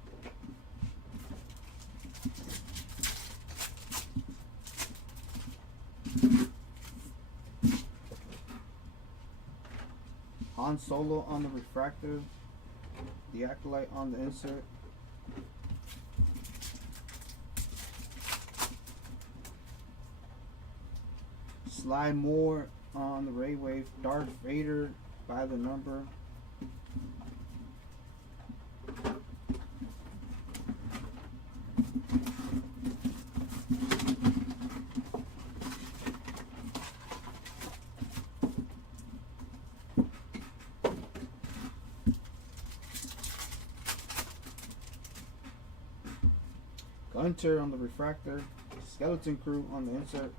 Han Solo on the Refractor. The Acolyte on the insert. Sly Moore on the Ray Wave. Darth Vader by the number. Gunter on the Refractor. Skeleton Crew on the insert.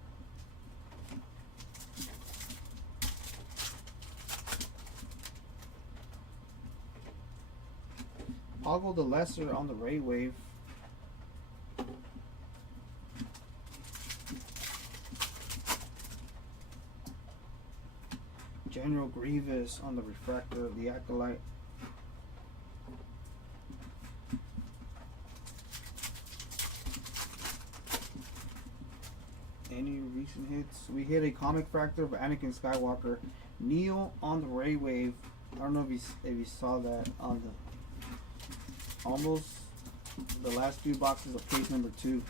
Poggle the Lesser on the Ray Wave. General Grievous on the Refractor, the Acolyte. Any recent hits? We hit a comic fractor of Anakin Skywalker. Neo on the Ray Wave. I don't know if you saw that on the almost the last few boxes of case number 2.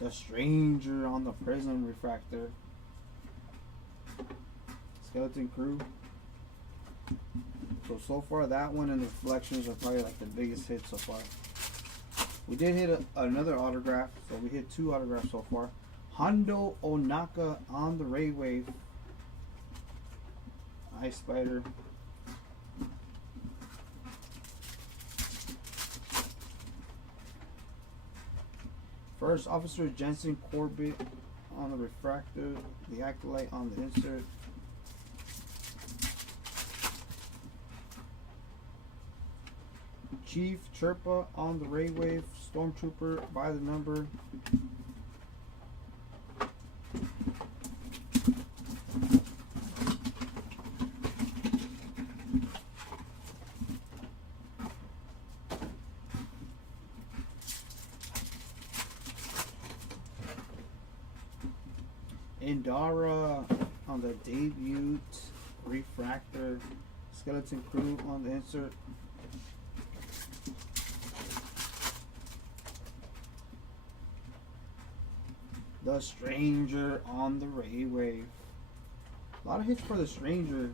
The Stranger on the Prism Refractor. Skeleton Crew. So far that one and the Reflections are probably like the biggest hits so far. We did hit another autograph, so we hit 2 autographs so far. Hondo Onaka on the Ray Wave. Ice Spider. First Officer Jensen Corbett on the Refractor, the Acolyte on the insert. Chief Chirpa on the Ray Wave, Stormtrooper by the number. Indara on the debut, Refractor, Skeleton Crew on the insert. The Stranger on the Ray Wave. A lot of hits for the Stranger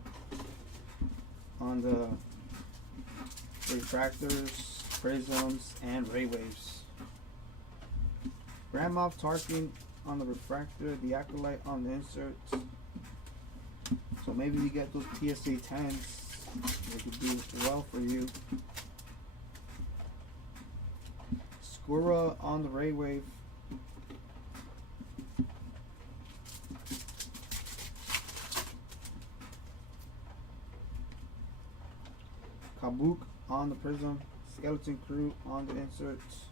on the Refractors, Prisms, and Ray Waves. Grand Moff Tarkin on the Refractor, the Acolyte on the inserts. So maybe you get those PSA 10s. They could do well for you. Skura on the Ray Wave. Kabuk on the Prism. Skeleton Crew on the inserts.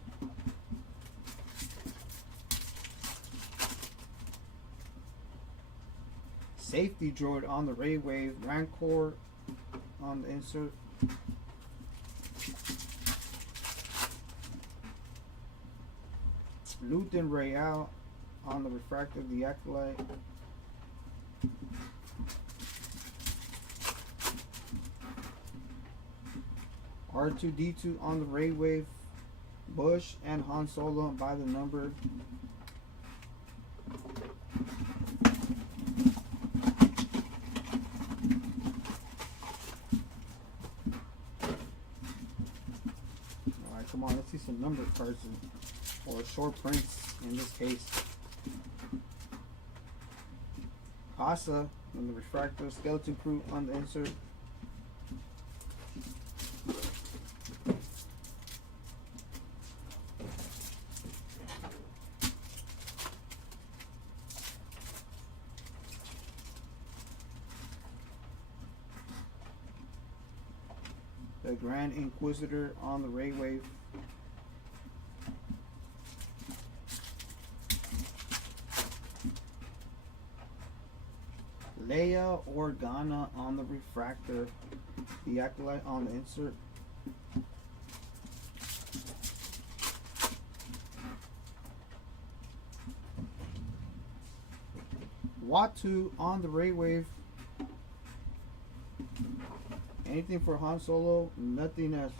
Safety Droid on the Ray Wave. Rancor on the insert. Luton Royale on the Refractor, the Acolyte. R2-D2 on the Ray Wave. Bush and Han Solo by the number. Alright, come on, let's see some number cards or short prints in this case. Casa on the Refractor, Skeleton Crew on the insert. Grand Inquisitor on the Ray Wave. Leia Organa on the Refractor. The Acolyte on the insert. Watu on the Ray Wave. Anything for Han Solo, nothing else.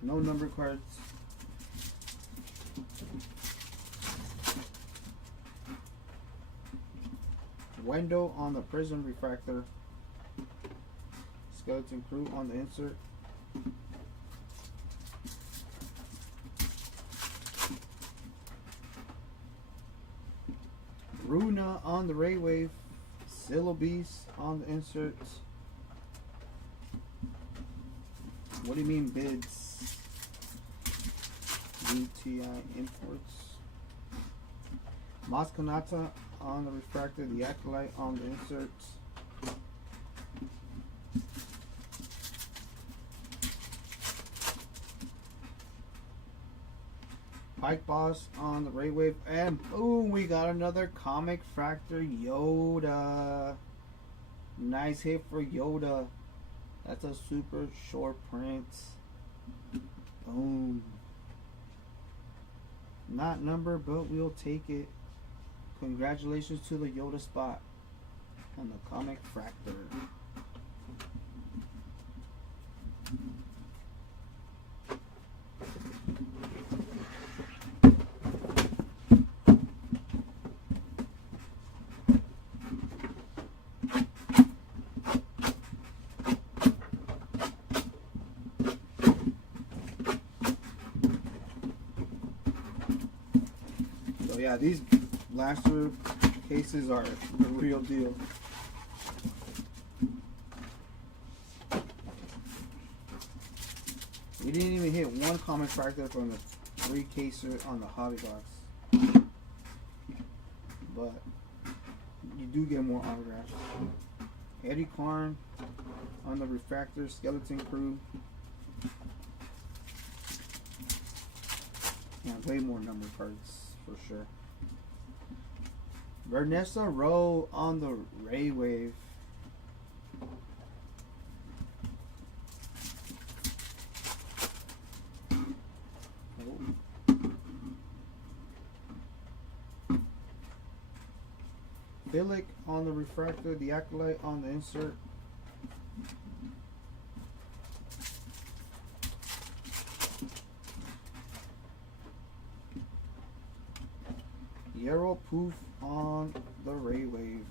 No number cards. Wendo on the Prism Refractor. Skeleton Crew on the insert. Runa on the Ray Wave. Syllabis on the insert. What do you mean bids? UTI imports. Maskanata on the Refractor. The Acolyte on the insert. Pike Boss on the Ray Wave, and boom, we got another Comic Fractor Yoda. Nice hit for Yoda. That's a super short print. Boom. Not numbered, but we'll take it. Congratulations to the Yoda spot on the Comic Fractor. Yeah, these blaster cases are the real deal. We didn't even hit one Comic Fractor from the 3 caser on the hobby box, but you do get more autographs. Eddie Karn on the Refractor, Skeleton Crew, and way more number cards. For sure. Vanessa Rowe on the Ray Wave. Oh. Billick on the Refractor. The Acolyte on the insert. Yarrow Poof on the Ray Wave.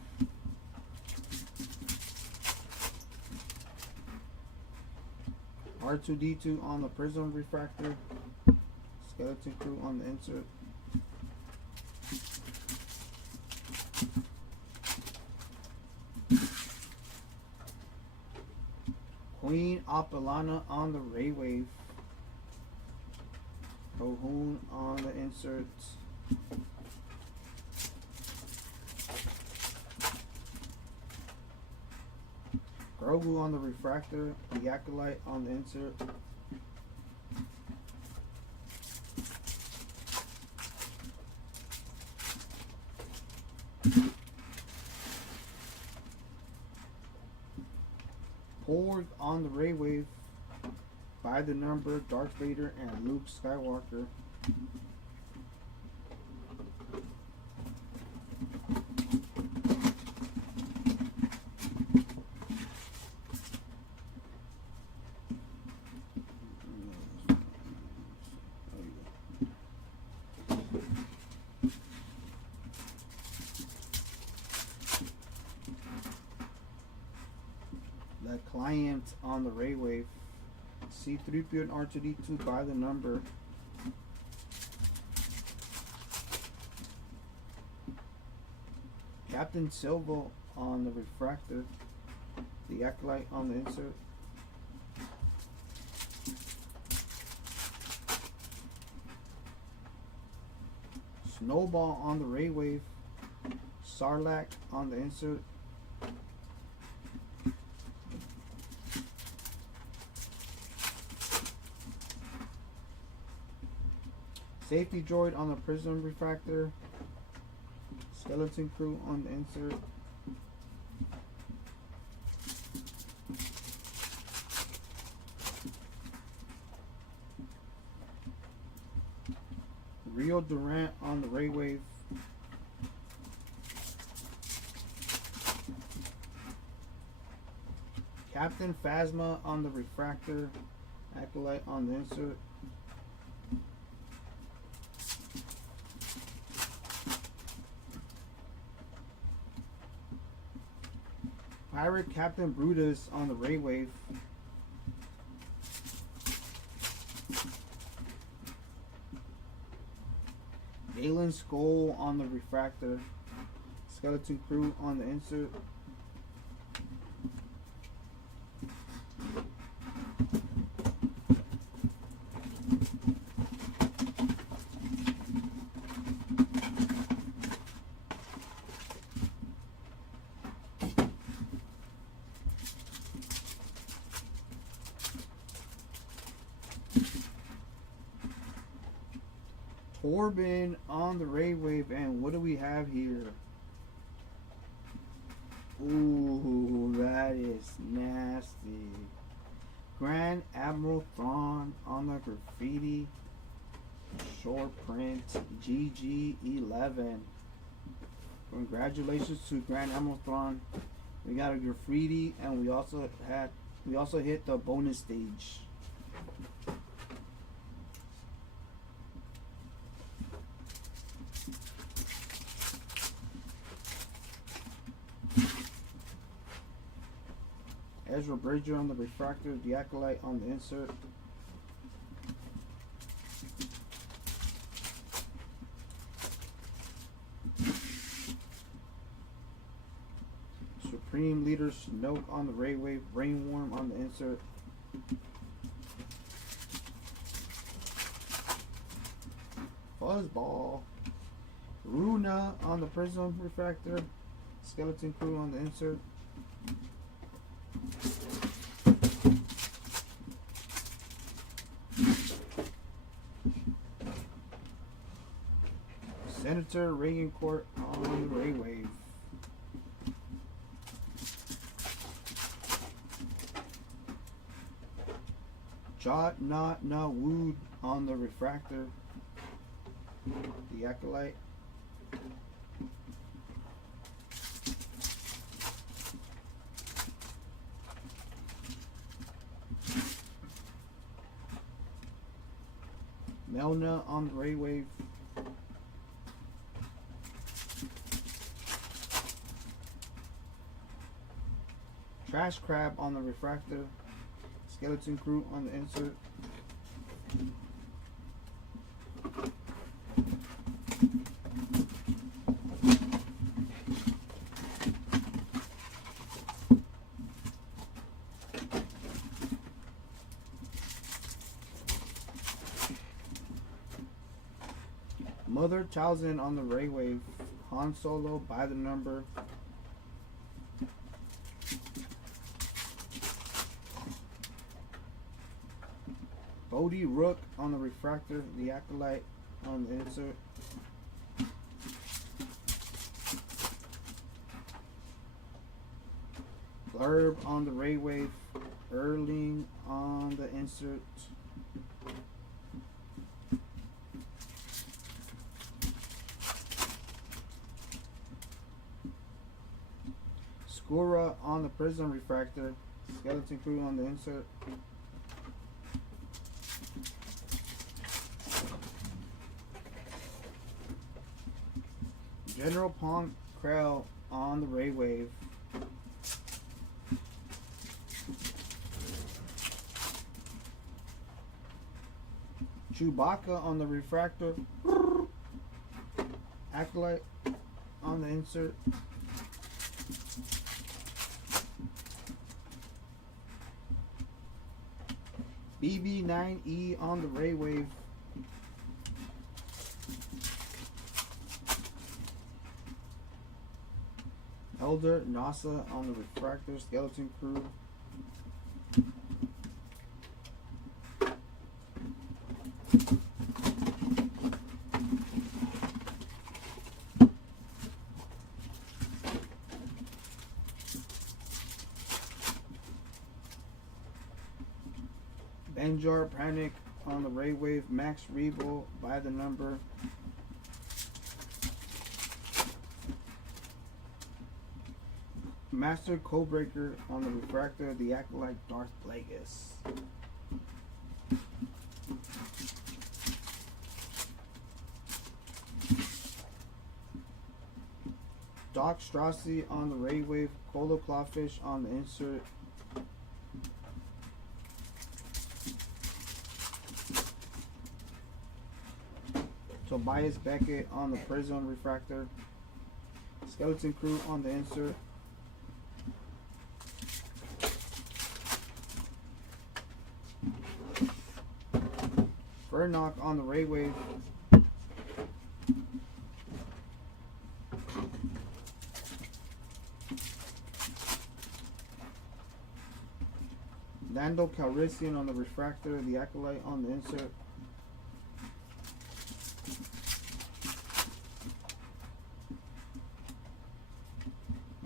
R2D2 on the Prism Refractor. Skeleton Crew on the insert. Queen Apolana on the Ray Wave. Bohoon on the insert. Grogu on the Refractor, the Acolyte on the insert. Porg on the Ray Wave, by the number, Darth Vader and Luke Skywalker. The Client on the Ray Wave. C3PO and R2D2 by the number. Captain Silva on the Refractor. The Acolyte on the insert. Snowball on the Ray Wave. Sarlacc on the insert. Safety droid on the prism refractor. Skeleton crew on the insert. Rio Durant on the Ray Wave. Captain Phasma on the refractor. Acolyte on the insert. Pirate Captain Brutus on the Ray Wave. Galen Skull on the refractor. Skeleton crew on the insert. Corbin on the Ray Wave, and what do we have here? Ooh, that is nasty. Grand Admiral Thrawn on the graffiti. Short print GG11. Congratulations to Grand Admiral Thrawn. We got a graffiti, and we also hit the bonus stage. Ezra Bridger on the refractor, the Acolyte on the insert. Supreme Leader Snoke on the Ray Wave, Rainworm on the insert. Fuzzball. Runa on the Prism refractor, Skeleton Crew on the insert. Senator Reagan Court on Ray Wave. Jot Not Na Wood on the refractor. The Acolyte. Melna on the Ray Wave. Trash Crab on the refractor. Skeleton Crew on the insert. Mother Talzin on the Ray Wave. Han Solo by the number. Bodhi Rook on the refractor, the Acolyte on the insert. Blurb on the Ray Wave, Erling on the insert. Skura on the Prism refractor, Skeleton Crew on the insert. General Pong Krell on the Ray Wave. Chewbacca on the refractor. Acolyte on the insert. BB-9E on the Ray Wave. Elder NASA on the refractor, Skeleton Crew. Gunjar Panic on the Ray Wave. Max Rebo by the number. Master Codebreaker on the Refractor. The Acolyte Darth Plagueis. Doc Strassi on the Ray Wave. Colo Clawfish on the insert. Tobias Beckett on the Prism Refractor. Skeleton Crew on the insert. Vernock on the Ray Wave. Lando Calrissian on the Refractor. The Acolyte on the insert.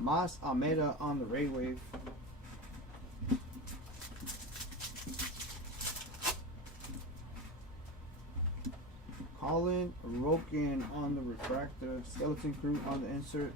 Mas Almeida on the Ray Wave. Colin Roken on the Refractor. Skeleton Crew on the insert.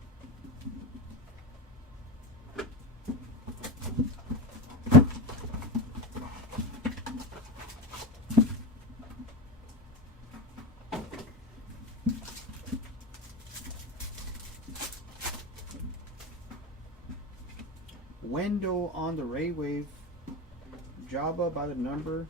Wendell on the Ray Wave. Jabba by the number.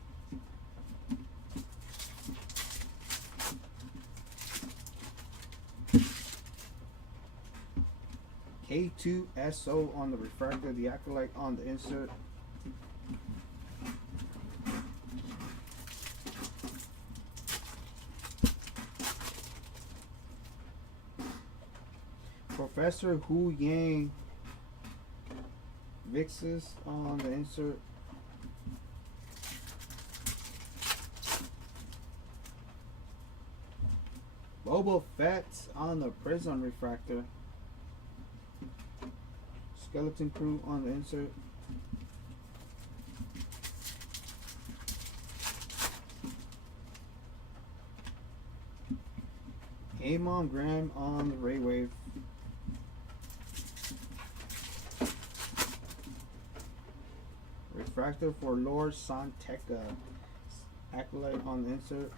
K2SO on the Refractor. The Acolyte on the insert. Professor Hu Yang Vixus on the insert. Boba Fett on the Prism Refractor. Skeleton Crew on the insert. Amon Graham on the Ray Wave. Refractor for Lord Santeca. Acolyte on the insert.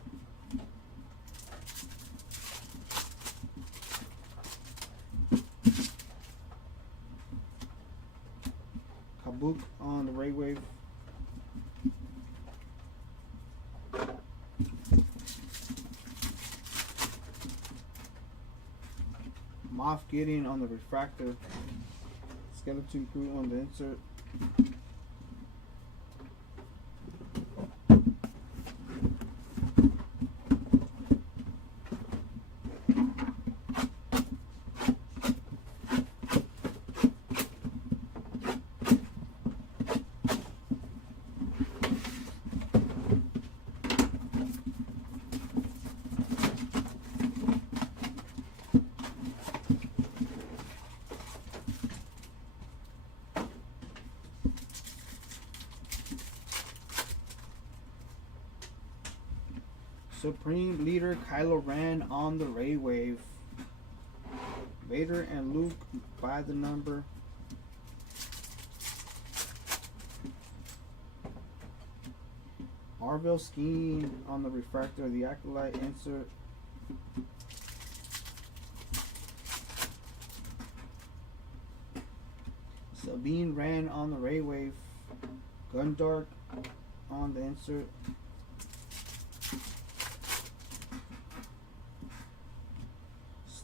Kabuk on the Ray Wave. Moff Gideon on the Refractor. Skeleton Crew on the insert. Supreme Leader Kylo Ren on the Ray Wave. Vader and Luke by the number. Arvel Skeen on the Refractor. The Acolyte insert. Sabine Wren on the Ray Wave. Gundark on the insert.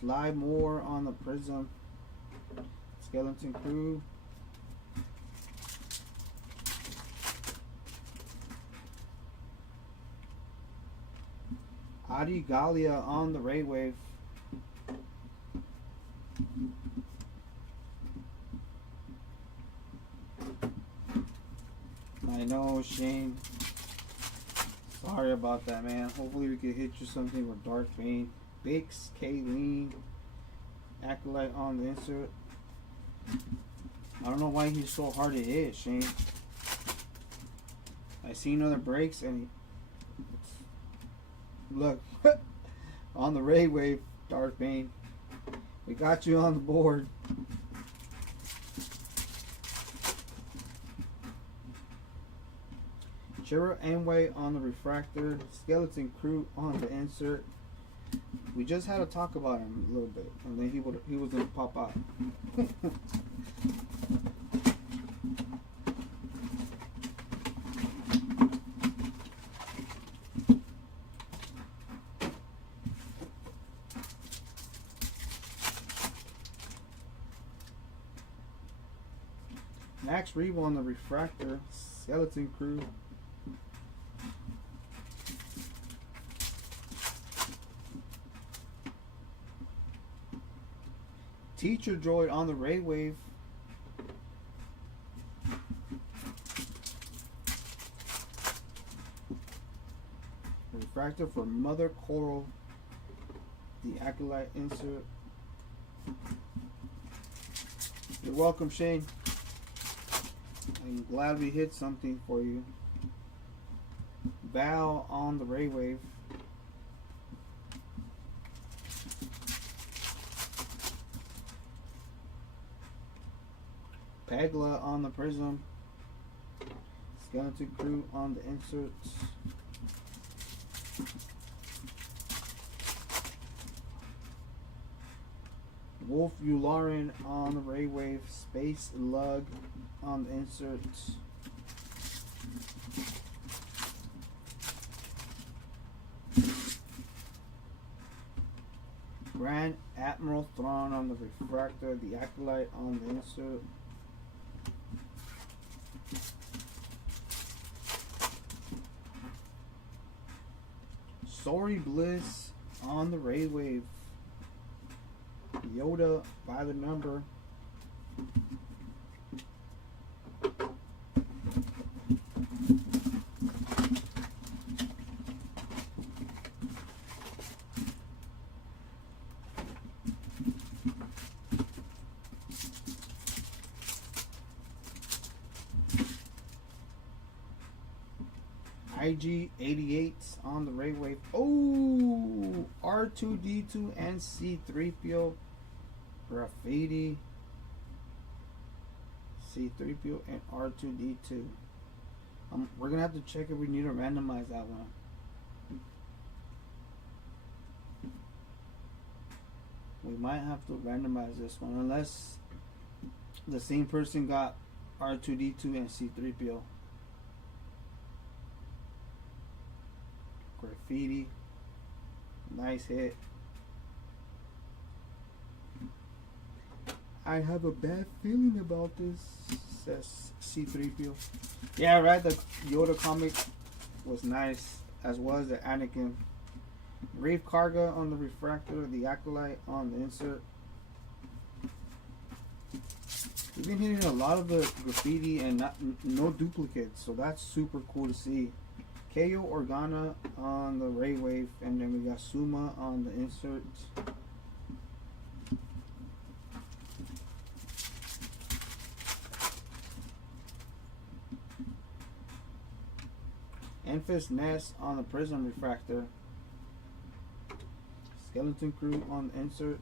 Sly Moore on the Prism. Skeleton Crew. Adi Gallia on the Ray Wave. I know, Shane. Sorry about that, man. Hopefully we could hit you something with Darth Bane. Bix, Kayleen, Acolyte on the insert. I don't know why he's so hard to hit, Shane. I seen other breaks and look on the Ray Wave, Darth Bane. We got you on the board. Chiro Amway on the refractor. Skeleton Crew on the insert. We just had to talk about him a little bit, and then he was gonna pop out. Max Reeve on the refractor. Skeleton Crew. Teacher Droid on the Ray Wave. Refractor for Mother Coral. The Acolyte insert. You're welcome, Shane. I'm glad we hit something for you. Val on the Ray Wave. Pagla on the Prism. Skeleton Crew on the inserts. Wolf Yularen on the Ray Wave. Space Lug on the inserts. Grand Admiral Thrawn on the refractor. The Acolyte on the insert. Sorry Bliss on the Ray Wave. Yoda by the number. IG 88s on the Ray Wave. Oh, R2D2 and C3PO graffiti. C3PO and R2D2. We're gonna have to check if we need to randomize that one. We might have to randomize this one unless the same person got R2D2 and C3PO. Graffiti. Nice hit. I have a bad feeling about this, says C3PO. Yeah, right, the Yoda comic was nice, as was the Anakin. Reef Karga on the refractor, the Acolyte on the insert. We've been hitting a lot of the graffiti and no duplicates, so that's super cool to see. Ko Organa on the Ray Wave, and then we got Suma on the insert. Enfys Nest on the Prism refractor. Skeleton Crew on the insert.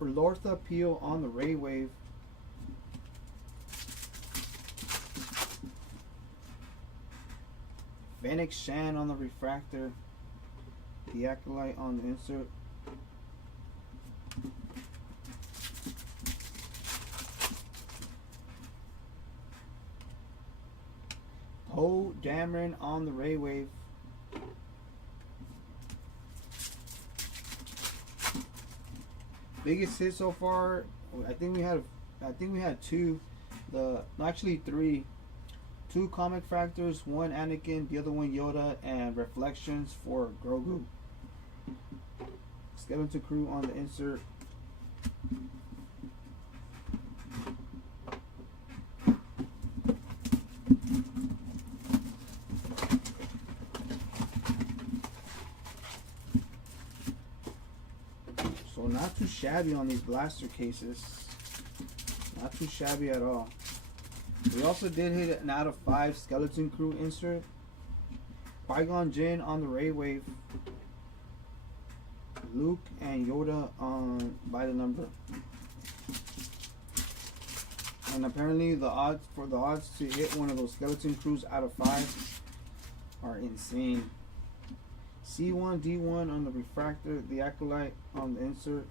Lortha Peel on the Ray Wave. Fennec Shan on the refractor. The Acolyte on the insert. Poe Dameron on the Ray Wave. Biggest hit so far, I think we had two, actually three. Two comic fractors, one Anakin, the other one Yoda, and reflections for Grogu. Skeleton Crew on the insert. too shabby on these blaster cases. Not too shabby at all. We also did hit an out of 5 Skeleton Crew insert. Qui-Gon Jinn on the Ray Wave. Luke and Yoda on by the number. And apparently the odds to hit one of those Skeleton Crews out of 5 are insane. C1, D1 on the refractor, the Acolyte on the insert.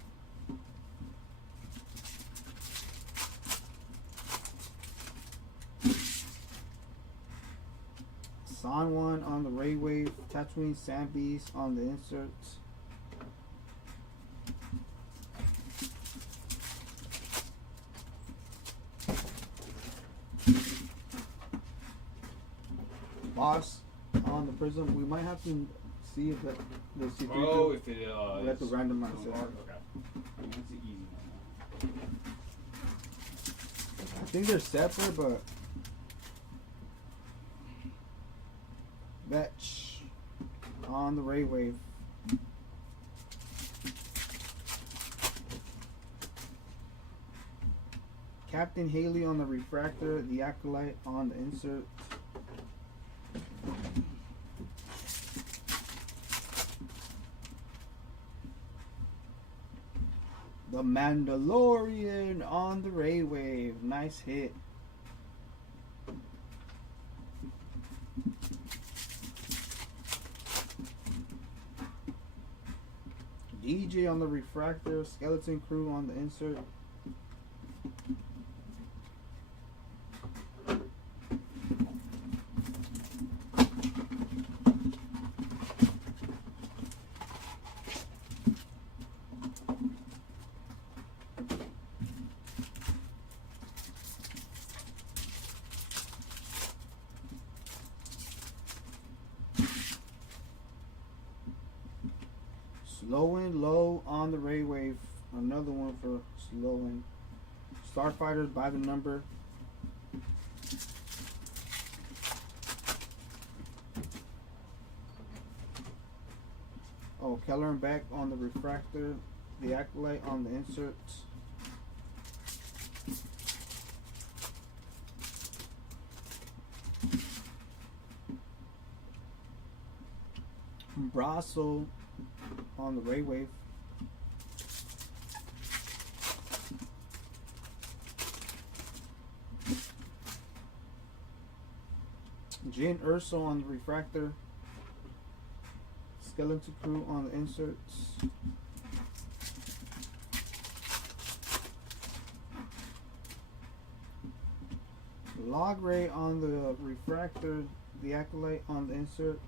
San 1 on the Ray Wave, Tatooine Sand Beast on the inserts. Boss on the Prism. We might have to see if the C3. Oh, if it we have to randomize it. Okay. I mean, that's an easy one. I think they're separate, but Vetch on the Ray Wave. Captain Haley on the refractor, the Acolyte on the insert. The Mandalorian on the Ray Wave. Nice hit. DJ on the refractor, Skeleton Crew on the insert. Slowing low on the Ray Wave. Another one for slowing. Starfighters by the number. Oh, Keller and Beck on the refractor. The Acolyte on the inserts. Brasso on the Ray Wave. Jyn Erso on the refractor. Skeleton Crew on the inserts. Log Ray on the refractor. The Acolyte on the inserts.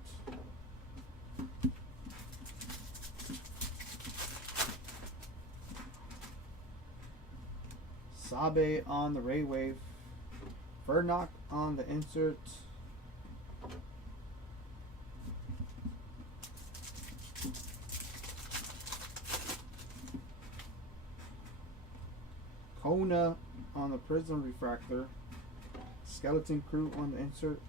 Sabe on the Ray Wave. Vernock on the insert. Kona on the Prism Refractor. Skeleton Crew on the insert.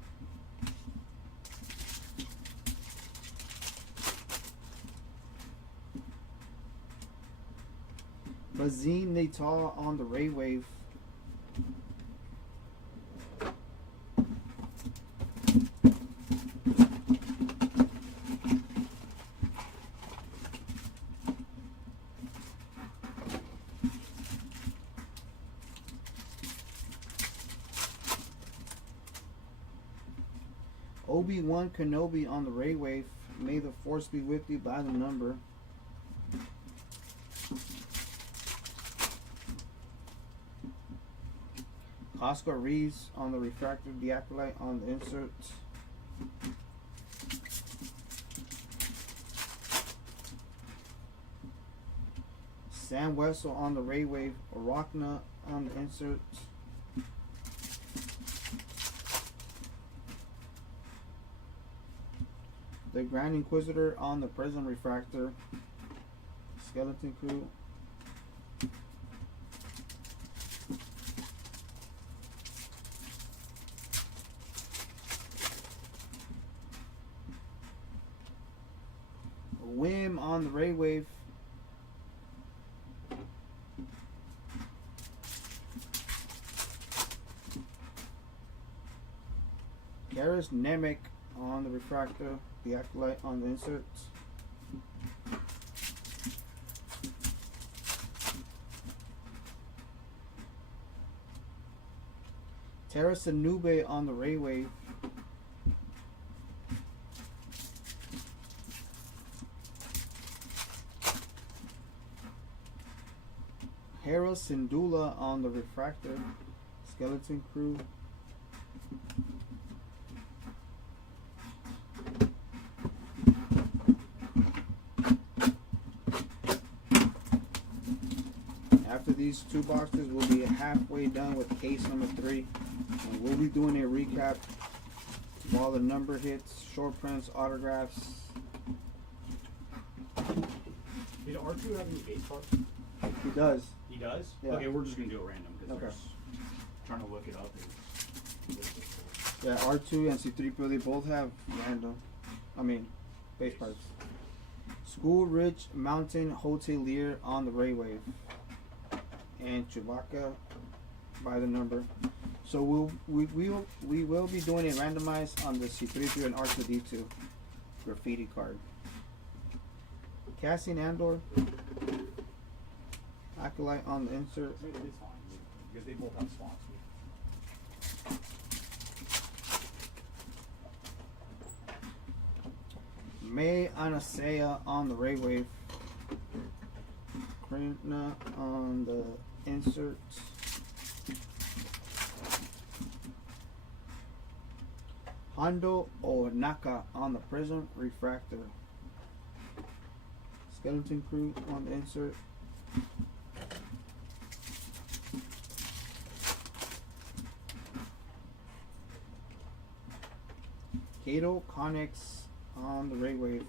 Bazine Natal on the Ray Wave. Obi-Wan Kenobi on the Ray Wave. May the Force be with you by the number. Oscar Reeves on the refractor, the Acolyte on the inserts. Sam Wessel on the Ray Wave, Arachna on the inserts. The Grand Inquisitor on the Prism Refractor, Skeleton Crew. Whim on the Ray Wave. Karis Nemec on the refractor, the Acolyte on the inserts. Terrace Nube on the Ray Wave. Harold Sindula on the refractor, Skeleton Crew. After these two boxes, we'll be halfway done with case number 3. And we'll be doing a recap of all the number hits, short prints, autographs. Did R2 have any base cards? He does. He does? Yeah. Okay, we're just going to do it random because Okay. trying to look it up. Yeah, R2 and C3PO, they both have random. Base cards. School Ridge Mountain Hotelier on the Ray Wave. And Chewbacca by the number. So we will be doing a randomized on the C3PO and R2D2 graffiti card. Cassian Andor, Acolyte on the insert. It's fine because they both have spots. May Anasea on the Ray Wave. Krina on the insert. Hondo Onaka on the Prism Refractor. Skeleton Crew on the insert. Kato Connex on the Ray Wave.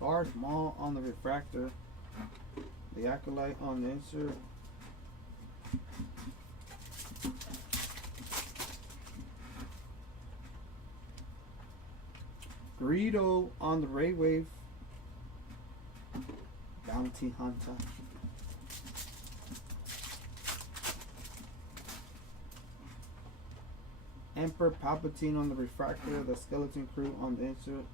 Darth Maul on the Refractor. The Acolyte on the insert. Greedo on the Ray Wave. Bounty Hunter. Emperor Palpatine on the Refractor. The Skeleton Crew on the insert.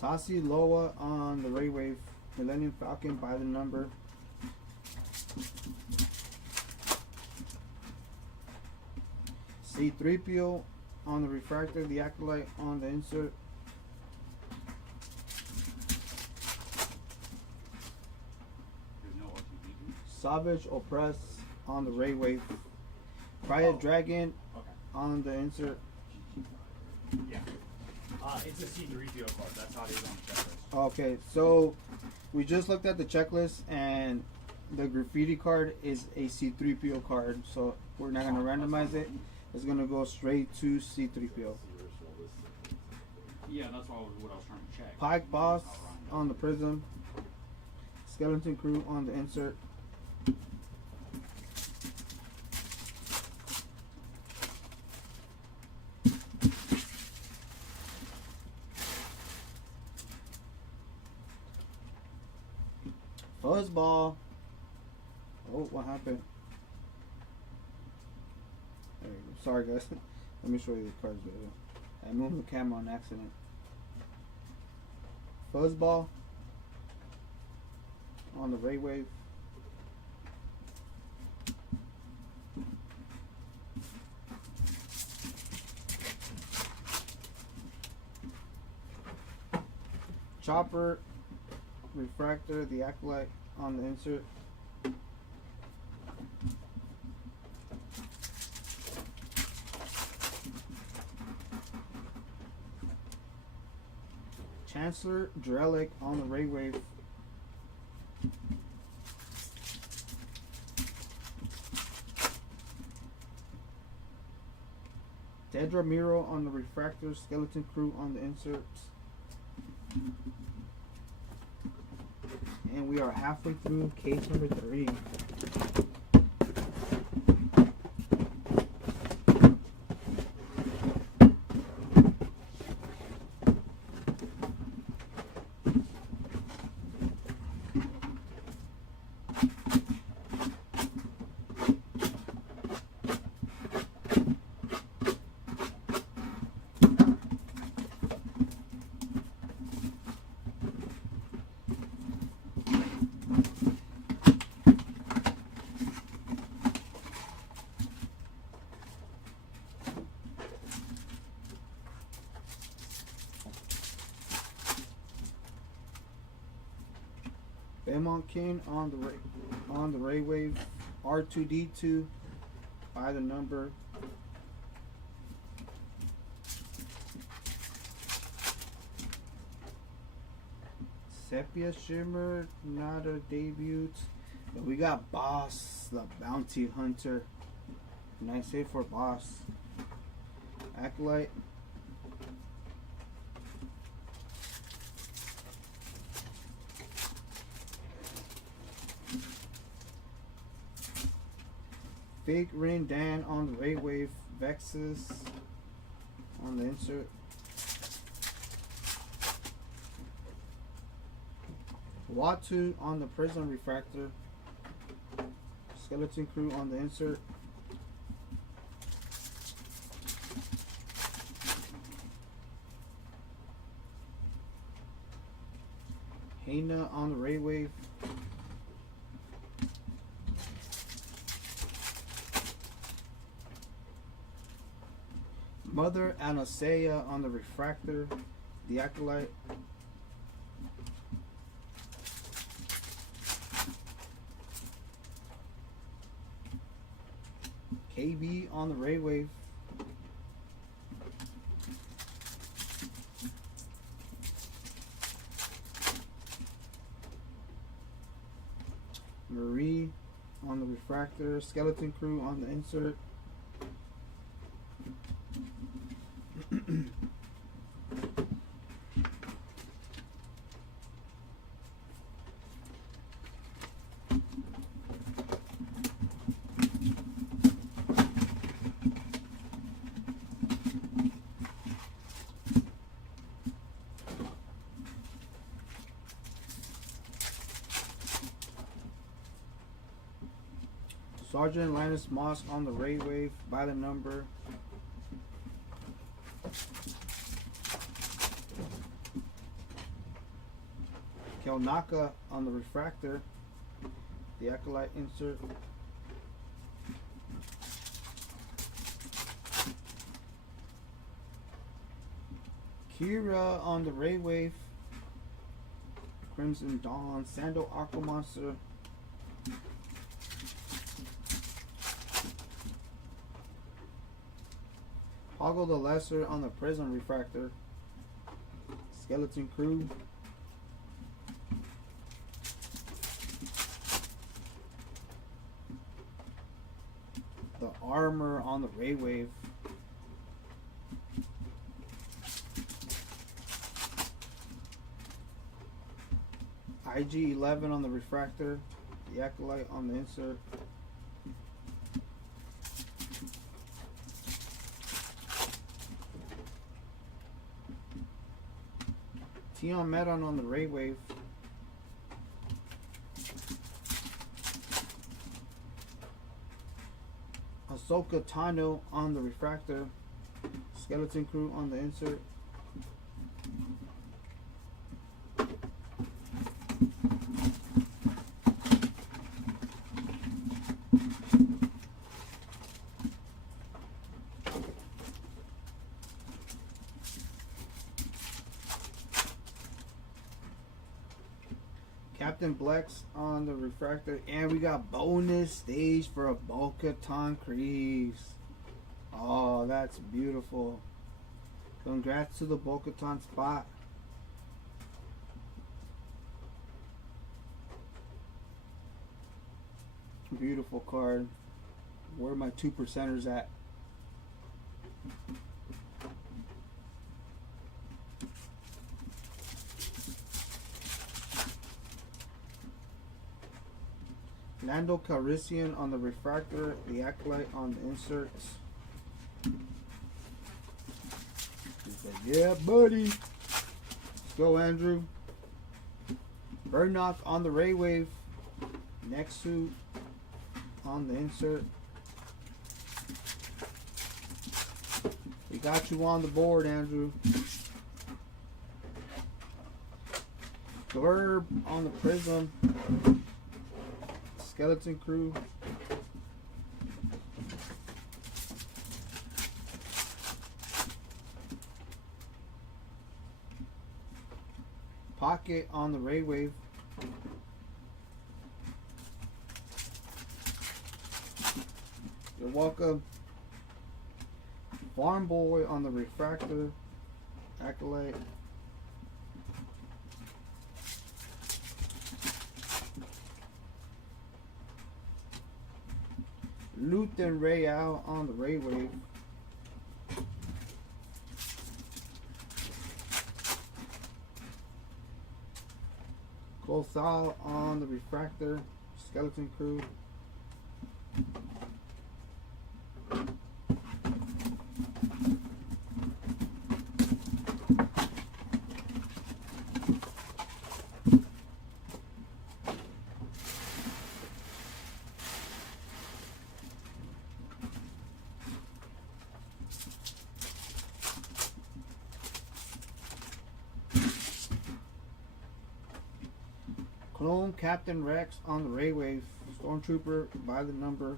Tassi Loa on the Ray Wave. Millennium Falcon by the number. C3PO on the Refractor. The Acolyte on the insert. There's no R2D2. Savage Opress on the Ray Wave. Riot Dragon Okay. on the insert. Yeah. It's a C3PO card. That's how it is on the checklist. Okay, so we just looked at the checklist and the graffiti card is a C3PO card, so we're not gonna randomize it. It's gonna go straight to C3PO. Yeah, that's what I was trying to check. Pike Boss on the Prism. Skeleton Crew on the insert. Fuzzball. Oh, what happened? There you go. Sorry, guys. Let me show you the cards better. I moved the camera on accident. Fuzzball on the Ray Wave. Chopper Refractor, the Acolyte on the insert. Chancellor Drellick on the Ray Wave. Dedra Miro on the Refractor, Skeleton Crew on the inserts. And we are halfway through case number 3. Belmont King on the Ray Wave R2D2 by the number. Sepia Shimmer, not a debut. But we got Boss, the Bounty Hunter. Nice hit for Boss. Acolyte. Big Rin Dan on the Ray Wave Vexus on the insert. Watu on the Prism Refractor. Skeleton Crew on the insert. Hana on the Ray Wave. Mother Anastasia on the Refractor, the Acolyte. KB on the Ray Wave. Marie on the Refractor, Skeleton Crew on the insert. Sergeant Linus Moss on the Ray Wave by the number. Kelnaka on the Refractor, the Acolyte insert. Kira on the Ray Wave, Crimson Dawn, Sandal Aqua Monster. Hoggle the Lesser on the Prism Refractor, Skeleton Crew. The Armor on the Ray Wave. IG-11 on the Refractor, the Acolyte on the insert. Tion Medon on the Ray Wave. Ahsoka Tano on the Refractor, Skeleton Crew on the insert. Captain Blex on the Refractor, and we got bonus stage for a Bo-Katan Kryze. Oh, that's beautiful. Congrats to the Bo-Katan spot. Beautiful card. Where are my 2%ers at? Lando Calrissian on the refractor, the Acolyte on the inserts. He said, yeah, buddy. Let's go, Andrew. Burnock on the Ray Wave. Next suit on the insert. We got you on the board, Andrew. Glurb on the Prism. Skeleton Crew. Pocket on the Ray Wave. You're welcome. Farm Boy on the refractor. Acolyte. Luthen Rayout on the Ray Wave. Colossal on the refractor. Skeleton Crew. Clone Captain Rex on the Ray Wave. Stormtrooper by the number.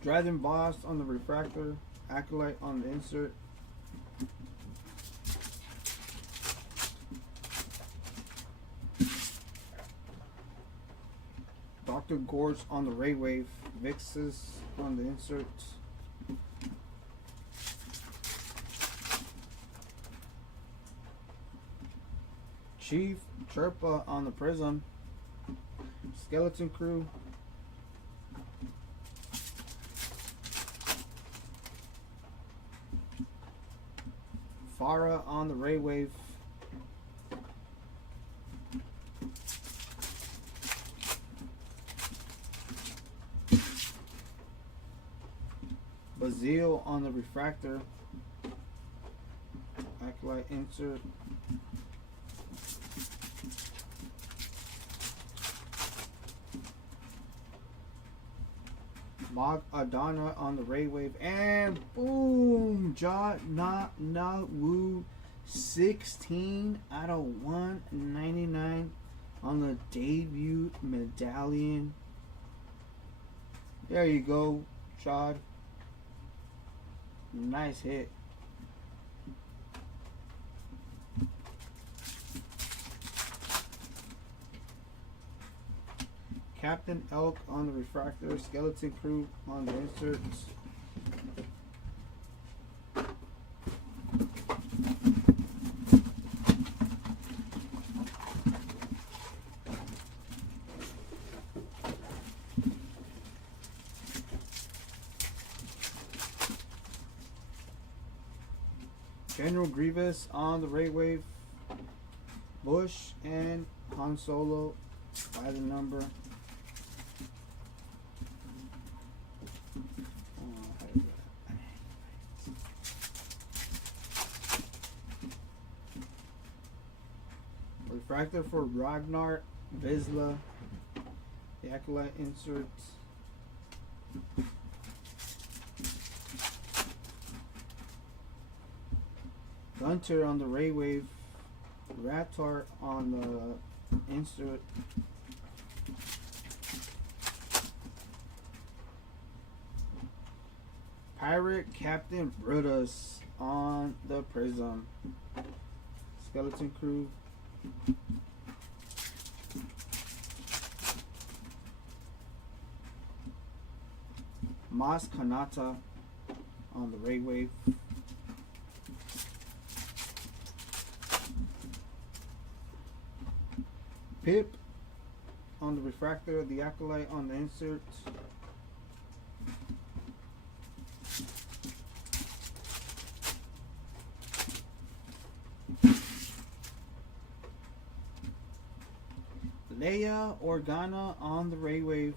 Dragon Boss on the refractor. Acolyte on the insert. Dr. Gorge on the Ray Wave. Vixus on the inserts. Chief Chirpa on the Prism. Skeleton Crew. Farah on the Ray Wave. Bazil on the refractor. Acolyte insert. Mog Adana on the Ray Wave. And boom! Ja Na Na Woo 16 out of 199 on the debut medallion. There you go, Chad. Nice hit. Captain Elk on the refractor. Skeleton Crew on the inserts. General Grievous on the Ray Wave. Bush and Han Solo by the number. Refractor for Ragnar, Vizsla, the Acolyte inserts. Gunter on the Ray Wave, Ratar on the insert. Pirate Captain Brutus on the Prism. Skeleton Crew. Mas Kanata on the Ray Wave. Pip on the refractor, the Acolyte on the inserts. Leia Organa on the Ray Wave.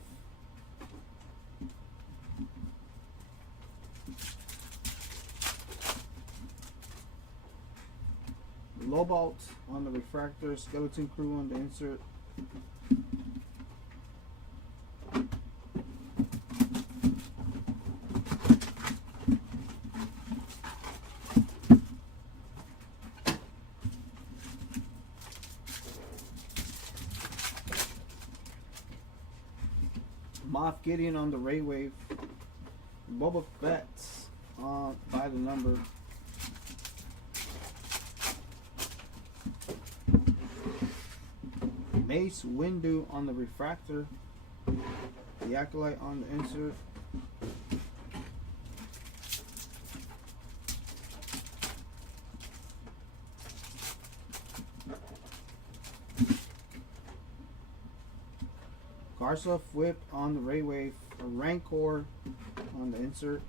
Lobalt on the refractor. Skeleton Crew on the insert. Moff Gideon on the Ray Wave. Boba Fett by the number. Mace Windu on the refractor. The Acolyte on the insert. Garsoff Whip on the Ray Wave. A Rancor on the insert.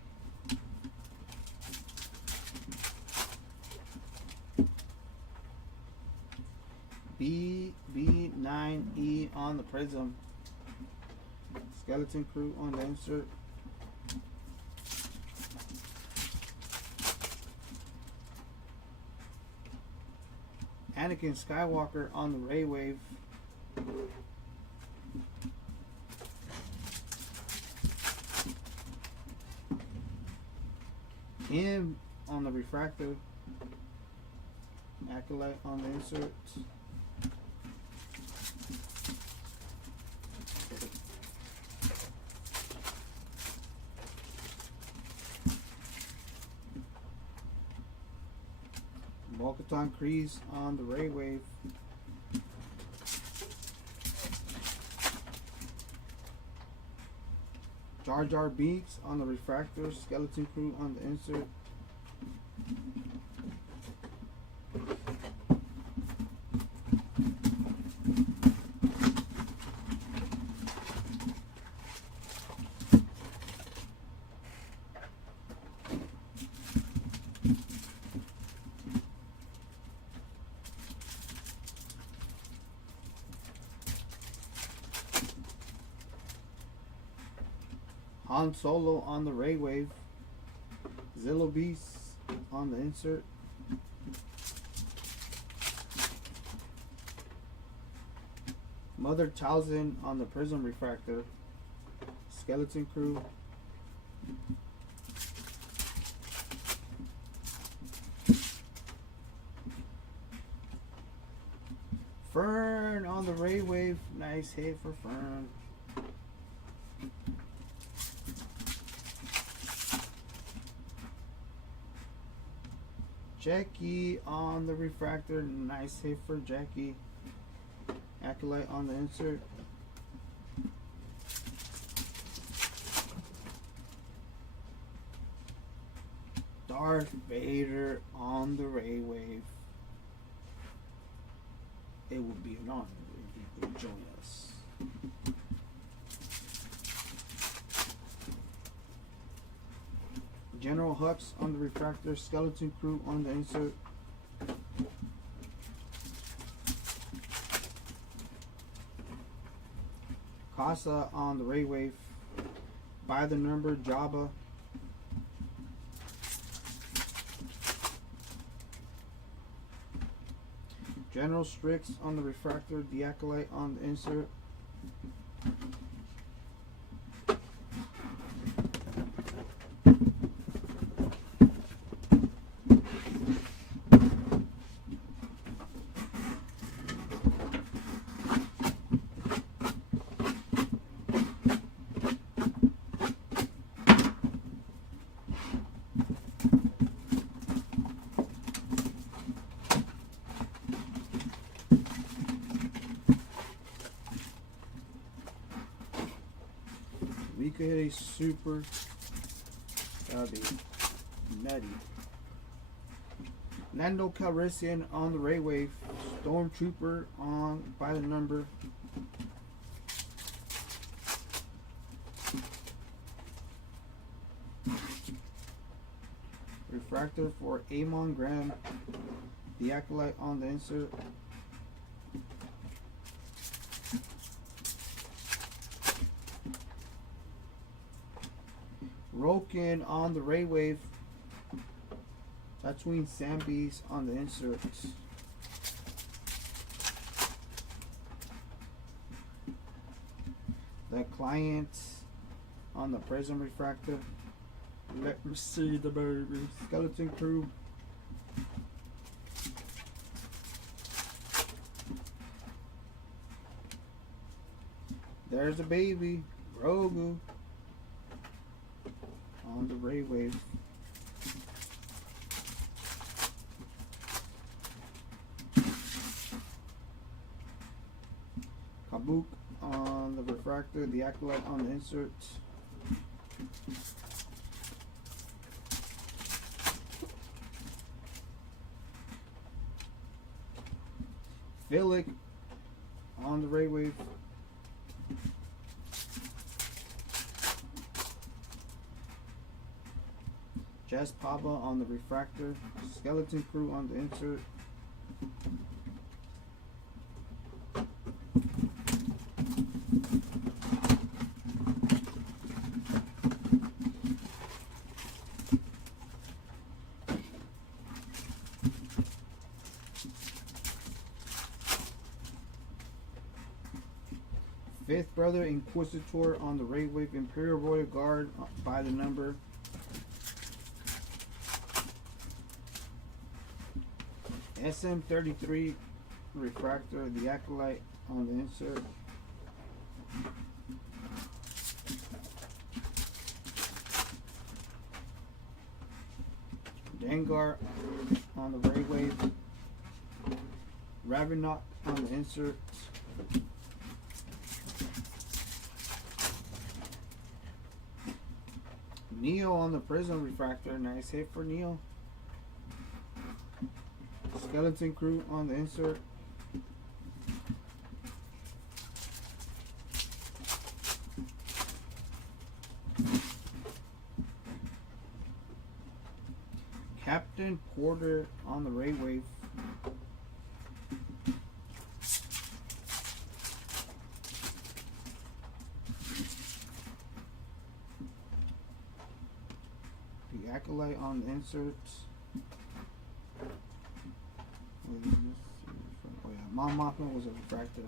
BB9E on the Prism. Skeleton Crew on the insert. Anakin Skywalker on the Ray Wave. M on the refractor. Acolyte on the insert. Bo-Katan Kryze on the Ray Wave. Jar Jar Binks on the refractor. Skeleton Crew on the insert. Han Solo on the Ray Wave. Zillo Beast on the insert. Mother Talzin on the Prism Refractor. Skeleton Crew. Fern on the Ray Wave. Nice hit for Fern. Jackie on the refractor. Nice hit for Jackie. Acolyte on the insert. Darth Vader on the Ray Wave. It would be an honor if you could join us. General Hux on the refractor. Skeleton Crew on the insert. Casa on the Ray Wave. By the number. Jabba. General Strix on the refractor. The Acolyte on the insert. We could hit a super. That'd be nutty. Lando Calrissian on the Ray Wave. Stormtrooper on by the number. Refractor for Amon Graham. The Acolyte on the insert. Broken on the Ray Wave. Tatooine Sandbeast on the inserts. The Client on the Prism Refractor. Let me see the baby. Skeleton Crew. There's a baby. Grogu on the Ray Wave. Kabuk on the Refractor. The Acolyte on the inserts. Philic on the Ray Wave. Jess Paba on the Refractor. Skeleton Crew on the insert. Fifth Brother Inquisitor on the Ray Wave. Imperial Royal Guard by the number. SM33 Refractor, the Acolyte on the insert. Dengar on the Ray Wave. Ravenok on the insert. Neo on the Prism Refractor. Nice hit for Neo. Skeleton Crew on the insert. Captain Porter on the Ray Wave. The Acolyte on the inserts. Oh yeah, Mon Mothma was a refractor.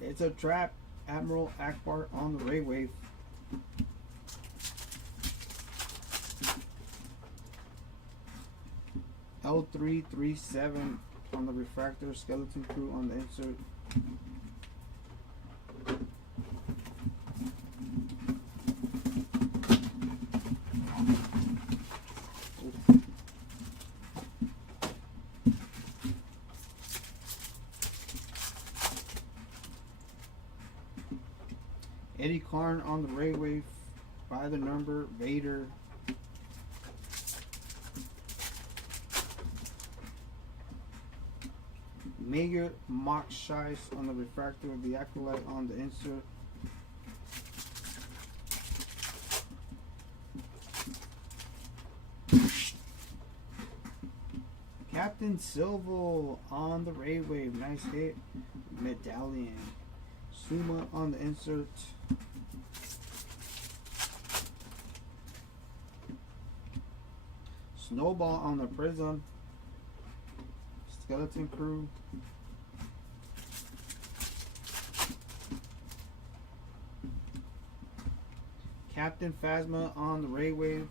It's a trap. Admiral Akbar on the Ray Wave. L337 on the Refractor. Skeleton Crew on the insert. Eddie Karn on the Ray Wave by the number. Vader. Mega Mock Shice on the Refractor. The Acolyte on the insert. Captain Silvo on the Ray Wave. Nice hit. Medallion. Suma on the insert. Snowball on the Prism. Skeleton Crew. Captain Phasma on the Ray Wave.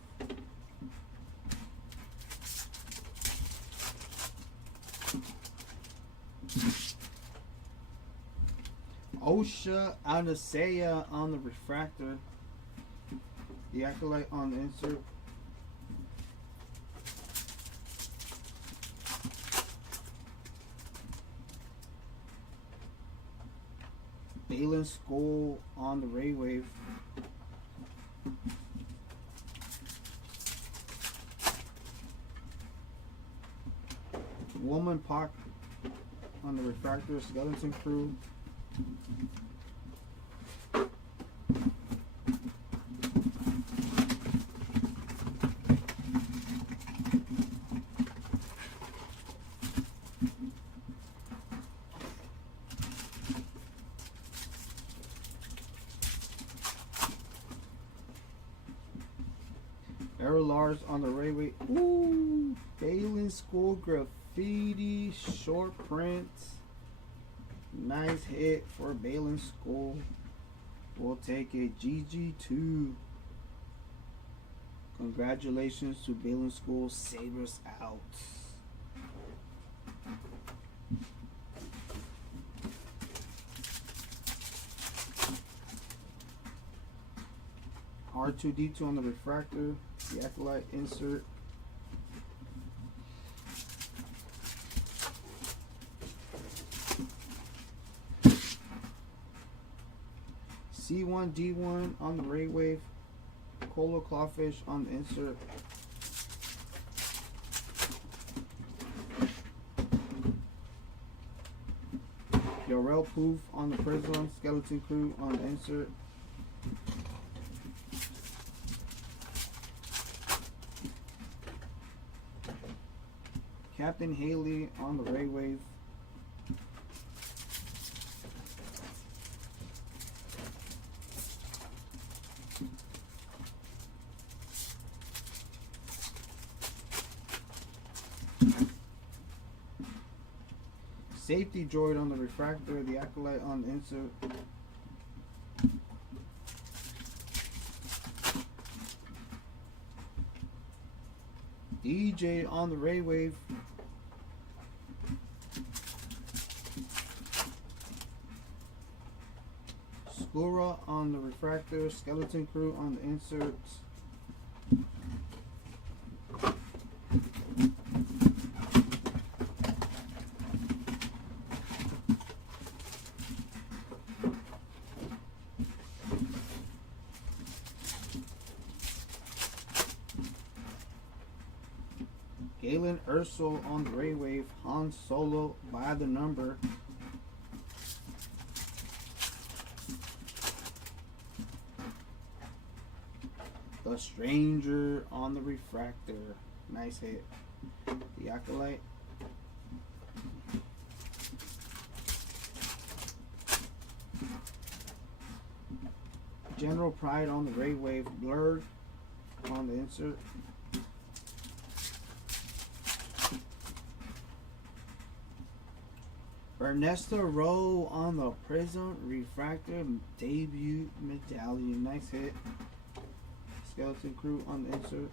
Osha Anaseya on the Refractor. The Acolyte on the insert. Balin Skull on the Ray Wave. Woman Pock on the Refractor. Skeleton Crew. $20 on the Railway. Ooh, Balin School Graffiti short print. Nice hit for Balin School. We'll take a GG2. Congratulations to Balin School. Sabres out. R2D2 on the refractor, the Acolyte insert. C1D1 on the Ray Wave, Colo Clawfish on the insert. Yorel Poof on the Prism, Skeleton Crew on the insert. Captain Haley on the Ray Wave. Safety Droid on the refractor, the Acolyte on the insert. DJ on the Ray Wave. Skura on the refractor, Skeleton Crew on the inserts. Galen Ursel on the Ray Wave, Han Solo by the number. The Stranger on the refractor. Nice hit. The Acolyte. General Pride on the Ray Wave. Blurred on the insert. Ernesto Rowe on the Prism Refractor debut medallion. Nice hit. Skeleton Crew on the insert.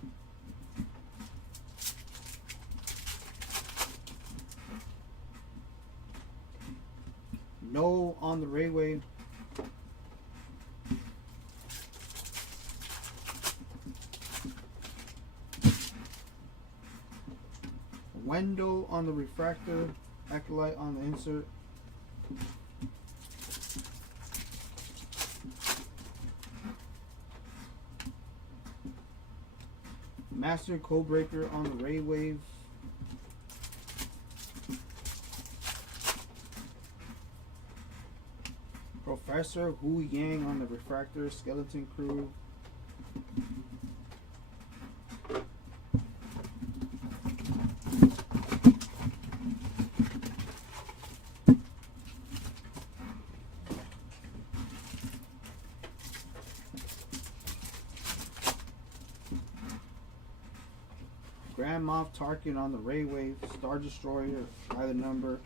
No on the Ray Wave. Wendell on the refractor. Acolyte on the insert. Master Codebreaker on the Ray Wave. Professor Hu Yang on the refractor. Skeleton Crew. Grand Moff Tarkin on the Ray Wave, Star Destroyer by the number.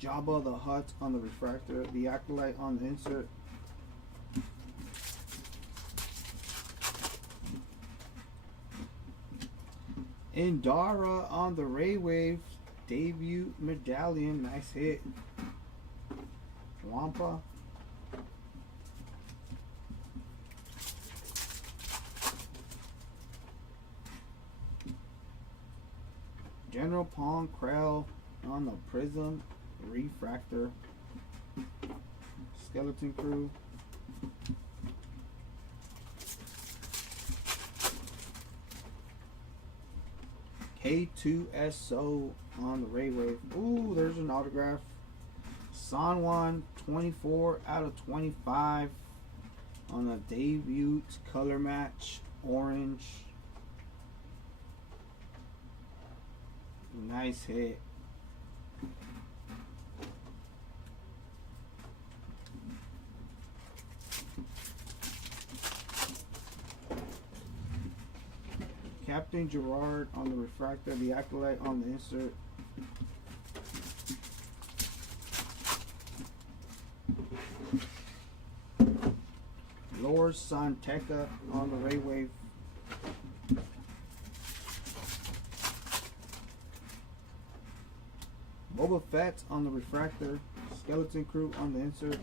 Jabba the Hutt on the refractor, the Acolyte on the insert. Indara on the Ray Wave, debut medallion, nice hit. Wampa. General Pong Krell on the Prism Refractor. Skeleton Crew. K2SO on the Ray Wave. Ooh, there's an autograph. Sanwan 24 out of 25 on the debut color match. Orange. Nice hit. Captain Gerard on the refractor, the Acolyte on the insert. Lord Santeca on the Ray Wave. Boba Fett on the refractor. Skeleton Crew on the insert.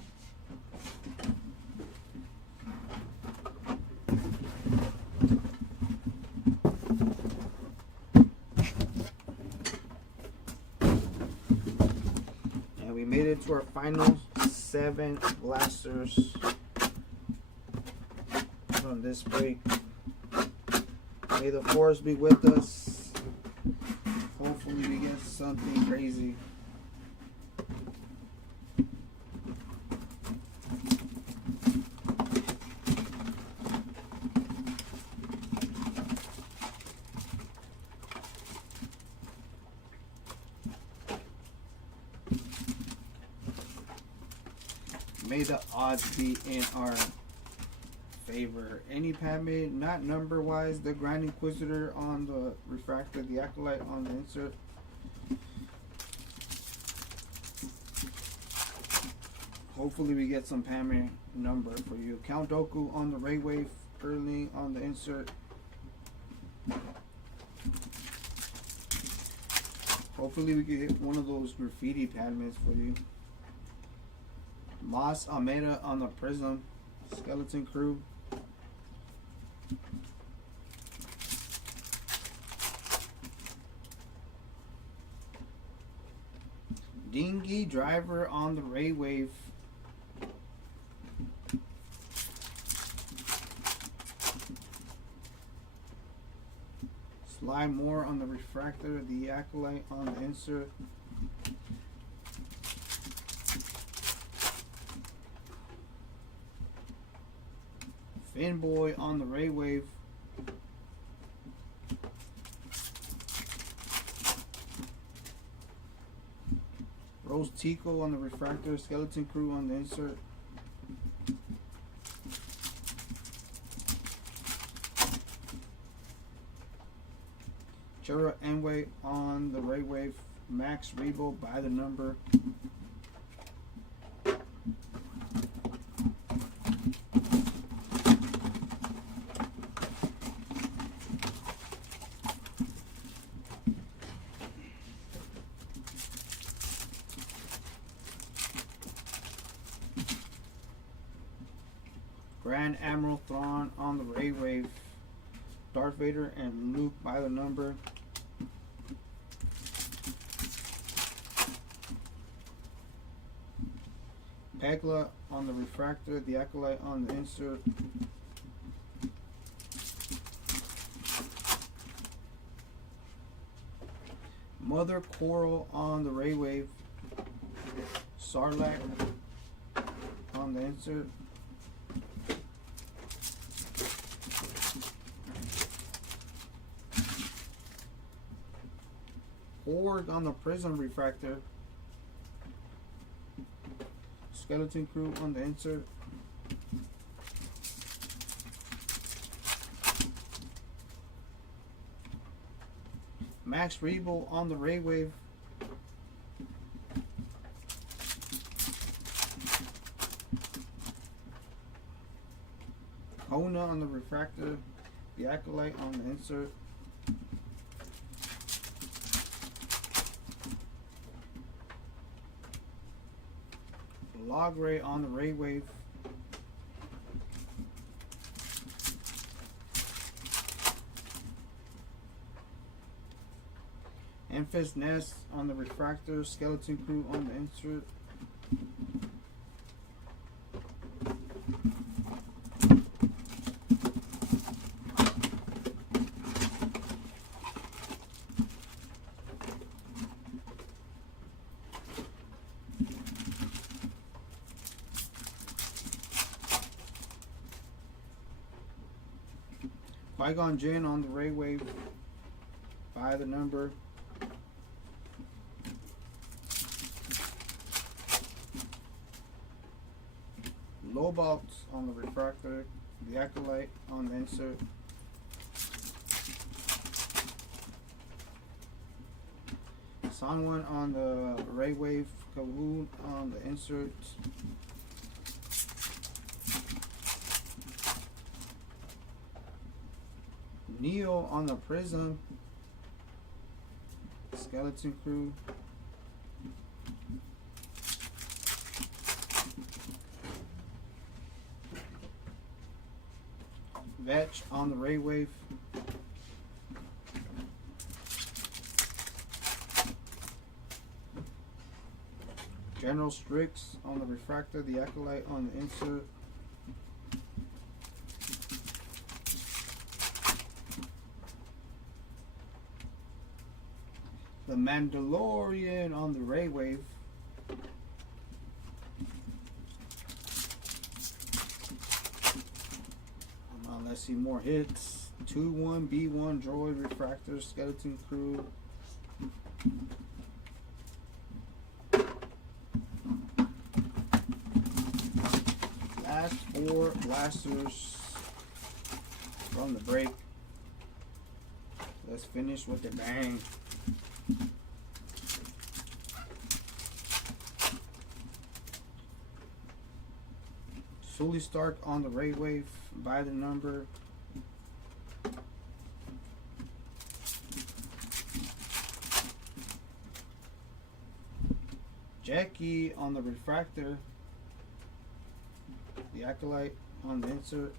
And we made it to our final 7 blasters on this break. May the force be with us. Hopefully we get something crazy. May the odds be in our favor. Any Padme, not number wise, the Grand Inquisitor on the refractor, the Acolyte on the insert. Hopefully we get some Padme number for you. Count Dooku on the Ray Wave, early on the insert. Hopefully we can get one of those graffiti Padmes for you. Mas Almeida on the Prism, Skeleton Crew. Dinghy Driver on the Ray Wave. Sly Moore on the Refractor, the Acolyte on the insert. Fanboy on the Ray Wave. Rose Tico on the Refractor, Skeleton Crew on the insert. Chera Enway on the Ray Wave, Max Rebo by the number. Grand Admiral Thrawn on the Ray Wave, Darth Vader and Luke by the number. Pegla on the Refractor, the Acolyte on the insert. Mother Coral on the Ray Wave, Sarlacc on the insert. Org on the Prism Refractor. Skeleton Crew on the insert. Max Rebo on the Ray Wave. Kona on the Refractor. The Acolyte on the insert. Logray on the Ray Wave. Enfys Nest on the Refractor, Skeleton Crew on the insert. Qui-Gon Jinn on the Ray Wave by the number. Lobot on the Refractor, the Acolyte on the insert. Sun One on the Ray Wave, Kahoon on the insert. Neo on the Prism. Skeleton Crew. Vetch on the Ray Wave. General Strix on the Refractor, the Acolyte on the insert. The Mandalorian on the Ray Wave. Let's see more hits. 2-1, B1, Droid, Refractor, Skeleton Crew. Last 4 blasters from the break. Let's finish with the bang. Sully Stark on the Ray Wave by the number. Jackie on the Refractor. The Acolyte on the insert.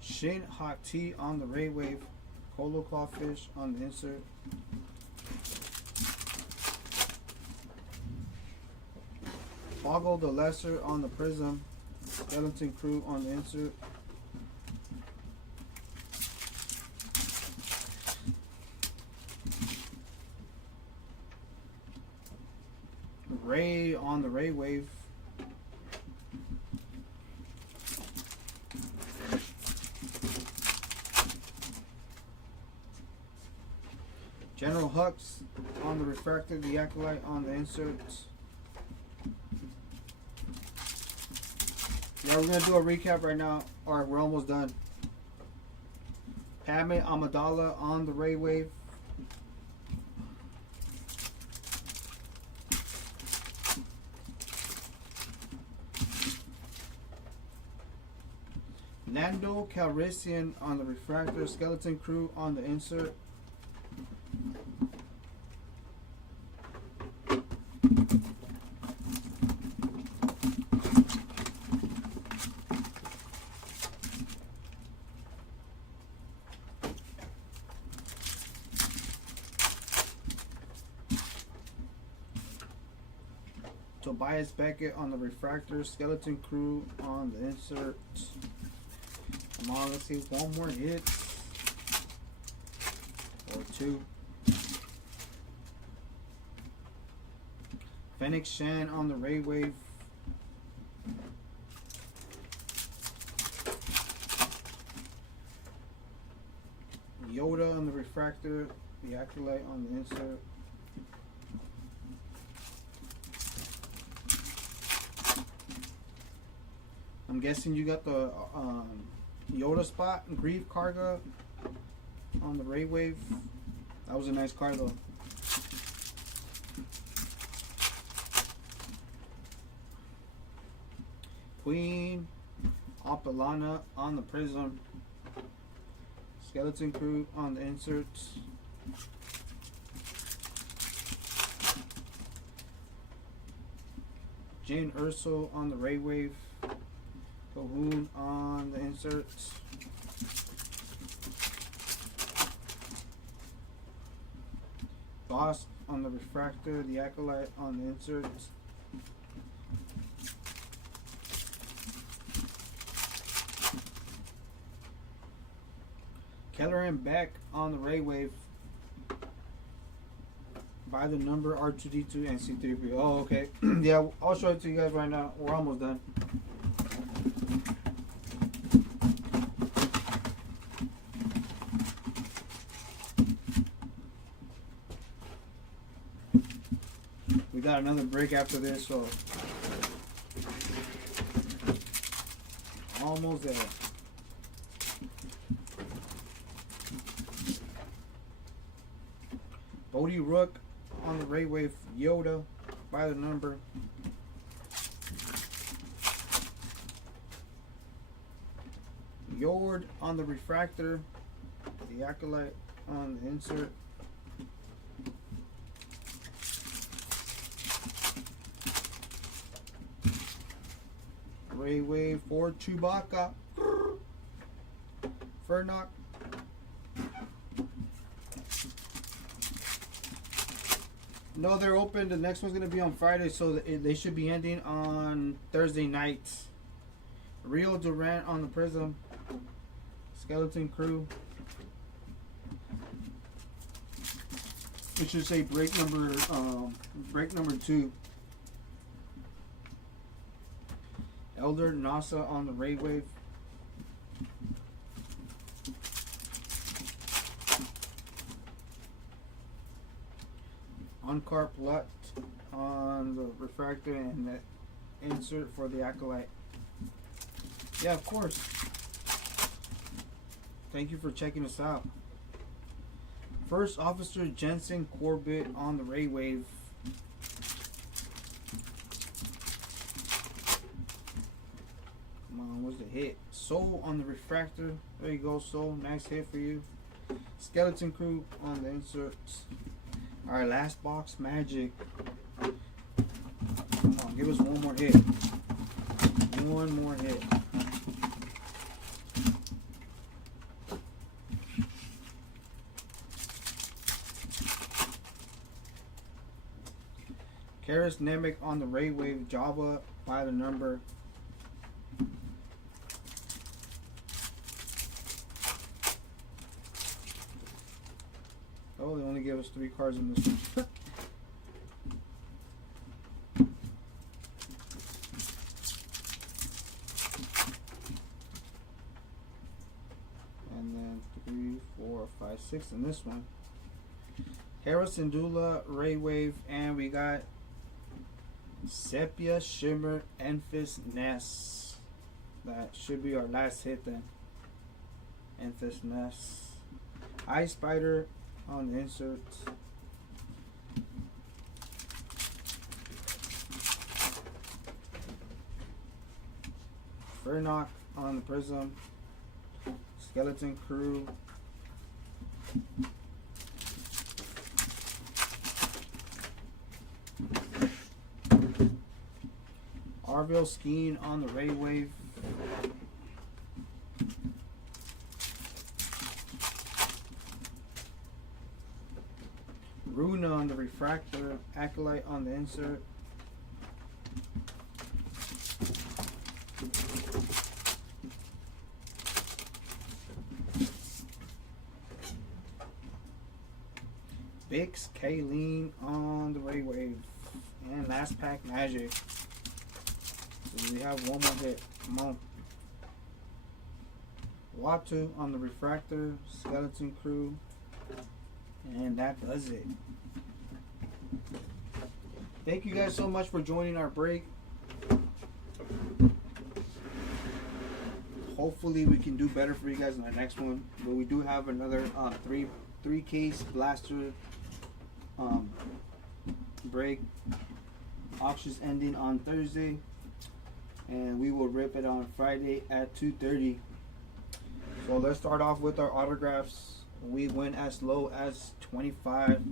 Shin Hot Tea on the Ray Wave. Colo Clawfish on the insert. Boggle the Lesser on the Prism. Skeleton Crew on the insert. Ray on the Ray Wave. General Hux on the Refractor, the Acolyte on the inserts. Yeah, we're gonna do a recap right now. Alright, we're almost done. Padme Amidala on the Ray Wave. Nando Calrissian on the Refractor, Skeleton Crew on the insert. Tobias Beckett on the Refractor, Skeleton Crew on the insert. Come on, let's see one more hit. Or 2. Fennec Shan on the Ray Wave. Yoda on the Refractor, the Acolyte on the insert. I'm guessing you got the Yoda spot, Grief Karga on the Ray Wave. That was a nice card though. Queen Opalana on the Prism. Skeleton Crew on the inserts. Jane Urso on the Ray Wave. Cahoon on the inserts. Boss on the Refractor, the Acolyte on the inserts. Kelleran Beck on the Ray Wave. By the number R2D2 and C3P. Oh, okay. Yeah, I'll show it to you guys right now. We're almost done. We got another break after this, so almost there. Bodie Rook on the Ray Wave. Yoda by the number. Yord on the refractor. The Acolyte on the insert. Ray Wave for Chewbacca. Furnock. No, they're open. The next one's going to be on Friday, so they should be ending on Thursday night. Rio Durant on the Prism. Skeleton Crew. It should say break number 2. Elder NASA on the Ray Wave. Uncarp Lut on the refractor and the insert for the Acolyte. Yeah, of course. Thank you for checking us out. First Officer Jensen Corbett on the Ray Wave. Come on, where's the hit? Soul on the refractor. There you go, Soul. Nice hit for you. Skeleton Crew on the inserts. Alright, last box, Magic. Come on, give us one more hit. One more hit. Karis Nemec on the Ray Wave. Java by the number. Oh, they only gave us 3 cards in this one. And then 3, 4, 5, 6 in this one. Harrison Dula, Ray Wave, and we got Sepia Shimmer Enfys Nest. That should be our last hit then. Enfys Nest. Ice Spider on the inserts. Furnock on the Prism. Skeleton Crew. Arville Skeen on the Ray Wave. Runa on the refractor. Acolyte on the insert. Bix Kayleen on the Ray Wave. And last pack Magic. So we have one more hit. Come on. Watu on the refractor. Skeleton Crew. And that does it. Thank you guys so much for joining our break. Hopefully we can do better for you guys in our next one. But we do have another three case blaster break. Auctions ending on Thursday. And we will rip it on Friday at 2:30. So let's start off with our autographs. We went as low as 25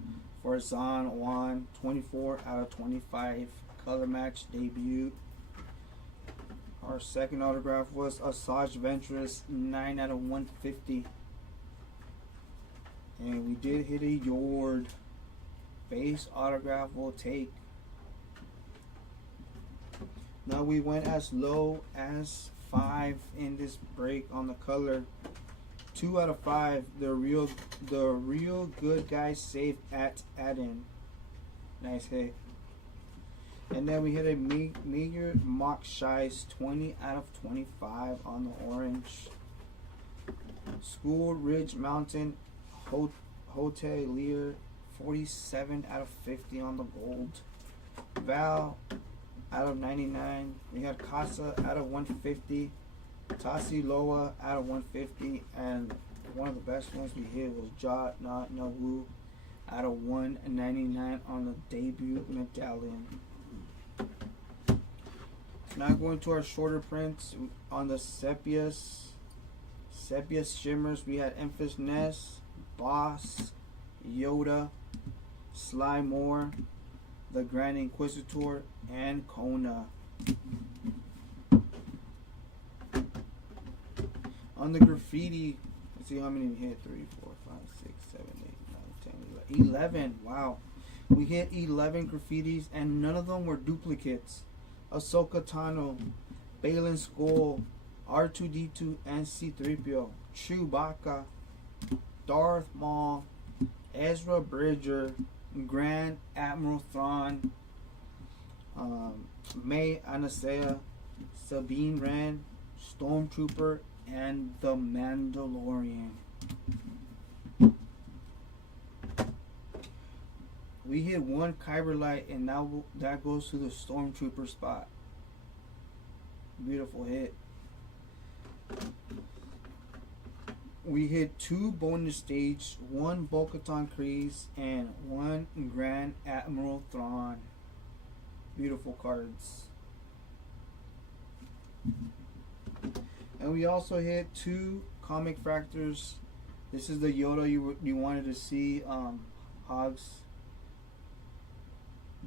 for Zahn Juan, 24 out of 25 color match debut. Our second autograph was Asajj Ventress, 9 out of 150. And we did hit a Yord. Base autograph we'll take. Now we went as low as 5 in this break on the color. 2 out of 5. The real good guys safe at Aden. Nice hit. And then we hit a Meager Mock Shice, 20 out of 25 on the orange. School Ridge Mountain Hotelier, 47 out of 50 on the gold. Val out of 99. We had Casa out of 150. Tasi Loa out of 150. And one of the best ones we hit was Ja Not No Woo out of 199 on the debut medallion. Now going to our shorter prints on the sepia shimmers. We had Enfys Nest, Boss, Yoda, Sly Moore, the Grand Inquisitor, and Kona. On the graffiti, let's see how many we hit. 3, 4, 5, 6, 7, 8, 9, 10, 11. Wow. We hit 11 graffitis, and none of them were duplicates. Ahsoka Tano, Balin Skull, R2D2 and C-3PO, Chewbacca, Darth Maul, Ezra Bridger, Grand Admiral Thrawn, May Anasea, Sabine Wren, Stormtrooper, and the Mandalorian. We hit one Kyber Light, and now that goes to the Stormtrooper spot. Beautiful hit. We hit 2 bonus stage, 1 Bo-Katan Kryze, and 1 Grand Admiral Thrawn. Beautiful cards. And we also hit 2 comic fractors. This is the Yoda you wanted to see, Hogs.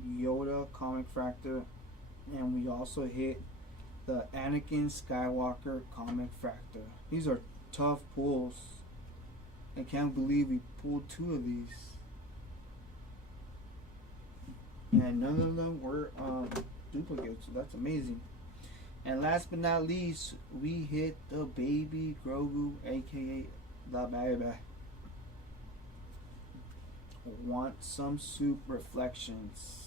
Yoda comic fractor, and we also hit the Anakin Skywalker comic fractor. These are tough pulls. I can't believe we pulled 2 of these, and none of them were duplicates, so that's amazing. And last but not least, we hit the baby Grogu, aka the baby. Want Some Soup Reflections.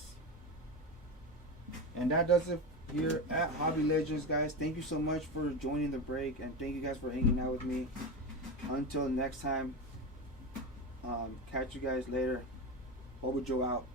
And that does it here at Hobby Legends, guys. Thank you so much for joining the break, and thank you guys for hanging out with me. Until next time, catch you guys later. Obajo out.